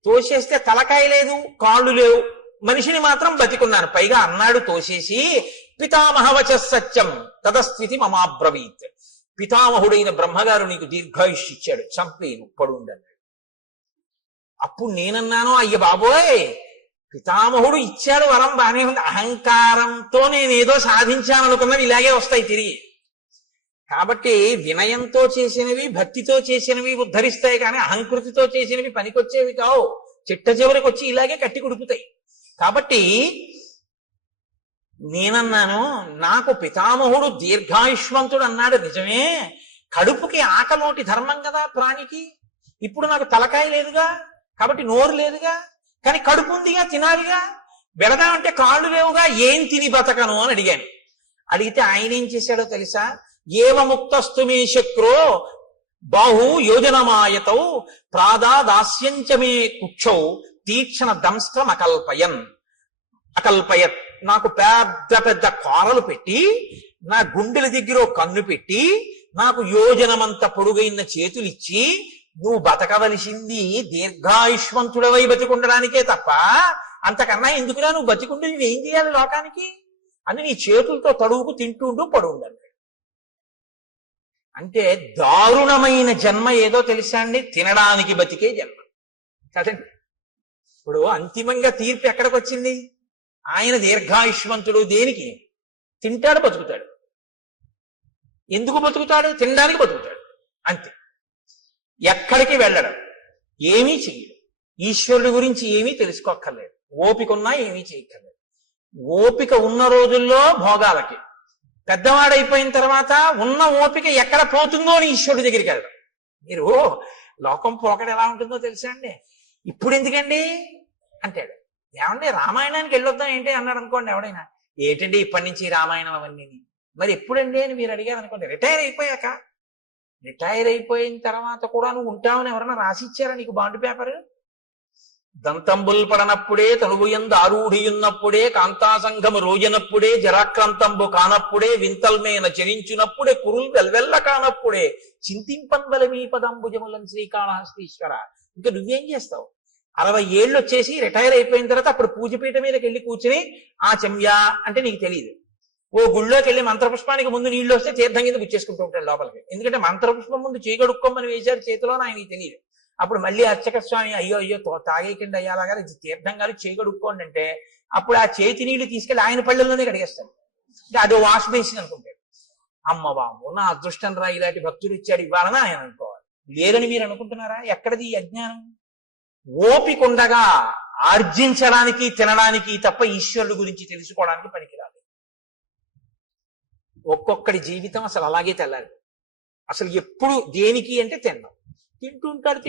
తోసేస్తే తలకాయ లేదు, కాళ్ళు లేవు, మనిషిని మాత్రం బతికున్నాను. పైగా అన్నాడు తోసేసి, పితామహవచ సత్యం తదస్థితి మమాబ్రవీత్. పితామహుడైన బ్రహ్మగారు నీకు దీర్ఘాయుష్ ఇచ్చాడు, చంపేను పడుండన్నాడు. అప్పుడు నేనన్నాను, అయ్య బాబోయ్, పితామహుడు ఇచ్చాడు వరం బానే ఉంది, అహంకారంతో నేనేదో సాధించాననుకున్నవి ఇలాగే వస్తాయి తిరిగి. కాబట్టి వినయంతో చేసినవి, భక్తితో చేసినవి ఉద్ధరిస్తాయి, కానీ అహంకృతితో చేసినవి పనికొచ్చేవి కావు. చిట్ట చివరికి వచ్చి ఇలాగే కట్టి కుడుపుతాయి. కాబట్టి నేనన్నాను, నాకు పితామహుడు దీర్ఘాయుష్మంతుడు అన్నాడు నిజమే, కడుపుకి ఆకలోటి ధర్మం కదా ప్రాణికి. ఇప్పుడు నాకు తలకాయ లేదుగా, కాబట్టి నోరు లేదుగా, కానీ కడుపు ఉందిగా, తినాలిగా. వెళదామంటే కాళ్ళు లేవుగా, ఏం తిని బతకను అని అడిగాను. అడిగితే ఆయన ఏం చేశాడో తెలుసా? ఏవముక్తస్తు మే శక్రో బాహు యోజనమాయతౌ ప్రాదాదాస్యంచమే కుక్షౌ తీక్షణ దంస్ట్రం అకల్పయత్. నాకు పెద్ద పెద్ద కోరలు పెట్టి, నా గుండెల దగ్గర కన్ను పెట్టి, నాకు యోజనమంత పొడుగైన చేతులు ఇచ్చి, నువ్వు బతకవలసింది దీర్ఘాయుష్మంతుడవై బతికుండడానికే తప్ప అంతకన్నా ఎందుకురా నువ్వు బతికుండి నువ్వేం చేయాలి లోకానికి అని నీ చేతులతో తడువుకు తింటుంటూ పడుండాలి. అంటే దారుణమైన జన్మ ఏదో తెలుసా అండి? తినడానికి బతికే జన్మ కదండి. ఇప్పుడు అంతిమంగా తీర్పు ఎక్కడికి వచ్చింది? ఆయన దీర్ఘాయుష్మంతుడు దేనికి? తింటాడు, బతుకుతాడు. ఎందుకు బతుకుతాడు? తినడానికి బతుకుతాడు, అంతే. ఎక్కడికి వెళ్ళడం, ఏమీ చెయ్యడు. ఈశ్వరుడి గురించి ఏమీ తెలుసుకోక్కర్లేదు, ఓపిక ఉన్నా ఏమీ చేయక్కర్లేదు. ఓపిక ఉన్న రోజుల్లో భోగాలకి, పెద్దవాడైపోయిన తర్వాత ఉన్న ఓపిక ఎక్కడ పోతుందో అని ఈశ్వరుడి దగ్గరికి వెళ్ళడం. మీరు లోకం పోకడ ఎలా ఉంటుందో తెలుసా అండి? ఇప్పుడు ఎందుకండి అంటాడు. ఏమండి రామాయణానికి వెళ్ళొద్దాం ఏంటి అన్నాడు అనుకోండి ఎవడైనా. ఏంటండి ఇప్పటి నుంచి రామాయణం అవన్నీ, మరి ఎప్పుడండి అని మీరు అడిగారు అనుకోండి, రిటైర్ అయిపోయాక. రిటైర్ అయిపోయిన తర్వాత కూడా నువ్వు ఉంటావని ఎవరన్నా రాసిచ్చారా నీకు బాండ్ పేపర్? దంతంబుల్ పడనప్పుడే తనుగుయందు ఆరూఢియున్నప్పుడే కాంతాసంఘము రోజనప్పుడే జరాక్రాంతంబు కానప్పుడే వింతల్మేన చరించునప్పుడే కురుల్ వెల్వెల్ల కానప్పుడే చింతింపన్వల మీ పదంబుజములం శ్రీకాళహస్తీశ్వర. ఇంకా నువ్వేం చేస్తావు? 60 ఏళ్ళు వచ్చేసి రిటైర్ అయిపోయిన తర్వాత అప్పుడు పూజపీఠ మీదకి వెళ్ళి కూర్చుని ఆ చెమ్యా అంటే నీకు తెలియదు. ఓ గుళ్ళోకి వెళ్ళి మంత్రపుష్పానికి ముందు నీళ్లు వస్తే తీర్థం కింద గుచ్చేసుకుంటూ ఉంటాడు లోపలికి. ఎందుకంటే మంత్రపుష్పం ముందు చీగడుక్కోమని వేశారు చేతిలో, ఆయనకి తెలియదు. అప్పుడు మళ్ళీ అర్చక స్వామి అయ్యో అయ్యో తాగేకండి అయ్యాలాగా తీర్థం గారు చేయగడుక్కోండి అంటే అప్పుడు ఆ చేతి నీళ్లు తీసుకెళ్లి ఆయన పళ్ళల్లోనే కడిగేస్తాడు. అదో వాష్ బేసిన్ అనుకుంటాడు. అమ్మ బాబు నా అదృష్టం రా, ఇలాంటి భక్తుడు ఇచ్చాడు ఇవ్వాలని ఆయన అనుకోవాలి. లేదని మీరు అనుకుంటున్నారా? ఎక్కడిది ఈ అజ్ఞానం? ఓపికండగా ఆర్జించడానికి తినడానికి తప్ప ఈశ్వరుడు గురించి తెలుసుకోవడానికి పనికిరాదు. ఒక్కొక్కడి జీవితం అసలు అలాగే తెల్లాలి. అసలు ఎప్పుడు దేనికి అంటే తినడం. తింటుంటాడు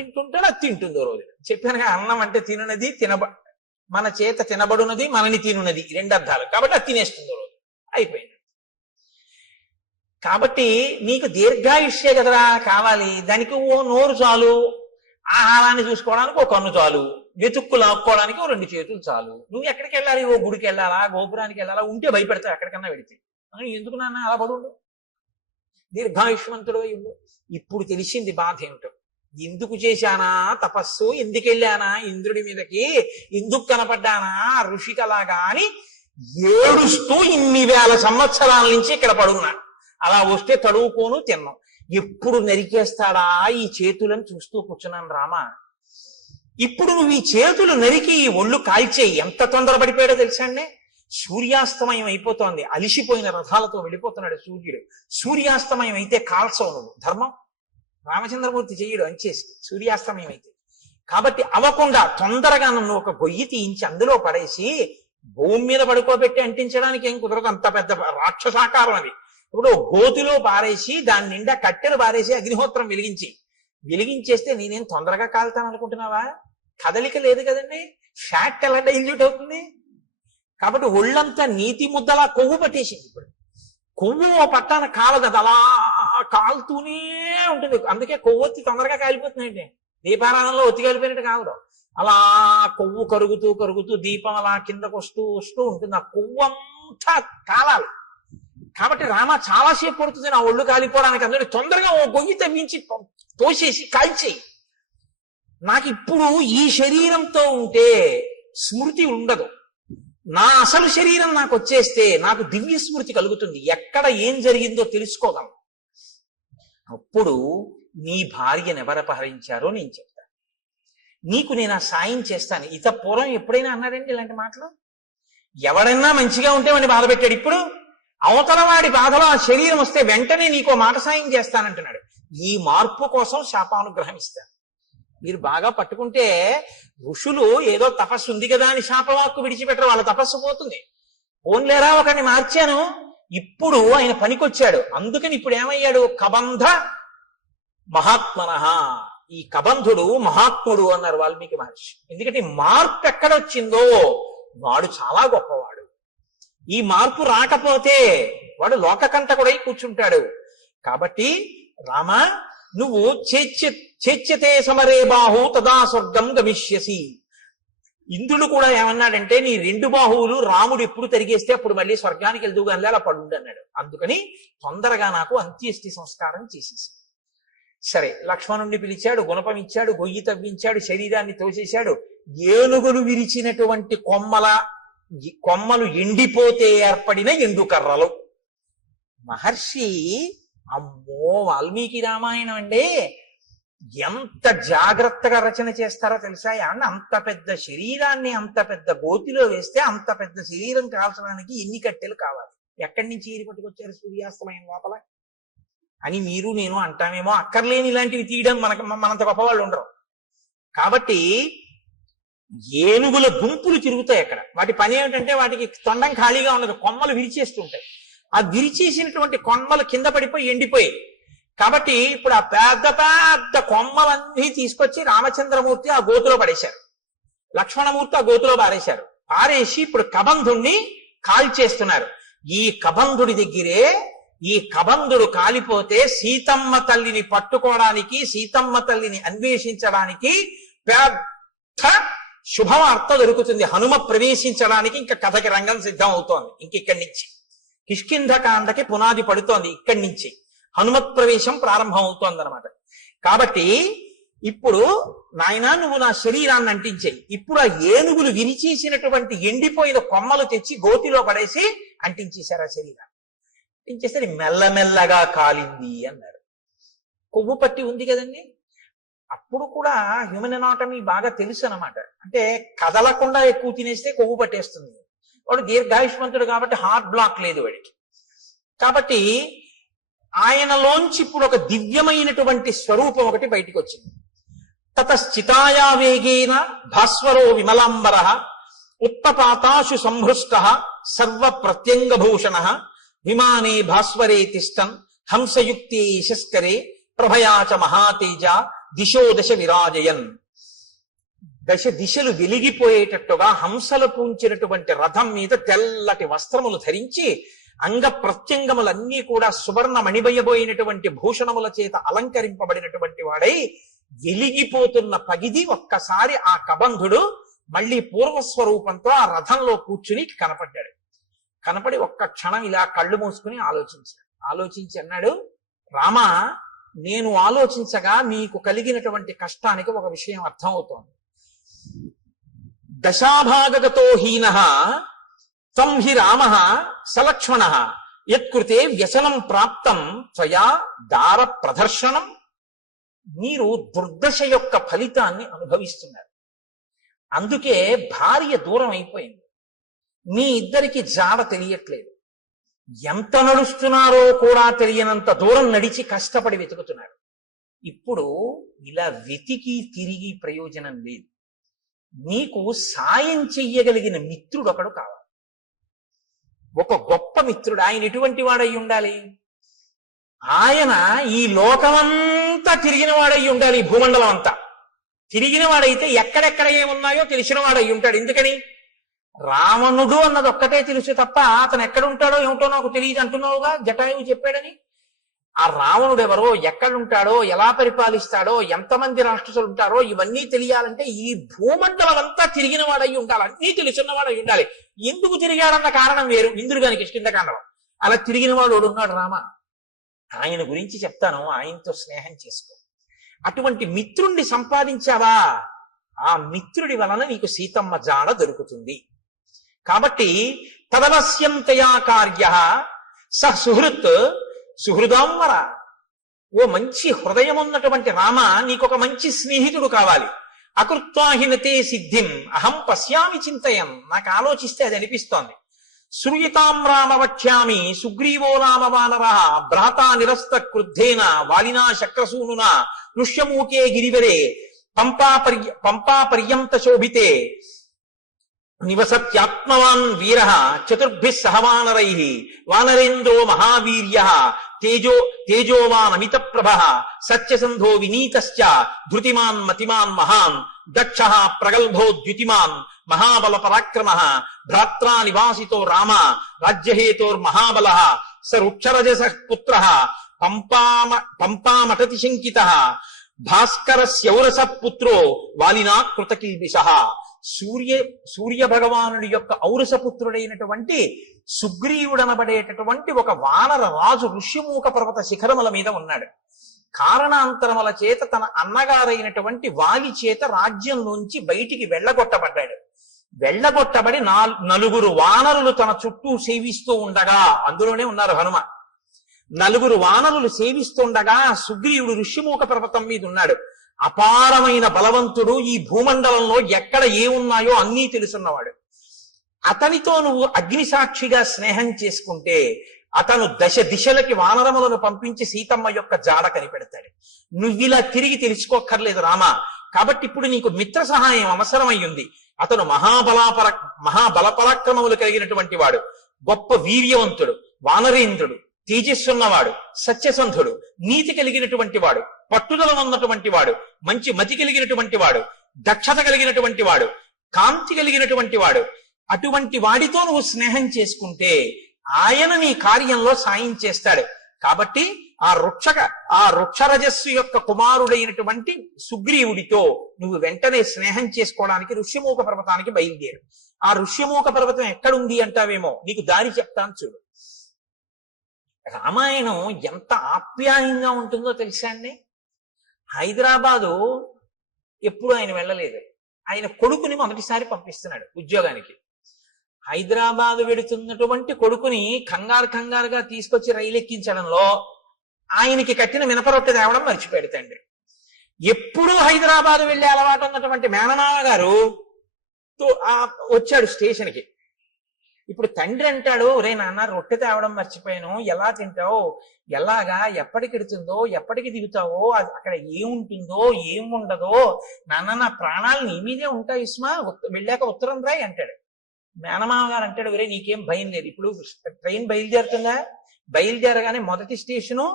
అది తింటుందో రోజు. చెప్పానుగా, అన్నం అంటే తినున్నది మన చేత తినబడున్నది మనని తినున్నది, 2 అర్థాలు. కాబట్టి అది తినేస్తుందో రోజు అయిపోయింది. కాబట్టి నీకు దీర్ఘాయుష్యే కదరా కావాలి. దానికి ఓ నోరు చాలు, ఆహారాన్ని చూసుకోవడానికి ఓ కన్ను చాలు, వెతుక్కు లాక్కోవడానికి ఓ 2 చేతులు చాలు. నువ్వు ఎక్కడికి వెళ్ళాలి? ఓ గుడికి వెళ్ళాలా, గోపురానికి వెళ్ళాలా? ఉంటే భయపెడతావు ఎక్కడికన్నా వెళితే. ఎందుకు నాన్న అలా పడుండు, దీర్ఘాయుష్మంతుడు అయి ఉండు. ఇప్పుడు తెలిసింది బాధ ఏమిటో. ఎందుకు చేశానా తపస్సు, ఎందుకు వెళ్ళానా ఇంద్రుడి మీదకి, ఎందుకు కనపడ్డానా ఋషికలాగా అని ఏడుస్తూ ఇన్ని వేల సంవత్సరాల నుంచి ఇక్కడ పడున్నా. అలా వస్తే తడువుకోను తిన్నాం. ఎప్పుడు నరికేస్తాడా ఈ చేతులను చూస్తూ కూర్చున్నాను రామా. ఇప్పుడు నువ్వు ఈ చేతులు నరికి ఒళ్ళు కాల్చేయి. ఎంత తొందరపడిపోయాడో తెలుసా అండి? సూర్యాస్తమయం అయిపోతోంది, అలిసిపోయిన రథాలతో వెళ్ళిపోతున్నాడు సూర్యుడు. సూర్యాస్తమయం అయితే కాల్చవు నువ్వు, ధర్మం. రామచంద్రమూర్తి చెయ్యడు అంచేసి సూర్యాస్తమయం అయితే. కాబట్టి అవ్వకుండా తొందరగా నన్ను ఒక గొయ్యి తీయించి అందులో పడేసి భూమి మీద పడుకోబెట్టి అంటించడానికి ఏం కుదరదు, అంత పెద్ద రాక్షసాకారం అది. ఇప్పుడు గోతిలో పారేసి దాని నిండా కట్టెలు పారేసి అగ్నిహోత్రం వెలిగించేస్తే నేనేం తొందరగా కాలుతాను అనుకుంటున్నావా? కదలిక లేదు కదండి, ఫ్యాట్ ఎలా డైల్యూట్ అవుతుంది? కాబట్టి ఒళ్ళంతా నీతి ముద్దలా కొవ్వు పట్టేసింది. ఇప్పుడు కొవ్వు పట్టాన కాలదు, అది అలా కాలుతూనే ఉంటుంది. అందుకే కొవ్వొత్తి తొందరగా కాలిపోతుందండి. దీపారాధనలో ఒత్తి కాలిపోయినట్టు కాదు, అలా కొవ్వు కరుగుతూ కరుగుతూ దీపం అలా కిందకు వస్తూ ఉంటుంది. ఆ కొవ్వు అంతా కాలాలి. కాబట్టి రామ చాలాసేపు పడుతుంది నా ఒళ్ళు కాలిపోవడానికి. అందులో తొందరగా ఓ గొయ్యి తవ్వించి తోసేసి కాల్చేయి. నాకు ఇప్పుడు ఈ శరీరంతో ఉంటే స్మృతి ఉండదు. నా అసలు శరీరం నాకు వచ్చేస్తే నాకు దివ్య స్మృతి కలుగుతుంది, ఎక్కడ ఏం జరిగిందో తెలుసుకోగలను. అప్పుడు నీ భార్యను ఎవరు అపహరించారో నేను చెప్తాను, నీకు నేను ఆ సాయం చేస్తాను. ఇత పూర్వం ఎప్పుడైనా అన్నాడండి ఇలాంటి మాటలు? ఎవడన్నా మంచిగా ఉంటే వాడిని బాధ పెట్టాడు. ఇప్పుడు అవతల వాడి బాధలో ఆ శరీరం వస్తే వెంటనే నీకో మాట సాయం చేస్తానంటున్నాడు. ఈ మార్పు కోసం శాపానుగ్రహం ఇస్తాను. మీరు బాగా పట్టుకుంటే ఋషులు ఏదో తపస్సు ఉంది కదా అని శాపవాక్కు విడిచిపెట్టరు, వాళ్ళ తపస్సు పోతుంది. ఓన్లేరా ఒకరిని మార్చాను, ఇప్పుడు ఆయన పనికొచ్చాడు. అందుకని ఇప్పుడు ఏమయ్యాడు? కబంధ మహాత్మనః. ఈ కబంధుడు మహాత్ముడు అన్నారు వాల్మీకి మహర్షి. ఎందుకంటే మార్పు ఎక్కడొచ్చిందో వాడు చాలా గొప్పవాడు. ఈ మార్పు రాకపోతే వాడు లోకకంటకుడై కూర్చుంటాడు. కాబట్టి రామ, నువ్వు చేచ్యతే సమరే బాహు తదా స్వర్గం గమిష్యసి. ఇంద్రుడు కూడా ఏమన్నాడంటే, నీ 2 బాహువులు రాముడు ఎప్పుడు తరిగేస్తే అప్పుడు మళ్ళీ స్వర్గానికి వెళ్దుగానే అలా పడుండి అన్నాడు. అందుకని తొందరగా నాకు అంత్యేష్టి సంస్కారం చేసేసి. సరే, లక్ష్మణుణ్ణి పిలిచాడు, గుణపం ఇచ్చాడు, గొయ్యి తవ్వించాడు, శరీరాన్ని తోసేశాడు. ఏనుగులు విరిచినటువంటి కొమ్మలు ఎండిపోతే ఏర్పడిన ఎండుకర్రలు. మహర్షి, అమ్మో వాల్మీకి రామాయణం అండి ఎంత జాగ్రత్తగా రచన చేస్తారో తెలుసా? అంత పెద్ద శరీరాన్ని అంత పెద్ద గోతిలో వేస్తే అంత పెద్ద శరీరం కాల్చడానికి ఎన్ని కట్టెలు కావాలి, ఎక్కడి నుంచి ఏరి పట్టుకొచ్చారు సూర్యాస్తమయం లోపల అని మీరు నేను అంటామేమో. అక్కర్లేని ఇలాంటివి తీయడం మనంత గొప్పవాళ్ళు ఉండరు. కాబట్టి ఏనుగుల గుంపులు తిరుగుతాయి అక్కడ. వాటి పని ఏమిటంటే వాటికి తొండం ఖాళీగా ఉండదు, కొమ్మలు విరిచేస్తుంటాయి. ఆ విరిచేసినటువంటి కొమ్మలు కింద పడిపోయి ఎండిపోయి. కాబట్టి ఇప్పుడు ఆ పెద్ద పెద్ద కొమ్మలన్నీ తీసుకొచ్చి రామచంద్రమూర్తి ఆ గోతులో పడేశారు, లక్ష్మణమూర్తి ఆ గోతులో పారేశారు. పారేసి ఇప్పుడు కబంధుణ్ణి కాల్చేస్తున్నారు. ఈ కబంధుడి దగ్గరే ఈ కబంధుడు కాలిపోతే సీతమ్మ తల్లిని పట్టుకోవడానికి, సీతమ్మ తల్లిని అన్వేషించడానికి పెద్ద శుభవార్త దొరుకుతుంది. హనుమ ప్రవేశించడానికి ఇంకా కథకి రంగం సిద్ధం అవుతోంది. ఇక్కడి నుంచి కిష్కింధకాండకి పునాది పడుతోంది. ఇక్కడి నుంచి హనుమత్ ప్రవేశం ప్రారంభం అవుతోంది అనమాట. కాబట్టి ఇప్పుడు నాయనా నువ్వు నా శరీరాన్ని అంటించేయి. ఇప్పుడు ఆ ఏనుగులు విరిచేసినటువంటి ఎండిపోయిన కొమ్మలు తెచ్చి గోతిలో పడేసి అంటించేశారు ఆ శరీరాన్ని. అంటించేసరి మెల్లమెల్లగా కాలింది అన్నారు. కొవ్వు పట్టి ఉంది కదండి. అప్పుడు కూడా హ్యూమన్ ఎనాటమీ బాగా తెలుసు అనమాట. అంటే కదలకుండా ఎక్కువ తినేస్తే కొవ్వు పట్టేస్తుంది. వాడు దీర్ఘాయుష్మంతుడు కాబట్టి హార్ట్ బ్లాక్ లేదు వాడికి. కాబట్టి ఆయనలోంచి ఇప్పుడు ఒక దివ్యమైనటువంటి స్వరూపం ఒకటి బయటికి వచ్చింది. తతశ్చితాయా వేగేన భాస్వరో విమలాంబర ఉత్పపాతాశు సంహృష్ట సర్వ ప్రత్యంగభూషణ విమానే భాస్వరే తిష్టన్ హంసయుక్తే యశస్కరే ప్రభయాచ మహాతేజ దిశో దశ విరాజయన్. దశ దిశలు వెలిగిపోయేటట్టుగా హంసలు పూంచినటువంటి రథం మీద తెల్లటి వస్త్రములు ధరించి అంగ ప్రత్యంగములన్నీ కూడా సువర్ణ మణిబయబోయినటువంటి భూషణముల చేత అలంకరింపబడినటువంటి వాడై వెలిగిపోతున్న పగిది ఒక్కసారి ఆ కబంధుడు మళ్ళీ పూర్వస్వరూపంతో ఆ రథంలో కూర్చుని కనపడ్డాడు. కనపడి ఒక్క క్షణం ఇలా కళ్ళు మూసుకుని ఆలోచించి అన్నాడు, రామా, నేను ఆలోచించగా మీకు కలిగినటువంటి కష్టానికి ఒక విషయం అర్థం అవుతోంది. దశాభాగగతో హీన త్వం హి రామ సలక్ష్మణ యత్కృతే వ్యసనం ప్రాప్తం త్వయా దార ప్రదర్శనం. మీరు దుర్దశ యొక్క ఫలితాన్ని అనుభవిస్తున్నారు. అందుకే భార్య దూరం అయిపోయింది. మీ ఇద్దరికి జాడ తెలియట్లేదు. ఎంత నడుస్తున్నారో కూడా తెలియనంత దూరం నడిచి కష్టపడి వెతుకుతున్నారు. ఇప్పుడు ఇలా వెతికి తిరిగి ప్రయోజనం లేదు. నీకు సాయం చెయ్యగలిగిన మిత్రుడు ఒకడు కావాలి. ఒక గొప్ప మిత్రుడు. ఆయన ఎటువంటి వాడై ఉండాలి? ఆయన ఈ లోకమంతా తిరిగిన వాడై ఉండాలి. ఈ భూమండలం అంతా తిరిగిన వాడైతే ఎక్కడెక్కడ ఏమున్నాయో తెలిసిన వాడై ఉంటాడు. ఎందుకని? రావణుడు అన్నది ఒక్కటే తెలుసు తప్ప అతను ఎక్కడుంటాడో ఏమిటో నాకు తెలియదు అంటున్నావుగా, జటాయువు చెప్పాడని. ఆ రావణుడు ఎవరో, ఎక్కడుంటాడో, ఎలా పరిపాలిస్తాడో, ఎంతమంది రాక్షసులు ఉంటారో ఇవన్నీ తెలియాలంటే ఈ భూమండలం అంతా తిరిగిన వాడై ఉండాలి. అన్నీ తెలుసున్నవాడై ఉండాలి. ఎందుకు తిరిగాడన్న కారణం వేరు. ఇంద్రుడు గాని కిష్కింధకాండలో అలా తిరిగిన వాడు ఉన్నాడు రామ. ఆయన గురించి చెప్తాను, ఆయనతో స్నేహం చేసుకో. అటువంటి మిత్రుణ్ణి సంపాదించావా, ఆ మిత్రుడి వలన నీకు సీతమ్మ జాడ దొరుకుతుంది. కాబట్టి తదవశ్యంతయా కార్య స సుహృత్ సుహృదాంవర. ఓ మంచి హృదయం ఉన్నటువంటి రామ, నీకొక మంచి స్నేహితుడు కావాలి. అకృత్వాహినతే సిద్ధిం అహం పశ్యామి చింతయం. నాకు ఆలోచిస్తే అది అనిపిస్తోంది. శ్రూయతాం రామ వక్ష్యామి సుగ్రీవో రామ వానర భ్రాతా నిరస్త క్రుద్ధేన వాలినా శక్రసూనునా నృష్యమూకే గిరివరే పంపా పర్యంత శోభితే నివసత్యాత్మవాన్ వీర చతుర్భిః సహవానరై వానరేంద్రో మహావీర్య తేజోవాన్ అమిత ప్రభ సత్యసంధో వినీతశ్చ ధృతిమాన్ మతిమాన్ మహాన్ దక్ష ప్రగల్భో ద్యుతిమాన్ మహాబల పరాక్రమ భ్రాత్రా నివాసితో రామ రాజ్యహేతోర్మహాబల స వృక్షరజస పుత్ర పంపామటతి శంకిత భాస్కరస్యౌరస పుత్రో వాలినా కృతకిల్బిష. సూర్య భగవానుడి యొక్క ఔరసపుత్రుడైనటువంటి సుగ్రీవుడనబడేటటువంటి ఒక వానర రాజు ఋష్యమూక పర్వత శిఖరముల మీద ఉన్నాడు. కారణాంతరముల చేత తన అన్నగారైనటువంటి వాలి చేత రాజ్యంలోంచి బయటికి వెళ్ళగొట్టబడ్డాడు. వెళ్ళగొట్టబడి నలుగురు వానరులు తన చుట్టూ సేవిస్తూ ఉండగా, అందులోనే ఉన్నారు హనుమ. నలుగురు వానరులు సేవిస్తుండగా సుగ్రీవుడు ఋష్యమూక పర్వతం మీద ఉన్నాడు. అపారమైన బలవంతుడు. ఈ భూమండలంలో ఎక్కడ ఏమున్నాయో అన్నీ తెలుసున్నవాడు. అతనితో నువ్వు అగ్నిసాక్షిగా స్నేహం చేసుకుంటే అతను దశ దిశలకి వానరములను పంపించి సీతమ్మ యొక్క జాడ కనిపెడతాడు. నువ్విలా తిరిగి తెలుసుకోక్కర్లేదు రామా. కాబట్టి ఇప్పుడు నీకు మిత్ర సహాయం అవసరమయ్యింది. అతను మహాబల పరాక్రమములు కలిగినటువంటి వాడు, గొప్ప వీర్యవంతుడు, వానరేంద్రుడు, తేజస్సున్నవాడు, సత్యసంధుడు, నీతి కలిగినటువంటి వాడు, పట్టుదల ఉన్నటువంటి వాడు, మంచి మతి కలిగినటువంటి వాడు, దక్షత కలిగినటువంటి వాడు, కాంతి కలిగినటువంటి వాడు. అటువంటి వాడితో నువ్వు స్నేహం చేసుకుంటే ఆయన నీ కార్యంలో సాయం చేస్తాడు. కాబట్టి ఆ వృక్షరజస్సు యొక్క కుమారుడైనటువంటి సుగ్రీవుడితో నువ్వు వెంటనే స్నేహం చేసుకోవడానికి ఋష్యమూక పర్వతానికి బయలుదేరు. ఆ ఋష్యమూక పర్వతం ఎక్కడుంది అంటావేమో, నీకు దారి చెప్తాను చూడు. రామాయణం ఎంత ఆప్యాయంగా ఉంటుందో తెలుసా అండి. హైదరాబాదు ఎప్పుడు ఆయన వెళ్ళలేదు. ఆయన కొడుకుని మొదటిసారి పంపిస్తున్నాడు ఉద్యోగానికి. హైదరాబాదు వెడుతున్నటువంటి కొడుకుని కంగారుగా తీసుకొచ్చి రైలు ఎక్కించడంలో ఆయనకి కట్టిన మినపరొట్టె తేవడం మర్చిపోయాడు తండ్రి. ఎప్పుడూ హైదరాబాదు వెళ్ళే అలవాటు ఉన్నటువంటి మేనమామ గారు వచ్చాడు స్టేషన్కి. ఇప్పుడు తండ్రి అంటాడు, రే నాన్న రొట్టె తేవడం మర్చిపోయాను, ఎలా తింటావు, ఎలాగా, ఎప్పటికి ఎడుతుందో, ఎప్పటికి దిగుతావో, అక్కడ ఏముంటుందో ఏముండదో, నాన్న నా ప్రాణాలు నీ మీదే ఉంటాయి ఇస్మా, వెళ్ళాక ఉత్తరం రాయి అంటాడు. మేనమామ గారు అంటాడు, రే నీకేం భయం లేదు, ఇప్పుడు ట్రైన్ బయలుదేరుతుందా, బయలుదేరగానే మొదటి స్టేషను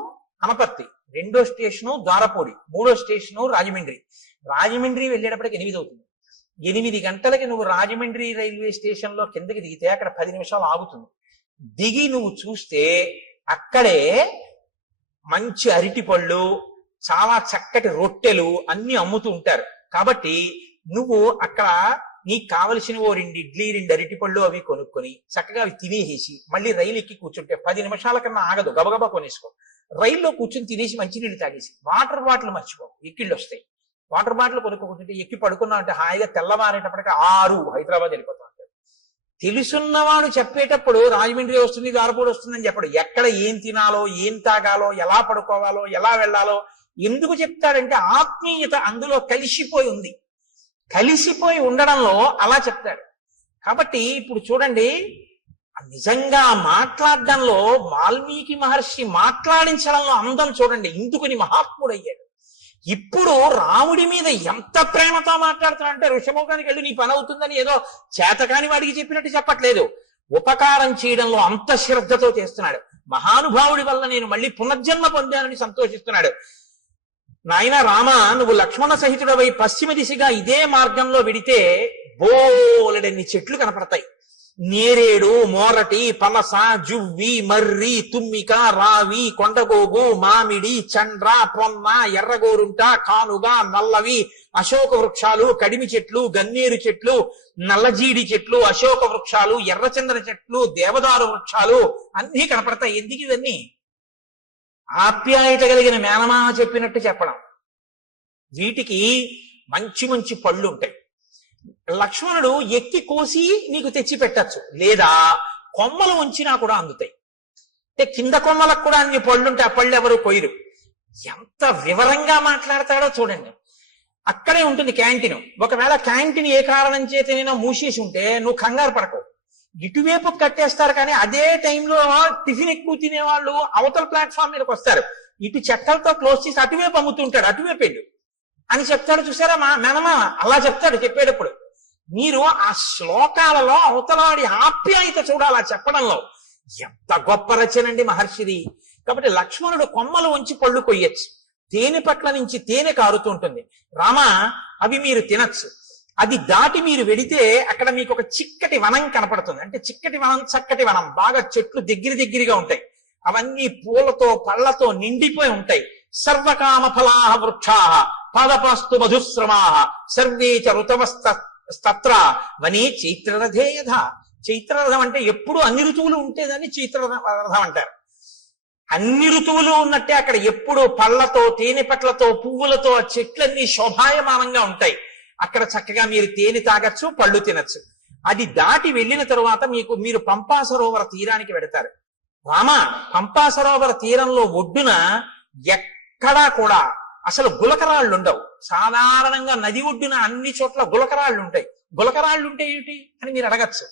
అనపర్తి, రెండో స్టేషను ద్వారపూడి, మూడో స్టేషను రాజమండ్రి వెళ్ళేటప్పటికి 8 అవుతుంది. 8 గంటలకి నువ్వు రాజమండ్రి రైల్వే స్టేషన్ లో కిందకి దిగితే అక్కడ 10 నిమిషాలు ఆగుతుంది. దిగి నువ్వు చూస్తే అక్కడే మంచి అరటి పళ్ళు, చాలా చక్కటి రొట్టెలు అన్ని అమ్ముతూ ఉంటారు. కాబట్టి నువ్వు అక్కడ నీకు కావలసిన 2 ఇడ్లీ 2 అరటి పళ్ళు అవి కొనుక్కొని చక్కగా అవి తినేసి మళ్ళీ రైలు ఎక్కి కూర్చుంటే 10 నిమిషాల కన్నా ఆగదు, గబగబా కొనేసుకో. రైల్లో కూర్చొని తినేసి మంచినీళ్ళు తాగేసి వాటర్ బాటిల్ మర్చిపో, ఎక్కిళ్ళు వస్తాయి. వాటర్ బాటిల్ కొనుక్కుంటే ఎక్కి పడుకున్నా అంటే హాయిగా తెల్లవారేటప్పటికి 6 హైదరాబాద్ వెళ్ళిపోతా ఉంటాడు. తెలుసున్నవాడు చెప్పేటప్పుడు రాజమండ్రి వస్తుంది, ద్వారపూడి వస్తుందని చెప్పడు. ఎక్కడ ఏం తినాలో, ఏం తాగాలో, ఎలా పడుకోవాలో, ఎలా వెళ్ళాలో ఎందుకు చెప్తాడంటే ఆత్మీయత అందులో కలిసిపోయి ఉంది. కలిసిపోయి ఉండడంలో అలా చెప్తాడు. కాబట్టి ఇప్పుడు చూడండి, నిజంగా మాట్లాడడంలో వాల్మీకి మహర్షి మాట్లాడించడంలో అందం చూడండి, ఇందుకుని మహాత్ముడయ్యాడు. ఇప్పుడు రాముడి మీద ఎంత ప్రేమతో మాట్లాడుతున్నాడంటే ఋషమోగానికి వెళ్ళి నీ పని అవుతుందని ఏదో చేతకాని వాడికి చెప్పినట్టు చెప్పట్లేదు. ఉపకారం చేయడంలో అంత శ్రద్ధతో చేస్తున్నాడు. మహానుభావుడి వల్ల నేను మళ్ళీ పునర్జన్మ పొందానని సంతోషిస్తున్నాడు. నాయన రామ, నువ్వు లక్ష్మణ సహితుడవై పశ్చిమ దిశగా ఇదే మార్గంలో విడితే బోలెడన్ని చెట్లు కనపడతాయి. నేరేడు, మోరటి, పనస, జువ్వి, మర్రి, తుమ్మిక, రావి, కొండగోగు, మామిడి, చండ్ర, పొన్న, ఎర్రగోరుంట, కానుగ, నల్లవి, అశోక వృక్షాలు, కడిమి చెట్లు, గన్నేరు చెట్లు, నల్లజీడి చెట్లు, అశోక వృక్షాలు, ఎర్రచందన చెట్లు, దేవదారు వృక్షాలు అన్నీ కనపడతాయి. ఎందుకు ఇవన్నీ? ఆప్యాయత కలిగిన మేనమామ చెప్పినట్టు చెప్పడం. వీటికి మంచి మంచి పళ్ళు ఉంటాయి. లక్ష్మణుడు ఎక్కి కోసి నీకు తెచ్చి పెట్టచ్చు, లేదా కొమ్మలు ఉంచినా కూడా అందుతాయి. అంటే కింద కొమ్మలకు కూడా అన్ని పళ్ళుంటాయి, ఆ పళ్ళు ఎవరు కొయ్యరు. ఎంత వివరంగా మాట్లాడతాడో చూడండి. అక్కడే ఉంటుంది క్యాంటీన్. ఒకవేళ క్యాంటీన్ ఏ కారణం చేతనైనా మూసేసి ఉంటే నువ్వు కంగారు పడకు, ఇటువైపు కట్టేస్తారు. కానీ అదే టైంలో టిఫిన్ ఎక్కువ తినేవాళ్ళు అవతల ప్లాట్ఫామ్ మీదకి వస్తారు, ఇటు చెక్కలతో క్లోజ్ చేసి అటువైపు అమ్ముతుంటాడు, అటువైపు వెళ్ళు అని చెప్తాడు. చూసారా మా మేనమా అలా చెప్తాడు చెప్పేటప్పుడు. మీరు ఆ శ్లోకాలలో అవతలవాడి ఆప్యాయత చూడాలా చెప్పడంలో. ఎంత గొప్ప రచనండి మహర్షిది. కాబట్టి లక్ష్మణుడు కొమ్మలు ఉంచి పళ్ళు కొయ్యొచ్చు, తేనె పట్ల నుంచి తేనె కారుతుంటుంది. రామ, అవి మీరు తినచ్చు. అది దాటి మీరు వెడితే అక్కడ మీకు ఒక చిక్కటి వనం కనపడుతుంది. అంటే చిక్కటి వనం, చక్కటి వనం, బాగా చెట్లు దగ్గరగా ఉంటాయి. అవన్నీ పూలతో పళ్లతో నిండిపోయి ఉంటాయి. సర్వకామ ఫలాహ వృక్షాః పాదపాస్తు మధుశ్రమాః సర్వే చ ఋతవస్తత్ర వనే చైత్రరథేయథ. చైత్రరథం అంటే ఎప్పుడు అన్ని ఋతువులు ఉంటేదాన్ని చైత్రరథం అంటారు. అన్ని ఋతువులు ఉన్నట్టే అక్కడ ఎప్పుడు పళ్లతో, తేనె పట్లతో, పువ్వులతో ఆ చెట్లన్నీ శోభాయమానంగా ఉంటాయి. అక్కడ చక్కగా మీరు తేనె తాగచ్చు, పళ్ళు తినచ్చు. అది దాటి వెళ్ళిన తరువాత మీరు పంపా సరోవర తీరానికి వెడతారు. రామ, పంపా సరోవర తీరంలో ఒడ్డున ఎక్కడా కూడా అసలు గులకరాళ్ళు ఉండవు. సాధారణంగా నది ఒడ్డున అన్ని చోట్ల గులకరాళ్ళు ఉంటాయి. గులకరాళ్ళు ఉంటే ఏమిటి అని మీరు అడగచ్చు.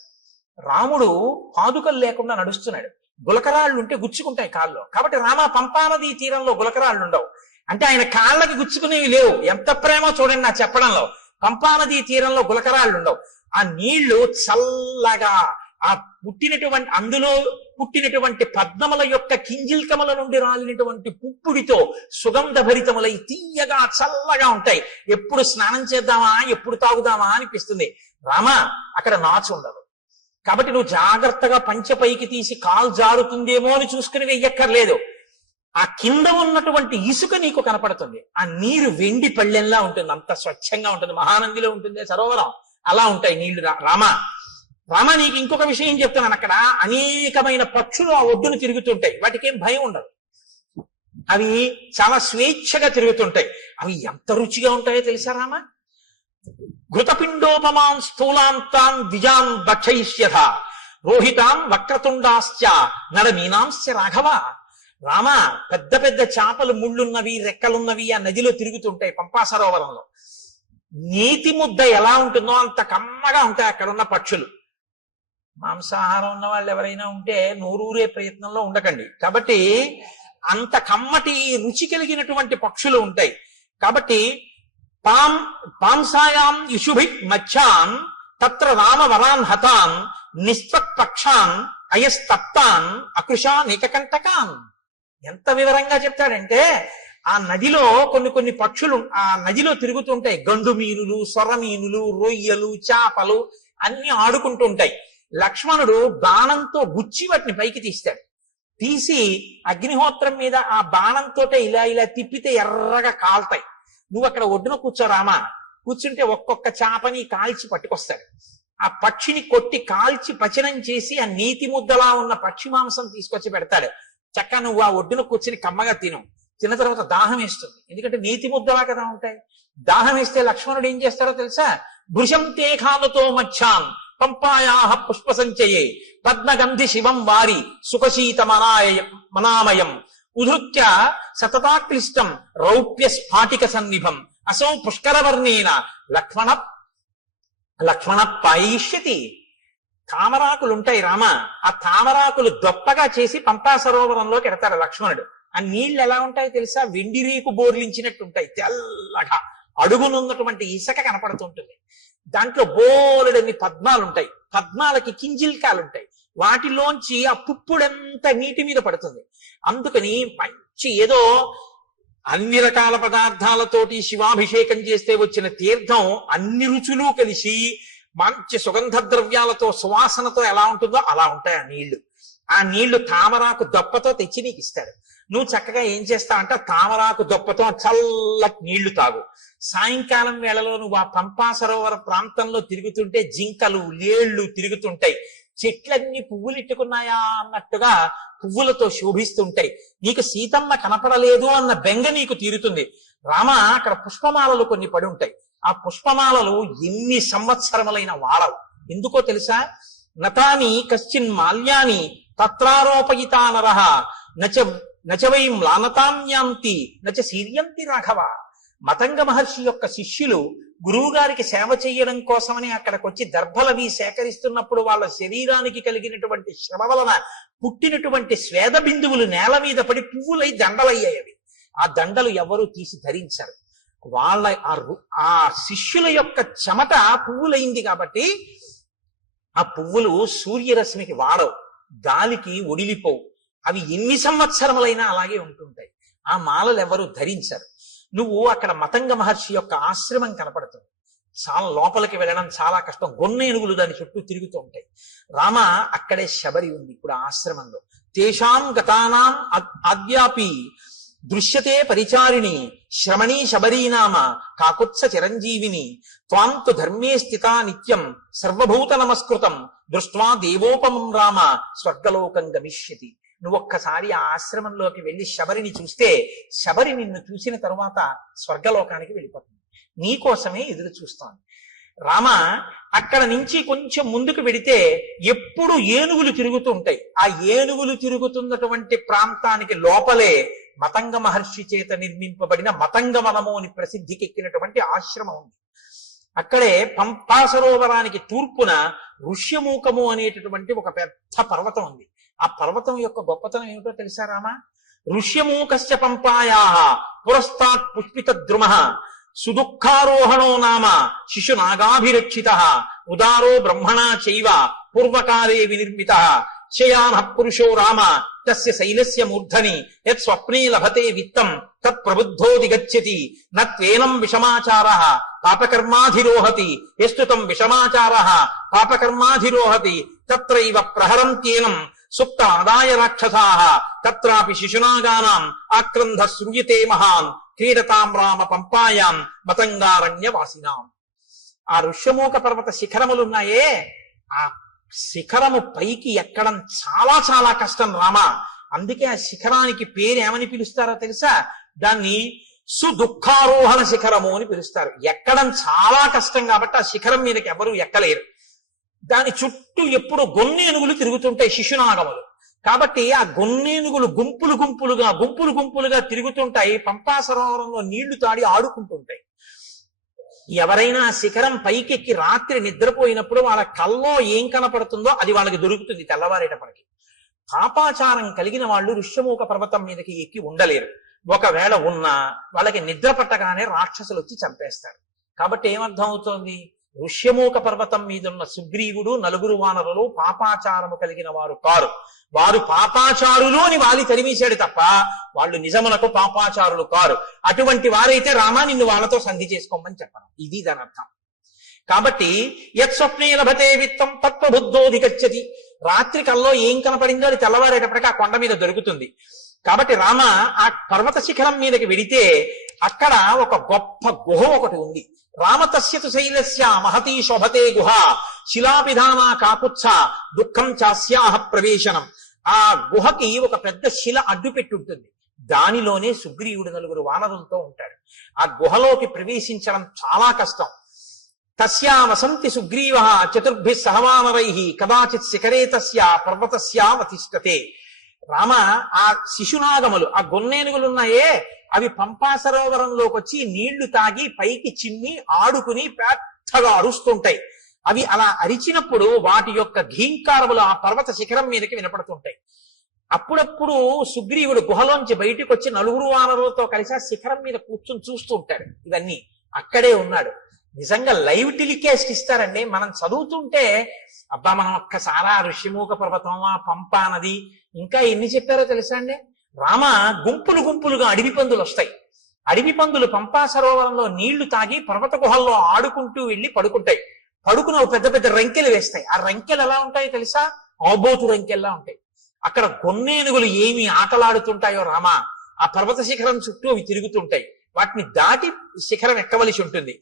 రాముడు పాదుకలు లేకుండా నడుస్తున్నాడు, గులకరాళ్ళు ఉంటే గుచ్చుకుంటాయి కాళ్ళు. కాబట్టి రామ, పంపా నది తీరంలో గులకరాళ్ళు ఉండవు. అంటే ఆయన కాళ్ళకి గుచ్చుకునేవి లేవు. ఎంత ప్రేమో చూడండి నా చెప్పడంలో. పంపా నదీ తీరంలో గులకరాళ్ళు ఉండవు. ఆ నీళ్లు చల్లగా, ఆ అందులో పుట్టినటువంటి పద్మముల యొక్క కింజిల్కముల నుండి రాలినటువంటి పుప్పుడితో సుగంధ భరితములై తీయగా చల్లగా ఉంటాయి. ఎప్పుడు స్నానం చేద్దామా, ఎప్పుడు తాగుదామా అనిపిస్తుంది. రామ, అక్కడ నాచు ఉండదు. కాబట్టి నువ్వు జాగ్రత్తగా పంచె పైకి తీసి కాలు జారుతుందేమో అని చూసుకుని వెయ్యక్కర్లేదు. ఆ కింద ఉన్నటువంటి ఇసుక నీకు కనపడుతుంది. ఆ నీరు వెండి పళ్ళెంలా ఉంటుంది, అంత స్వచ్ఛంగా ఉంటుంది. మహానందిలో ఉంటుంది సరోవరం, అలా ఉంటాయి నీళ్లు. రామ నీకు ఇంకొక విషయం చెప్తున్నాను. అక్కడ అనేకమైన పక్షులు ఆ ఒడ్డును తిరుగుతుంటాయి. వాటికి ఏం భయం ఉండదు. అవి చాలా స్వేచ్ఛగా తిరుగుతుంటాయి. అవి ఎంత రుచిగా ఉంటాయో తెలుసా రామ? ఘృతపిండోపమాన్ స్థూలాంతాన్ ద్విజాన్ భక్షయిష్యథ రోహితాన్ వక్రతుండాశ్చ నడమీనాంశ్చ రాఘవ. రామ, పెద్ద పెద్ద చేపలు ముళ్ళున్నవి రెక్కలున్నవి ఆ నదిలో తిరుగుతుంటాయి పంపా సరోవరంలో. నీతి ముద్ద ఎలా ఉంటుందో అంత కమ్మగా ఉంటాయి అక్కడ ఉన్న పక్షులు. మాంసాహారం ఉన్న వాళ్ళు ఎవరైనా ఉంటే నోరూరే ప్రయత్నంలో ఉండకండి. కాబట్టి అంత కమ్మటి రుచి కలిగినటువంటి పక్షులు ఉంటాయి. కాబట్టి పాంసాయాం యుషుభి మచ్చాన్ తత్ర రామ వరాన్ హతాన్ నిస్త్వక్పక్షాన్ అయస్తప్తాన్ అకృషాన్ ఏకకంటకాన్. ఎంత వివరంగా చెప్తాడంటే, ఆ నదిలో కొన్ని పక్షులు ఆ నదిలో తిరుగుతుంటాయి. గండు మీనులు, సొర మీనులు, రొయ్యలు, చేపలు అన్ని ఆడుకుంటుంటాయి. లక్ష్మణుడు బాణంతో గుచ్చి వాటిని పైకి తీస్తాడు. తీసి అగ్నిహోత్రం మీద ఆ బాణంతో ఇలా తిప్పితే ఎర్రగా కాల్తాయి. నువ్వు అక్కడ ఒడ్డున కూర్చోరామా, కూర్చుంటే ఒక్కొక్క చేపని కాల్చి పట్టుకొస్తాడు. ఆ పక్షిని కొట్టి కాల్చి పచనం చేసి ఆ నీతి ముద్దలా ఉన్న పక్షి మాంసం తీసుకొచ్చి పెడతాడు. చక్కగా నువ్వు ఆ ఒడ్డున కూర్చుని కమ్మగా తిన్న తర్వాత దాహం వేస్తుంది. ఎందుకంటే నీతి ముద్దలా కదా ఉంటాయి. దాహం వేస్తే లక్ష్మణుడు ఏం చేస్తాడో తెలుసా? భృశం తే ఖాలతో మచ్చాన్ పంపాయాహ పుష్ప సంచయే పద్మగంధి శివం వారి సుఖశీత మనామయం ఉధృత్య సతతాక్లిష్టం రౌప్య స్ఫాటిక సన్నిభం అసౌ పుష్కరవర్ణేన లక్ష్మణ పాయిష్యతి. తామరాకులు ఉంటాయి రామ, ఆ తామరాకులు దొప్పగా చేసి పంపా సరోవరంలోకి ఎడతాడు లక్ష్మణుడు. ఆ నీళ్లు ఎలా ఉంటాయో తెలుసా? వెండి రేకు బోర్లించినట్టు ఉంటాయి. తెల్లగా అడుగునున్నటువంటి ఇసుక కనపడుతుంటుంది. దాంట్లో బోలెడన్ని పద్మాలు ఉంటాయి. పద్మాలకి కింజిల్కాలు ఉంటాయి. వాటిలోంచి ఆ పుప్పుడంతా నీటి మీద పడుతుంది. అందుకని మంచి ఏదో అన్ని రకాల పదార్థాలతోటి శివాభిషేకం చేస్తే వచ్చిన తీర్థం అన్ని రుచులు కలిసి మంచి సుగంధ ద్రవ్యాలతో సువాసనతో ఎలా ఉంటుందో అలా ఉంటాయి ఆ నీళ్లు. ఆ నీళ్లు తామరాకు దొప్పతో తెచ్చి నీకు ఇస్తాడు. నువ్వు చక్కగా ఏం చేస్తావంటే తామరాకు దొప్పతో చల్లటి నీళ్లు తాగు. సాయంకాలం వేళలో నువ్వు ఆ పంపా సరోవర ప్రాంతంలో తిరుగుతుంటే జింకలు లేళ్లు తిరుగుతుంటాయి. చెట్లన్నీ పువ్వులు ఇట్టుకున్నాయా అన్నట్టుగా పువ్వులతో శోభిస్తుంటాయి. నీకు సీతమ్మ కనపడలేదు అన్న బెంగ నీకు తీరుతుంది. రామ, అక్కడ పుష్పమాలలు కొన్ని పడి ఉంటాయి. ఆ పుష్పమాలలు ఎన్ని సంవత్సరములైన వాడవు. ఎందుకో తెలుసా? నతాని కశ్చిన్ మాల్యాని తత్రారోపయితా నరః నచవై మ్లానతామ్యాంతి నచ శీర్యంతి రాఘవ. మతంగ మహర్షి యొక్క శిష్యులు గురువు గారికి సేవ చేయడం కోసమని అక్కడికి వచ్చి దర్భలవి సేకరిస్తున్నప్పుడు వాళ్ళ శరీరానికి కలిగినటువంటి శ్రమ వలన పుట్టినటువంటి స్వేద బిందువులు నేల మీద పడి పువ్వులై దండలయ్యాయి. ఆ దండలు ఎవరూ తీసి ధరించారు. వాళ్ళ ఆ శిష్యుల యొక్క చెమట పువ్వులైంది కాబట్టి ఆ పువ్వులు సూర్యరశ్మికి వాడవు, గాలికి ఒడిలిపోవు. అవి ఎన్ని సంవత్సరములైనా అలాగే ఉంటుంటాయి. ఆ మాలలు ఎవరు ధరించరు. నువ్వు అక్కడ మతంగ మహర్షి యొక్క ఆశ్రమం కనపడుతుంది. చాలా లోపలికి వెళ్ళడం చాలా కష్టం. గొన్న ఏనుగులు దాని చుట్టూ తిరుగుతూ ఉంటాయి. రామ, అక్కడే శబరి ఉంది ఇప్పుడు ఆశ్రమంలో. తేషాం గతానాం ఆద్యాపి దృశ్యతే పరిచారిణి శ్రమణీ శబరీనామ కాకుత్స చిరంజీవిని త్వాంతు ధర్మే స్థితా నిత్యం సర్వభూత నమస్కృతం దృష్ట్వా దేవోపమం రామ స్వర్గలోకం గమిష్యతి. నువ్వొక్కసారి ఆ ఆశ్రమంలోకి వెళ్ళి శబరిని చూస్తే శబరి నిన్ను చూసిన తరువాత స్వర్గలోకానికి వెళ్ళిపోతుంది. నీకోసమే ఎదురు చూస్తోంది. రామ, అక్కడ నుంచి కొంచెం ముందుకు వెడితే ఎప్పుడు ఏనుగులు తిరుగుతూ ఉంటాయి. ఆ ఏనుగులు తిరుగుతున్నటువంటి ప్రాంతానికి లోపలే మతంగ మహర్షి చేత నిర్మింపబడిన మతంగవనము అని ప్రసిద్ధికెక్కినటువంటి ఆశ్రమం ఉంది. అక్కడే పంపా సరోవరానికి తూర్పున ఋష్యమూకము అనేటటువంటి ఒక పెద్ద పర్వతం ఉంది. ఆ పర్వతం యొక్క గొప్పతనం ఏమిటో తెలుసా రామ? ఋష్యమూకస్య పంపాయా పురస్తాత్ పుష్పిత ద్రుమః సుదుఃఖారోహణో నామ శిశు నాగాభిరక్షిత ఉదారో బ్రహ్మణా చైవ పూర్వకాలే వినిర్మిత శయాన పురుషో రామ తస్య శైలస్య మూర్ధని యత్ స్వప్నే లభతే విత్తం తత్ ప్రబుద్ధోది గచ్చతి నత్వేనం విషమాచార పాపకర్మాధిరోహతి యస్తుతం విషమాచార పాపకర్మాధిరోహతి తత్రైవ ప్రహరంత్యేనం సుప్త ఆదాయ రాక్షసాః తత్రాపి శిశునాగానాం ఆక్రంధ శ్రూయతే మహాన్ క్రీడతాం రామ పంపాయాం మతంగారణ్యవాసినాం. ఆ ఋష్యమూక పర్వత శిఖరములున్నాయే, ఆ శిఖరము పైకి ఎక్కడం చాలా చాలా కష్టం రామ. అందుకే ఆ శిఖరానికి పేరు ఏమని పిలుస్తారో తెలుసా? దాన్ని సుదుఃఖారోహణ శిఖరము అని పిలుస్తారు. ఎక్కడం చాలా కష్టం కాబట్టి ఆ శిఖరం మీదకి ఎవరు ఎక్కలేరు. దాని చుట్టూ ఎప్పుడు గొన్నేనుగులు తిరుగుతుంటాయి, శిశునాగములు. కాబట్టి ఆ గొన్నేనుగులు గుంపులు గుంపులుగా తిరుగుతుంటాయి. పంపా సరోవరంలో నీళ్లు తాడి ఆడుకుంటుంటాయి. ఎవరైనా శిఖరం పైకెక్కి రాత్రి నిద్రపోయినప్పుడు వాళ్ళ కల్లో ఏం కనపడుతుందో అది వాళ్ళకి దొరుకుతుంది తెల్లవారేటప్పటికి. పాపాచారం కలిగిన వాళ్ళు ఋష్యమూక పర్వతం మీదకి ఎక్కి ఉండలేరు. ఒకవేళ ఉన్నా వాళ్ళకి నిద్ర పట్టగానే రాక్షసులు వచ్చి చంపేస్తారు. కాబట్టి ఏమర్థం అవుతోంది? ఋష్యమూక పర్వతం మీదున్న సుగ్రీవుడు నలుగురు వానరులు పాపాచారము కలిగిన వారు కారు. వారు పాపాచారులు అని వాలి తరిమేశాడు తప్ప వాళ్ళు నిజమునకు పాపాచారులు కారు. అటువంటి వారైతే రామా నిన్ను వాళ్ళతో సంధి చేసుకోమని చెప్పడం, ఇది దాని అర్థం. కాబట్టి యత్ స్వప్నే లభతే విత్తం తత్వబుద్ధోధిగచ్చతి. రాత్రి కల్లో ఏం కనపడిందో అది తెల్లవారేటప్పటికీ ఆ కొండ మీద దొరుకుతుంది. కాబట్టి రామ ఆ పర్వత శిఖరం మీదకి వెడితే అక్కడ ఒక గొప్ప గుహ ఒకటి ఉంది. రామతస్యతు శైలస్య మహతీ శోభతే గుహ శిలాపిధానా కాకుత్స దుఃఖం చాస్యాహ ప్రవేశనం. ఆ గుహకి ఒక పెద్ద శిల అడ్డు పెట్టుంటుంది. దానిలోనే సుగ్రీవుడు నలుగురు వానరులతో ఉంటాడు. ఆ గుహలోకి ప్రవేశించడం చాలా కష్టం. తస్యా వసంతి సుగ్రీవ చతుర్భి సహవానరై కదాచిత్ శిఖరే తస్య పర్వతస్యావతిష్టతే. రామ ఆ శిశునాగములు, ఆ గొన్నేనుగులున్నాయే, అవి పంపా సరోవరంలోకి వచ్చి నీళ్లు తాగి పైకి చిమ్మి ఆడుకుని పెద్దగా అరుస్తుంటాయి. అవి అలా అరిచినప్పుడు వాటి యొక్క ఘీంకారములు ఆ పర్వత శిఖరం మీదకి వినపడుతుంటాయి. అప్పుడప్పుడు సుగ్రీవుడు గుహలోంచి బయటికి వచ్చి నలుగురు వానరులతో కలిసి ఆ శిఖరం మీద కూర్చొని చూస్తూ ఉంటాడు. ఇవన్నీ అక్కడే ఉన్నాడు. నిజంగా లైవ్ టెలికాస్ట్ ఇస్తారండి. మనం చదువుతుంటే అబ్బా మనం ఒక్కసారా ఋష్యమూక పర్వతం, ఆ పంపా నది, ఇంకా ఎన్ని చెప్పారో తెలుసా అండి. రామ గుంపులుగా అడవి పందులు వస్తాయి. అడవి పందులు పంపా సరోవరంలో నీళ్లు తాగి పర్వత గుహల్లో ఆడుకుంటూ వెళ్ళి పడుకుంటాయి. పడుకున్న పెద్ద పెద్ద రంకెలు వేస్తాయి. ఆ రంకెలు ఎలా ఉంటాయో తెలుసా? ఆబోతు రంకెల్లా ఉంటాయి. అక్కడ గొన్నేనుగులు ఏమి ఆటలాడుతుంటాయో రామ, ఆ పర్వత శిఖరం చుట్టూ అవి తిరుగుతుంటాయి. వాటిని దాటి శిఖరం ఎక్కవలసి ఉంటుంది.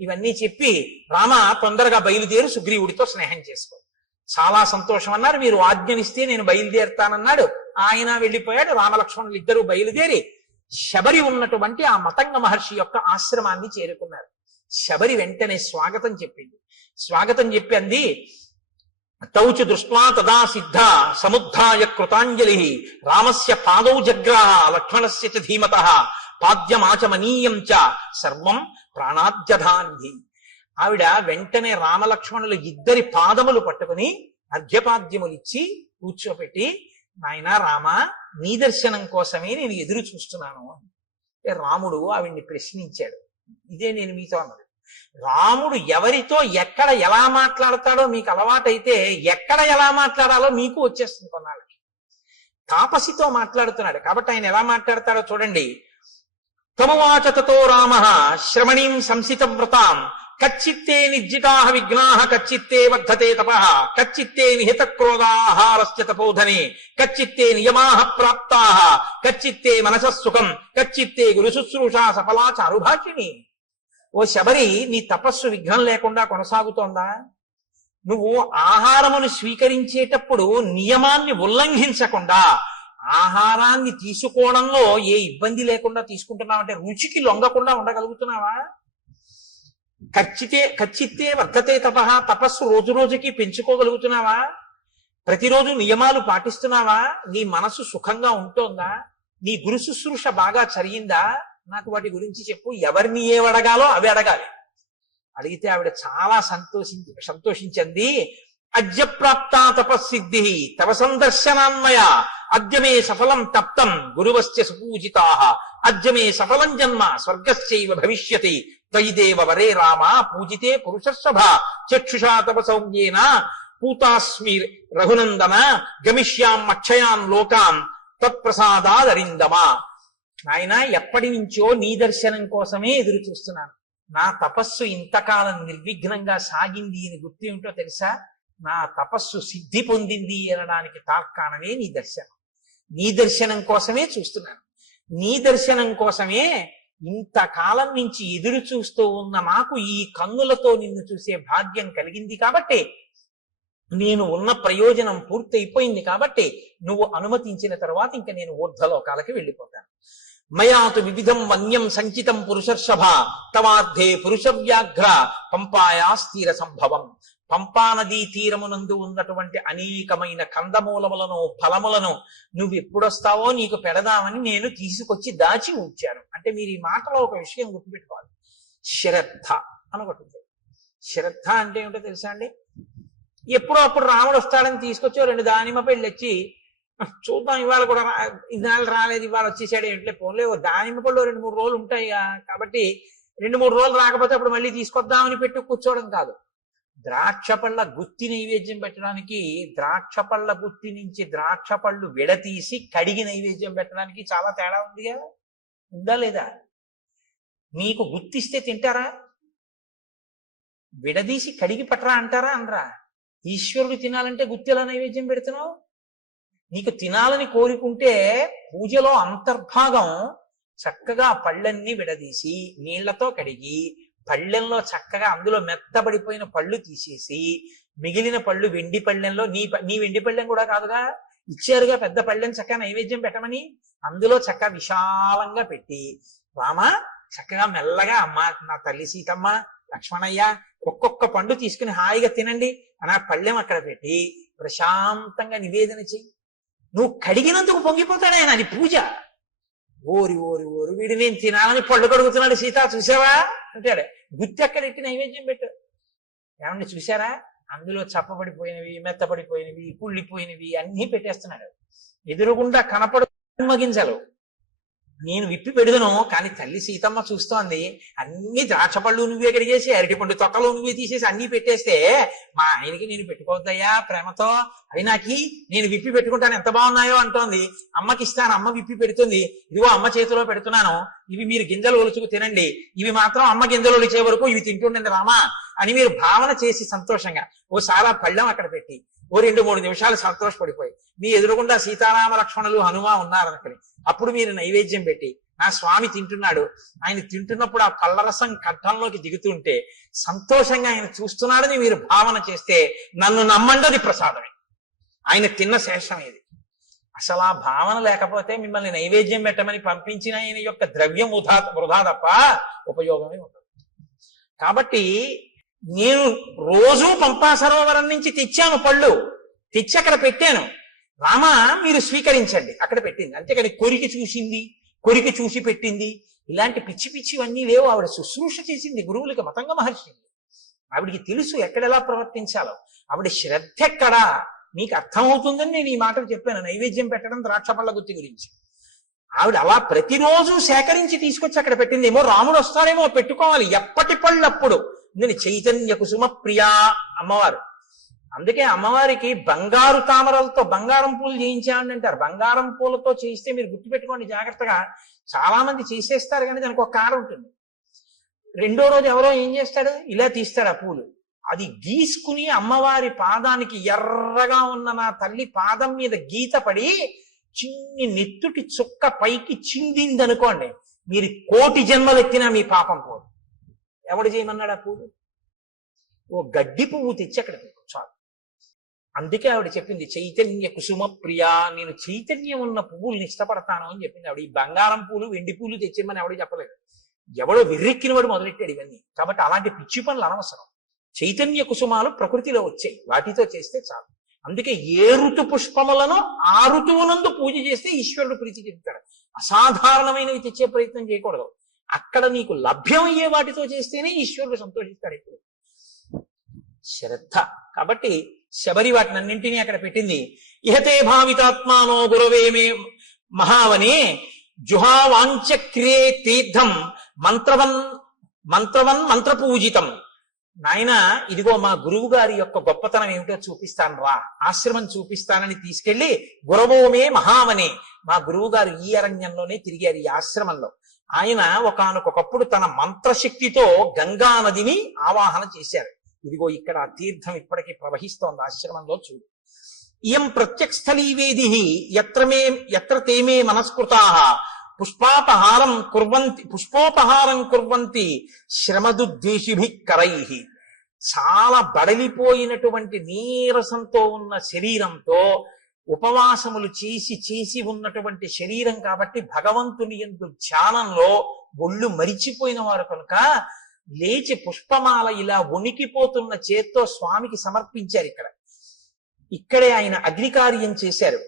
ఇవన్నీ చెప్పి రామ తొందరగా బయలుదేరి సుగ్రీవుడితో స్నేహం చేసుకో. చాలా సంతోషం అన్నారు. మీరు ఆజ్ఞనిస్తే నేను బయలుదేరుతానన్నాడు. ఆయన వెళ్ళిపోయాడు. రామలక్ష్మణులు ఇద్దరు బయలుదేరి శబరి ఉన్నటువంటి ఆ మతంగ మహర్షి యొక్క ఆశ్రమాన్ని చేరుకున్నారు. శబరి వెంటనే స్వాగతం చెప్పింది. స్వాగతం చెప్పి అంది, తౌచు దృష్ట్వా తదా సిద్ధ సముద్ధాయ కృతాంజలి రామస్య పాదౌ జగ్రాహ లక్ష్మణస్య చ ధీమతః పాద్యమాచమనీయం చ సర్వం ప్రాణాద్యధాన్హి. ఆవిడ వెంటనే రామలక్ష్మణులు ఇద్దరి పాదములు పట్టుకుని అర్ఘ్యపాద్యములిచ్చి కూర్చోపెట్టి, నాయనా రామ, నీ దర్శనం కోసమే నేను ఎదురు చూస్తున్నాను అని. రాముడు ఆవిడ్ని ప్రశ్నించాడు. ఇదే నేను మీతో అన్నది. రాముడు ఎవరితో ఎక్కడ ఎలా మాట్లాడతాడో మీకు అలవాటైతే ఎక్కడ ఎలా మాట్లాడాలో మీకు వచ్చేస్తుంది కొన్నాళ్ళకి. తాపసితో మాట్లాడుతున్నాడు కాబట్టి ఆయన ఎలా మాట్లాడతాడో చూడండి. తమువాచ తతో రామః శ్రమణీం సంసిత వ్రతాం కచ్చిత్తే నిర్జితాః విఘ్నాః కచ్చిత్తే వర్ధతే తపః కచ్చిత్తే నిహిత క్రోధాహారస్య తపోధనే కచ్చిత్తే నియమాః ప్రాప్తాః కచ్చిత్తే మనసః సుఖం కచ్చిత్తే గురు శుశ్రూషా సఫలా చారుభాషిణి. ఓ శబరి, నీ తపస్సు విఘ్నం లేకుండా కొనసాగుతోందా? నువ్వు ఆహారమును స్వీకరించేటప్పుడు నియమాన్ని ఉల్లంఘించకుండా ఆహారాన్ని తీసుకోవడంలో ఏ ఇబ్బంది లేకుండా తీసుకుంటున్నావంటే రుచికి లొంగకుండా ఉండగలుగుతున్నావా? కచ్చిత్తే వర్ధతే తపః, తపస్సు రోజు రోజుకి పెంచుకోగలుగుతున్నావా? ప్రతిరోజు నియమాలు పాటిస్తున్నావా? నీ మనసు సుఖంగా ఉంటోందా? నీ గురు శుశ్రూష బాగా చరిగిందా? నాకు వాటి గురించి చెప్పు. ఎవరిని ఏవడగాలో అవి అడగాలి. అడిగితే ఆవిడ చాలా సంతోషించింది. అద్య ప్రాప్తా తపస్సిద్ధి తవ సందర్శనాన్మయ అద్యమే సఫలం తప్తం గురువస్య సుపూజితాః అద్యమే సఫలం జన్మ స్వర్గస్యైవ భవిష్యతి త్వయిదేవ వరే రామ పూజితే పురుషస్వభ చక్షుషా తప సౌమ్యేన పూతాస్మి రఘునందన గమిష్యాం అక్షయాన్ లోకాన్ తత్ప్రసాదాదరిందమా. ఆయన ఎప్పటి నుంచో నీ దర్శనం కోసమే ఎదురు చూస్తున్నాను. నా తపస్సు ఇంతకాలం నిర్విఘ్నంగా సాగింది అని గుర్తు ఏమిటో తెలుసా? నా తపస్సు సిద్ధి పొందింది అనడానికి తార్కాణమే నీ దర్శనం. నీ దర్శనం కోసమే చూస్తున్నాను. నీ దర్శనం కోసమే ఇంతకాలం నుంచి ఎదురు చూస్తూ ఉన్న నాకు ఈ కన్నులతో నిన్ను చూసే భాగ్యం కలిగింది కాబట్టి, నేను ఉన్న ప్రయోజనం పూర్తయిపోయింది కాబట్టి, నువ్వు అనుమతించిన తర్వాత ఇంకా నేను ఊర్ధ్వలోకాలకి వెళ్ళిపోతాను. మయాతు వివిధం వన్యం సంచితం పురుషర్షభ తవార్థే పురుష వ్యాఘ్ర పంపాయాస్తీర సంభవం. పంపా నదీ తీరమునందు ఉన్నటువంటి అనేకమైన కందమూలములను ఫలములను నువ్వు ఎప్పుడొస్తావో నీకు పెడదామని నేను తీసుకొచ్చి దాచి ఉంచాను. అంటే మీరు ఈ మాటలో ఒక విషయం గుర్తుపెట్టుకోవాలి. శ్రద్ధ అనొకటి. శ్రద్ధ అంటే ఏమిటో తెలుసా అండి? ఎప్పుడో అప్పుడు రాముడు వస్తాడని తీసుకొచ్చి 2 దానిమ్మ పళ్ళు వచ్చి చూద్దాం, ఇవాళ కూడా ఇన్నాళ్ళు రాలేదు, ఇవాళ వచ్చేసాడు ఏంటలే పోలే, దానిమ్మ పళ్ళు 2-3 రోజులు ఉంటాయి కాబట్టి 2-3 రోజులు రాకపోతే అప్పుడు మళ్ళీ తీసుకొద్దామని పెట్టి కూర్చోవడం కాదు. ద్రాక్ష పళ్ళ గుత్తి నైవేద్యం పెట్టడానికి ద్రాక్ష పళ్ళ గుత్తి నుంచి ద్రాక్ష పళ్ళు విడతీసి కడిగి నైవేద్యం పెట్టడానికి చాలా తేడా ఉందిగా. ఉందా లేదా? నీకు గుత్తిస్తే తింటారా? విడదీసి కడిగి పట్టరా అంటారా? అనరా? ఈశ్వరుడు తినాలంటే గుత్తి ఎలా నైవేద్యం పెడుతున్నావు? నీకు తినాలని కోరుకుంటే పూజలో అంతర్భాగం చక్కగా పళ్ళన్నీ విడదీసి నీళ్లతో కడిగి పళ్ళెంలో చక్కగా అందులో మెత్తబడిపోయిన పళ్ళు తీసేసి మిగిలిన పళ్ళు వెండి పళ్ళెంలో నీ వెండి పళ్ళెం కూడా కాదుగా, ఇచ్చారుగా పెద్ద పళ్ళెం చక్కగా నైవేద్యం పెట్టమని, అందులో చక్కగా విశాలంగా పెట్టి రామ చక్కగా మెల్లగా అమ్మ నా తల్లి సీతమ్మ లక్ష్మణయ్య ఒక్కొక్క పండు తీసుకుని హాయిగా తినండి అని ఆ పళ్ళెం అక్కడ పెట్టి ప్రశాంతంగా నివేదన చెయ్యి. నువ్వు కడిగినందుకు పొంగిపోతాడు ఆయన. అది పూజ. ఓరి ఓరి ఓరి వీడు నేను తినాలని పళ్ళు కడుగుతున్నాడు సీత చూసావా అంటాడు. గుత్తి అక్కడ ఎట్టి నైవేద్యం పెట్టు. ఏమన్నా చూసారా? అందులో చప్పబడిపోయినవి మెత్తబడిపోయినవి కుళ్ళిపోయినవి అన్నీ పెట్టేస్తున్నాడు. ఎదురుగుండా కనపడు మగించలు నేను విప్పి పెడుదును, కానీ తల్లి సీతమ్మ చూస్తోంది. అన్ని ద్రాక్ష పళ్ళు నువ్వే కడిగేసి అరటిపండు తొక్కలు నువ్వే తీసేసి అన్ని పెట్టేస్తే మా ఆయనకి నేను పెట్టుకోవద్దయ్యా ప్రేమతో, అవి నాకి నేను విప్పి పెట్టుకుంటాను ఎంత బాగున్నాయో అంటోంది. అమ్మకి ఇస్తాను, అమ్మ విప్పి పెడుతుంది, ఇదిగో అమ్మ చేతిలో పెడుతున్నాను, ఇవి మీరు గింజలు ఒలుచుకు తినండి, ఇవి మాత్రం అమ్మ గింజలు ఒలిచే వరకు ఇవి తింటుండండి రామా అని మీరు భావన చేసి సంతోషంగా ఓసారి పళ్ళెం అక్కడ పెట్టి ఓ 2-3 నిమిషాలు సంతోషపడిపోయి మీ ఎదురుగుండా సీతారామ లక్ష్మణులు హనుమ ఉన్నారనుకుని అప్పుడు మీరు నైవేద్యం పెట్టి నా స్వామి తింటున్నాడు, ఆయన తింటున్నప్పుడు ఆ పళ్ళరసం కంఠంలోకి దిగుతుంటే సంతోషంగా ఆయన చూస్తున్నాడని మీరు భావన చేస్తే నన్ను నమ్మండి ప్రసాదమే, ఆయన తిన్న శేషం ఇది. అసలు ఆ భావన లేకపోతే మిమ్మల్ని నైవేద్యం పెట్టమని పంపించిన ఆయన యొక్క ద్రవ్యం వృధా తప్ప ఉపయోగమే ఉండదు. కాబట్టి నేను రోజూ పంపా సరోవరం నుంచి తెచ్చాను పళ్ళు, తెచ్చి అక్కడ పెట్టాను, రామా మీరు స్వీకరించండి అక్కడ పెట్టింది. అంతేకాని కొరికి చూసింది, కొరికి చూసి పెట్టింది, ఇలాంటి పిచ్చి పిచ్చివన్నీ లేవు. ఆవిడ శుశ్రూష చేసింది గురువులకి, మతంగ మహర్షి. ఆవిడికి తెలుసు ఎక్కడెలా ప్రవర్తించాలో. ఆవిడ శ్రద్ధ ఎక్కడా మీకు అర్థమవుతుందని నేను ఈ మాటలు చెప్పాను నైవేద్యం పెట్టడం ద్రాక్ష పళ్ళ గుత్తి గురించి. ఆవిడ అలా ప్రతిరోజు సేకరించి తీసుకొచ్చి అక్కడ పెట్టింది. ఏమో రాముడు వస్తాడేమో పెట్టుకోవాలి, ఎప్పటి పళ్ళప్పుడు. నేను చైతన్య కుసుమ ప్రియా అమ్మవారు. అందుకే అమ్మవారికి బంగారు తామరలతో బంగారం పూలు చేయించామని అంటారు. బంగారం పూలతో చేయిస్తే మీరు గుర్తుపెట్టుకోండి జాగ్రత్తగా, చాలా మంది చేసేస్తారు కానీ దానికి ఒక కాడ ఉంటుంది. 2వ రోజు ఎవరో ఏం చేస్తాడు, ఇలా తీస్తాడు ఆ పూలు, అది గీసుకుని అమ్మవారి పాదానికి ఎర్రగా ఉన్న నా తల్లి పాదం మీద గీత పడి చిన్ని నెత్తుటి చుక్క పైకి చిందింది అనుకోండి, మీరు 1,000,000 జన్మలు ఎత్తినా మీ పాపం పోదు. ఎవడు చేయమన్నాడు ఆ పూలు? ఓ గడ్డి పువ్వు తెచ్చి అక్కడ పెట్టు చాలు. అందుకే ఆవిడ చెప్పింది చైతన్య కుసుమ ప్రియా, నేను చైతన్యం ఉన్న పువ్వుల్ని ఇష్టపడతాను అని చెప్పింది ఆవిడ. ఈ బంగారం పూలు వెండి పూలు తెచ్చేమని ఆవిడ చెప్పలేదు. ఎవడో వెర్రెక్కిన వాడు మొదలెట్టాడు ఇవన్నీ. కాబట్టి అలాంటి పిచ్చి పనులు అనవసరం. చైతన్య కుసుమాలు ప్రకృతిలో వచ్చాయి, వాటితో చేస్తే చాలు. అందుకే ఏ ఋతు పుష్పములను ఆ ఋతువునందు పూజ చేస్తే ఈశ్వరుడు ప్రీతి చెందుతాడు. అసాధారణమైనవి తెచ్చే ప్రయత్నం చేయకూడదు. అక్కడ నీకు లభ్యమయ్యే వాటితో చేస్తేనే ఈశ్వరుడు సంతోషిస్తాడు. ఇప్పుడు శ్రద్ధ కాబట్టి శబరి వాటినన్నింటినీ అక్కడ పెట్టింది. ఇహతే భావితాత్మానో గురవేమే మహావనే జుహావాంచక్రియే తీర్థం మంత్రవన్ మంత్రపూజితం నాయన ఇదిగో మా గురువు గారి యొక్క గొప్పతనం ఏమిటో చూపిస్తాను రా, ఆశ్రమం చూపిస్తానని తీసుకెళ్లి గురవోమే మహామనే, మా గురువు గారు ఈ అరణ్యంలోనే తిరిగారు, ఈ ఆశ్రమంలో. ఆయన ఒకానొకప్పుడు తన మంత్రశక్తితో గంగా నదిని ఆవాహన చేశారు. ఇదిగో ఇక్కడ ఆ తీర్థం ఇప్పటికీ ప్రవహిస్తోంది ఆశ్రమంలో, చూడు. ఇయం ప్రత్యక్షస్థలీవేది ఎత్ర తేమే మనస్కృతాః పుష్పోపహారం కుర్వంతి శ్రమదుద్వేషిభిః కరైః. చాలా బడలిపోయినటువంటి నీరసంతో ఉన్న శరీరంతో ఉపవాసములు చేసి ఉన్నటువంటి శరీరం కాబట్టి భగవంతుని యందు ధ్యానంలో ఒళ్ళు మరిచిపోయిన వారు కనుక లేచి పుష్పమాల ఇలా వణికిపోతున్న చేత్తో స్వామికి సమర్పించారు. ఇక్కడే ఆయన అగ్నికార్యం చేశారు.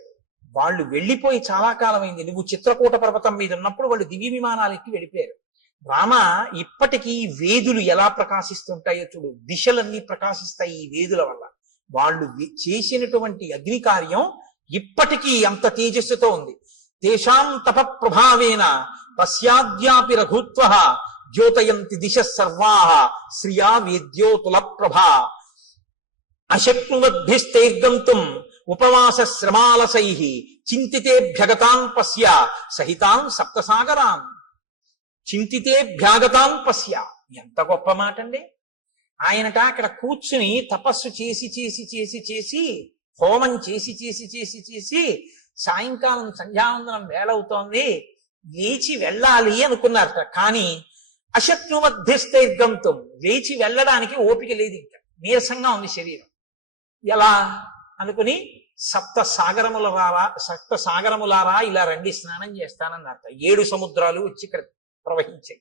వాళ్ళు వెళ్ళిపోయి చాలా కాలమైంది. నువ్వు చిత్రకూట పర్వతం మీద ఉన్నప్పుడు వాళ్ళు దివ్య విమానాలు ఎక్కి వెళ్ళిపోయారు. రామ, ఇప్పటికీ వేదులు ఎలా ప్రకాశిస్తుంటాయో చూడు, దిశలన్నీ ప్రకాశిస్తాయి ఈ వేదుల వల్ల. వాళ్ళు చేసినటువంటి అగ్ని కార్యం ఇప్పటికీ అంత తేజస్సుతో ఉంది. తేషాం తప ప్రభావేన తస్యాద్యాపి రఘుత్వః జ్యోతయంతి దిశ సర్వాః శ్రియా వేద్యోతుల ప్రభా అశక్నువద్భిస్తైర్గంతుం ఉపవాస శ్రమాలసైః చింతితేభ్యగతాన్ పశ్య సహితాన్ సప్తసాగరాన్. చింతితేభ్యాగతాన్ పశ్య, ఎంత గొప్ప మాట అండి. ఆయనట అక్కడ కూర్చుని తపస్సు చేసి హోమం చేసి సాయంకాలం సంధ్యావందనం వేళవుతోంది, లేచి వెళ్ళాలి అనుకున్నారట. కానీ అశక్నువద్భిస్తైర్గంతుం, లేచి వెళ్ళడానికి ఓపిక లేదు, ఇంకా నీరసంగా ఉంది శరీరం. ఎలా అనుకుని సప్త సాగరములారా ఇలా రండి, స్నానం చేస్తానన్నారట. 7 సముద్రాలు వచ్చి ఇక్కడ ప్రవహించాయి.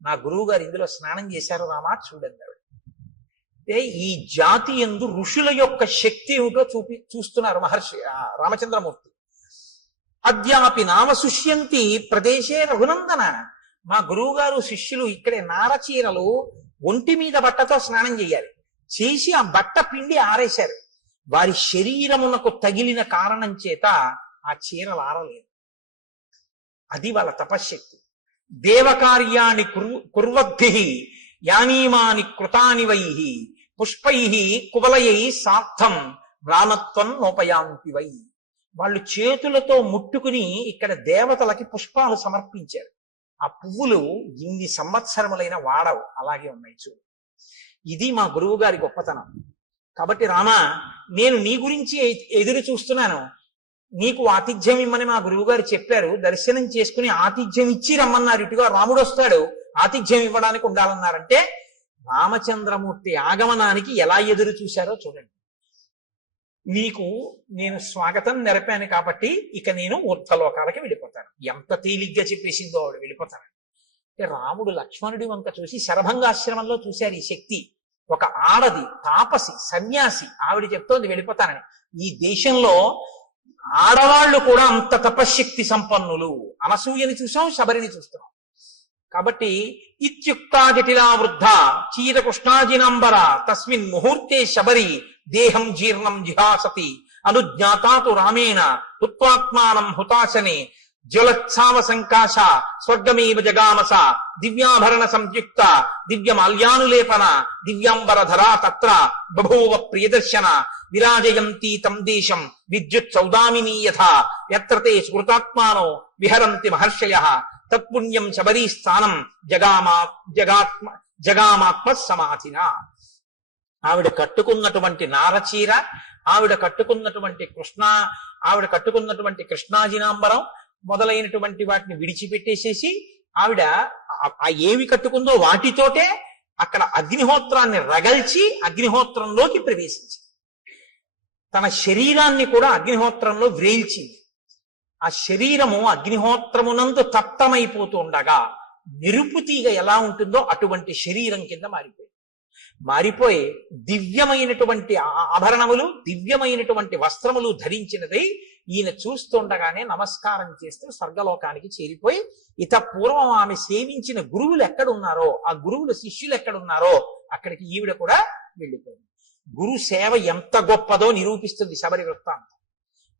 నా గురువు గారు ఇందులో స్నానం చేశారు రామా, చూడండి. ఈ జాతి యందు ఋషుల యొక్క శక్తి ఏమిటో చూస్తున్నారు మహర్షి రామచంద్రమూర్తి. అద్యాపి నామ సుష్యంతి ప్రదేశే రఘునందన. మా గురువు గారు శిష్యులు ఇక్కడే నారచీరలు ఒంటి మీద బట్టతో స్నానం చేయాలి, చేసి ఆ బట్ట పిండి ఆరేశారు. వారి శరీరమునకు తగిలిన కారణం చేత ఆ చీరలు ఆరలేదు. అది వాళ్ళ తపశ్శక్తి. దేవకార్యాన్ని కుర్వద్భిః యానీమాని కృతాని వైః పుష్పైః కువలయై సార్థం రామత్వం నోపయాంతి వై. వాళ్ళు చేతులతో ముట్టుకుని ఇక్కడ దేవతలకి పుష్పాలు సమర్పించారు. ఆ పువ్వులు ఇన్ని సంవత్సరములైన వాడవు, అలాగే ఉన్నాయి చూడు. ఇది మా గురువు గారి గొప్పతనం. కాబట్టి రామ, నేను నీ గురించి ఎదురు చూస్తున్నాను, నీకు ఆతిథ్యం ఇమ్మని మా గురువు గారు చెప్పారు. దర్శనం చేసుకుని ఆతిథ్యం ఇచ్చి రమ్మన్నారు. ఇటుగా రాముడు వస్తాడు, ఆతిథ్యం ఇవ్వడానికి ఉండాలన్నారంటే రామచంద్రమూర్తి ఆగమనానికి ఎలా ఎదురు చూశారో చూడండి. నీకు నేను స్వాగతం నెరపాను కాబట్టి ఇక నేను ఊర్ధ్వలోకాలకి వెళ్ళిపోతాను. ఎంత తేలిగ్గా చెప్పేసిందో ఆవిడ వెళ్ళిపోతాను. రాముడు లక్ష్మణుడి వంక చూసి శరభంగాశ్రమంలో చూశారు ఈ శక్తి. ఒక ఆడది తాపసి సన్యాసి, ఆవిడ చెప్తోంది వెళ్ళిపోతానని. ఈ దేశంలో ఆడవాళ్లు కూడా అంత తపశ్శక్తి సంపన్నులు. అనసూయని చూసాం, శబరిని చూస్తున్నాం. కాబట్టి ఇత్యుక్తా జటిలా వృద్ధ చీరకృష్ణాజినంబర తస్మిన్ ముహూర్తే శబరి దేహం జీర్ణం జిహాసతి అనుజ్ఞాతాతు రామేణ హుత్వాత్మానం హుతాశనే జ్వలత్సావ సంకాశ స్వర్గమేవ జగామస దివ్యాభరణ సంయుక్త దివ్యమాల్యానులేపన దివ్యాంబరధరా తత్ర బభూవ ప్రియదర్శన విరాజయంతి తం దేశం విద్యుత్ సౌదామినీ యథా యత్ర తే స్మృతాత్మానో విహరంతి మహర్షయః తత్పుణ్యం శబరీ స్థానం జగామాత్మ సమాధిన. ఆవిడ కట్టుకున్నటువంటి నారచీర, ఆవిడ కట్టుకున్నటువంటి కృష్ణాజినాంబరం మొదలైనటువంటి వాటిని విడిచిపెట్టేసేసి ఆవిడ ఆ ఏవి కట్టుకుందో వాటితోటే అక్కడ అగ్నిహోత్రాన్ని రగల్చి అగ్నిహోత్రంలోకి ప్రవేశించింది. తన శరీరాన్ని కూడా అగ్నిహోత్రంలో వ్రేల్చింది. ఆ శరీరము అగ్నిహోత్రమునందు తప్తమైపోతూ ఉండగా నిరుపుతీగ ఎలా ఉంటుందో అటువంటి శరీరం కింద మారిపోయి దివ్యమైనటువంటి ఆభరణములు, దివ్యమైనటువంటి వస్త్రములు ధరించినదై ఈయన చూస్తుండగానే నమస్కారం చేస్తూ స్వర్గలోకానికి చేరిపోయి, ఇత పూర్వం ఆమె సేవించిన గురువులు ఎక్కడున్నారో, ఆ గురువుల శిష్యులు ఎక్కడున్నారో అక్కడికి ఈవిడ కూడా వెళ్ళిపోయింది. గురు సేవ ఎంత గొప్పదో నిరూపిస్తుంది శబరి వృత్తాంతం.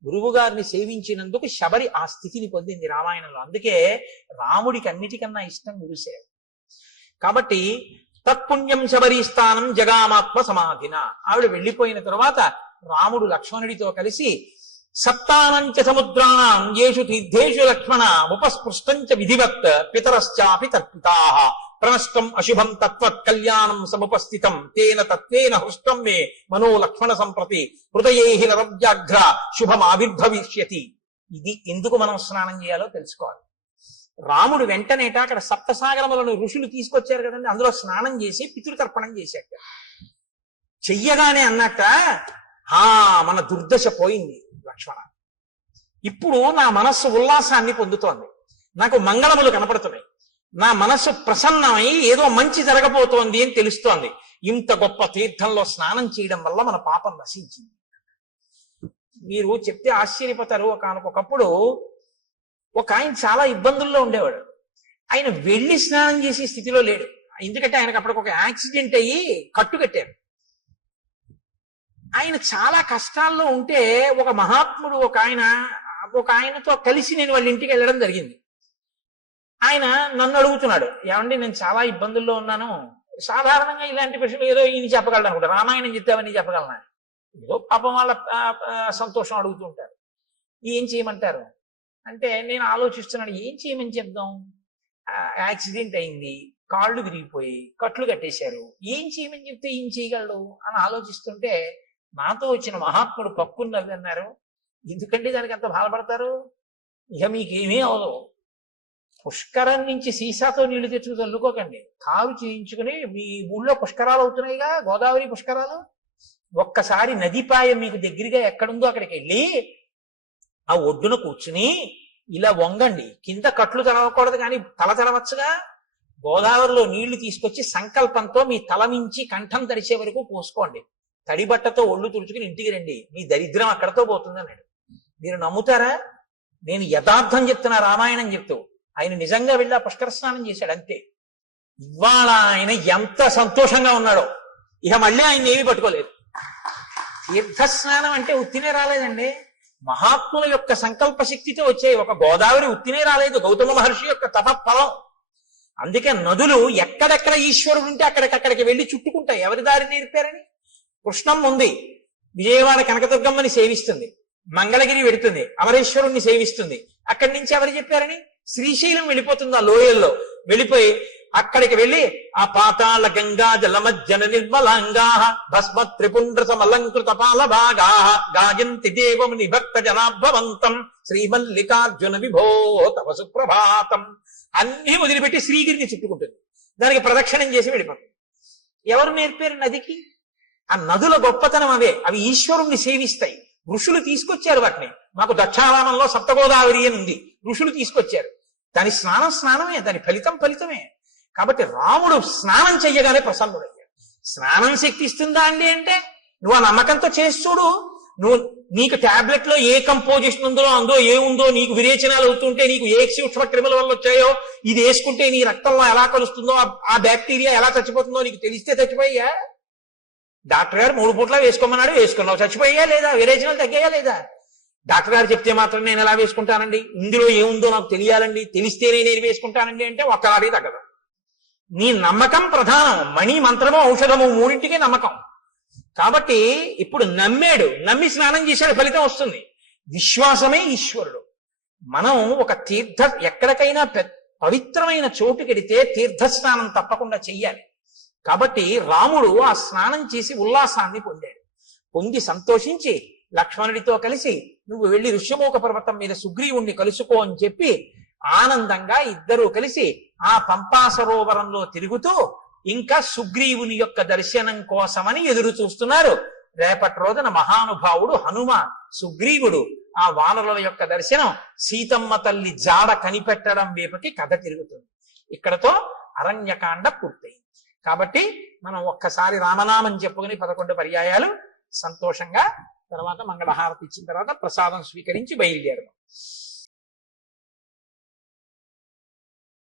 గురువు గారిని సేవించినందుకు శబరి ఆ స్థితిని పొందింది రామాయణంలో. అందుకే రాముడికి అన్నిటికన్నా ఇష్టం గురుసేవ. కాబట్టి తత్పుణ్యం శబరీస్థానం జగామాత్మ సమాధిన. ఆవిడ వెళ్ళిపోయిన తరువాత రాముడు లక్ష్మణుడితో కలిసి సప్తానంచ సముద్రాణం యేషు తీర్థేషు లక్ష్మణ ఉపస్పృష్టంచ విధివత్ పితరశ్చాపి తర్పితాః ప్రనష్టం అశుభం తత్వత్ కళ్యాణం సముపస్థితం తేన తత్వేన హృష్టం మే మనో లక్ష్మణ సంప్రతి హృదయేహి నరవ్యాఘ్ర శుభమావిర్భవిష్యతి. ఇది ఎందుకు మనం స్నానం చేయాలో తెలుసుకోవాలి. రాముడు వెంటనేట అక్కడ సప్తసాగరములను ఋషులు తీసుకొచ్చారు కదండి, అందులో స్నానం చేసి పితృతర్పణం చేశాక చెయ్యగానే అన్నట్ట, మన దుర్దశ పోయింది లక్ష్మణ, ఇప్పుడు నా మనస్సు ఉల్లాసాన్ని పొందుతోంది, నాకు మంగళములు కనపడుతున్నాయి, నా మనస్సు ప్రసన్నమై ఏదో మంచి జరగబోతోంది అని తెలుస్తోంది. ఇంత గొప్ప తీర్థంలో స్నానం చేయడం వల్ల మన పాపం నశించింది. మీరు చెప్తే ఆశ్చర్యపోతారు. ఒకనకొకప్పుడు ఒక ఆయన చాలా ఇబ్బందుల్లో ఉండేవాడు. ఆయన వెళ్ళి స్నానం చేసే స్థితిలో లేడు. ఎందుకంటే ఆయనకు అప్పటికి ఒక యాక్సిడెంట్ అయ్యి కట్టుకట్టారు. ఆయన చాలా కష్టాల్లో ఉంటే ఒక మహాత్ముడు ఒక ఆయనతో కలిసి నేను వాళ్ళ ఇంటికి వెళ్ళడం జరిగింది. ఆయన నన్ను అడుగుతున్నాడు, ఏమండి నేను చాలా ఇబ్బందుల్లో ఉన్నాను, సాధారణంగా ఇలాంటి ప్రశ్నలు ఏదో ఈయన చెప్పగలను అనుకుంటా, రామాయణం చెప్తావని చెప్పగలనా, ఏదో పాపం వాళ్ళ సంతోషం అడుగుతుంటారు, ఏం చేయమంటారు అంటే నేను ఆలోచిస్తున్నాను ఏం చేయమని చెప్దాం. యాక్సిడెంట్ అయింది, కాళ్ళు విరిగిపోయి కట్లు కట్టేశారు, ఏం చేయమని చెప్తే ఏం చేయగలడు అని ఆలోచిస్తుంటే నాతో వచ్చిన మహాత్ముడు పక్కున్నది అన్నారు, ఎందుకంటే దానికి అంత బాధపడతారు, ఇక మీకేమీ అవదు, పుష్కరం నుంచి సీసాతో నీళ్లు తెచ్చుకు చల్లుకోకండి, కారు చేయించుకుని మీ ఊళ్ళో పుష్కరాలు అవుతున్నాయిగా, గోదావరి పుష్కరాలు, ఒక్కసారి నదిపాయం మీకు దగ్గరగా ఎక్కడుందో అక్కడికి వెళ్ళి ఆ ఒడ్డున కూర్చుని ఇలా వంగండి, కింద కట్లు తలవకూడదు కానీ తల తలవచ్చుగా, గోదావరిలో నీళ్లు తీసుకొచ్చి సంకల్పంతో మీ తల మించి కంఠం తరిచే వరకు పోసుకోండి, తడి బట్టతో ఒళ్ళు తుడుచుకుని ఇంటికి రండి, మీ దరిద్రం అక్కడతో పోతుంది అన్నాడు. మీరు నమ్ముతారా? నేను యథార్థం చెప్తున్నా, రామాయణం చెప్తూ. ఆయన నిజంగా వెళ్ళి ఆ పుష్కర స్నానం చేశాడు అంతే. ఇవాళ ఆయన ఎంత సంతోషంగా ఉన్నాడో, ఇక మళ్ళీ ఆయన ఏమీ పట్టుకోలేదు. తీర్థస్నానం అంటే ఉత్తినే రాలేదండి, మహాత్ముల యొక్క సంకల్ప శక్తితో వచ్చే ఒక గోదావరి ఉత్తినే రాలేదు, గౌతమ మహర్షి యొక్క తపఫలం. అందుకే నదులు ఎక్కడెక్కడ ఈశ్వరుడు ఉంటే అక్కడికక్కడికి వెళ్ళి చుట్టుకుంటాయి. ఎవరి దారి నేర్పారని? కృష్ణం ఉంది, విజయవాడ కనకదుర్గమ్మని సేవిస్తుంది, మంగళగిరి వెడుతుంది, అమరేశ్వరుణ్ణి సేవిస్తుంది, అక్కడి నుంచి ఎవరు చెప్పారని? శ్రీశైలం వెళ్ళిపోతుంది, ఆ లోయల్లో వెళ్ళిపోయి అక్కడికి వెళ్ళి ఆ పాతాళ గంగా జలమజ్జన నిర్మలాంగా భస్మ త్రిపుండ్ర సమలంకృత పాల భాగా గాయంతి దేవముని భక్త జనాభవంతం శ్రీమల్లికార్జున విభో తవ సుప్రభాతం అన్ని వదిలిపెట్టి శ్రీగిరిని చుట్టుకుంటుంది, దానికి ప్రదక్షిణం చేసి వెళ్ళిపోతుంది. ఎవరు నేర్పారు నదికి? ఆ నదుల గొప్పతనం అవే, అవి ఈశ్వరుణ్ణి సేవిస్తాయి. ఋషులు తీసుకొచ్చారు వాటిని. మాకు దక్షారామంలో సప్తగోదావరి అని ఉంది, ఋషులు తీసుకొచ్చారు. దాని స్నానమే, దాని ఫలితమే. కాబట్టి రాముడు స్నానం చెయ్యగానే ప్రసన్నుడయ్యాడు. స్నానం శక్తి ఇస్తుందా అండి అంటే నువ్వు ఆ నమ్మకంతో చేసి చూడు. నీకు టాబ్లెట్ లో ఏ కంపోజిషన్ ఉందో ఏముందో, నీకు విరేచనాలు అవుతుంటే నీకు ఏ సూక్ష్మ క్రిముల వల్ల వచ్చాయో, ఇది వేసుకుంటే నీ రక్తంలో ఎలా కలుస్తుందో, ఆ బ్యాక్టీరియా ఎలా చచ్చిపోతుందో నీకు తెలిస్తే చచ్చిపోయా? డాక్టర్ గారు 3 పూట్ల వేసుకోమన్నాడు, వేసుకున్నావు, చచ్చిపోయా లేదా? విరేచనాలు తగ్గాయా లేదా? డాక్టర్ గారు చెప్తే మాత్రం నేను ఎలా వేసుకుంటానండి, ఇందులో ఏముందో నాకు తెలియాలండి, తెలిస్తేనే నేను వేసుకుంటానండి అంటే ఒక్కలాగే తగ్గదు. నీ నమ్మకం ప్రధానం. మణి, మంత్రము, ఔషధము మూడింటికి నమ్మకం. కాబట్టి ఇప్పుడు నమ్మి స్నానం చేశాడు, ఫలితం వస్తుంది. విశ్వాసమే ఈశ్వరుడు. మనం ఒక ఎక్కడికైనా పవిత్రమైన చోటుకెడితే తీర్థస్నానం తప్పకుండా చెయ్యాలి. కాబట్టి రాముడు ఆ స్నానం చేసి ఉల్లాసాన్ని పొంది సంతోషించి లక్ష్మణుడితో కలిసి నువ్వు వెళ్ళి ఋష్యమూక పర్వతం మీద సుగ్రీవుణ్ణి కలుసుకో అని చెప్పి ఆనందంగా ఇద్దరూ కలిసి ఆ పంపా సరోవరంలో తిరుగుతూ ఇంకా సుగ్రీవుని యొక్క దర్శనం కోసమని ఎదురు చూస్తున్నారు. రేపటి రోజున మహానుభావుడు హనుమ సుగ్రీవుడు ఆ వానరుల యొక్క దర్శనం, సీతమ్మ తల్లి జాడ కనిపెట్టడం వైపుకి కథ తిరుగుతుంది. ఇక్కడతో అరణ్యకాండ పూర్తయింది. కాబట్టి మనం ఒక్కసారి రామనామం చెప్పుకుని 11 పర్యాయాలు సంతోషంగా తర్వాత మంగళహారతి ఇచ్చిన తర్వాత ప్రసాదం స్వీకరించి బయలుదేరదాం.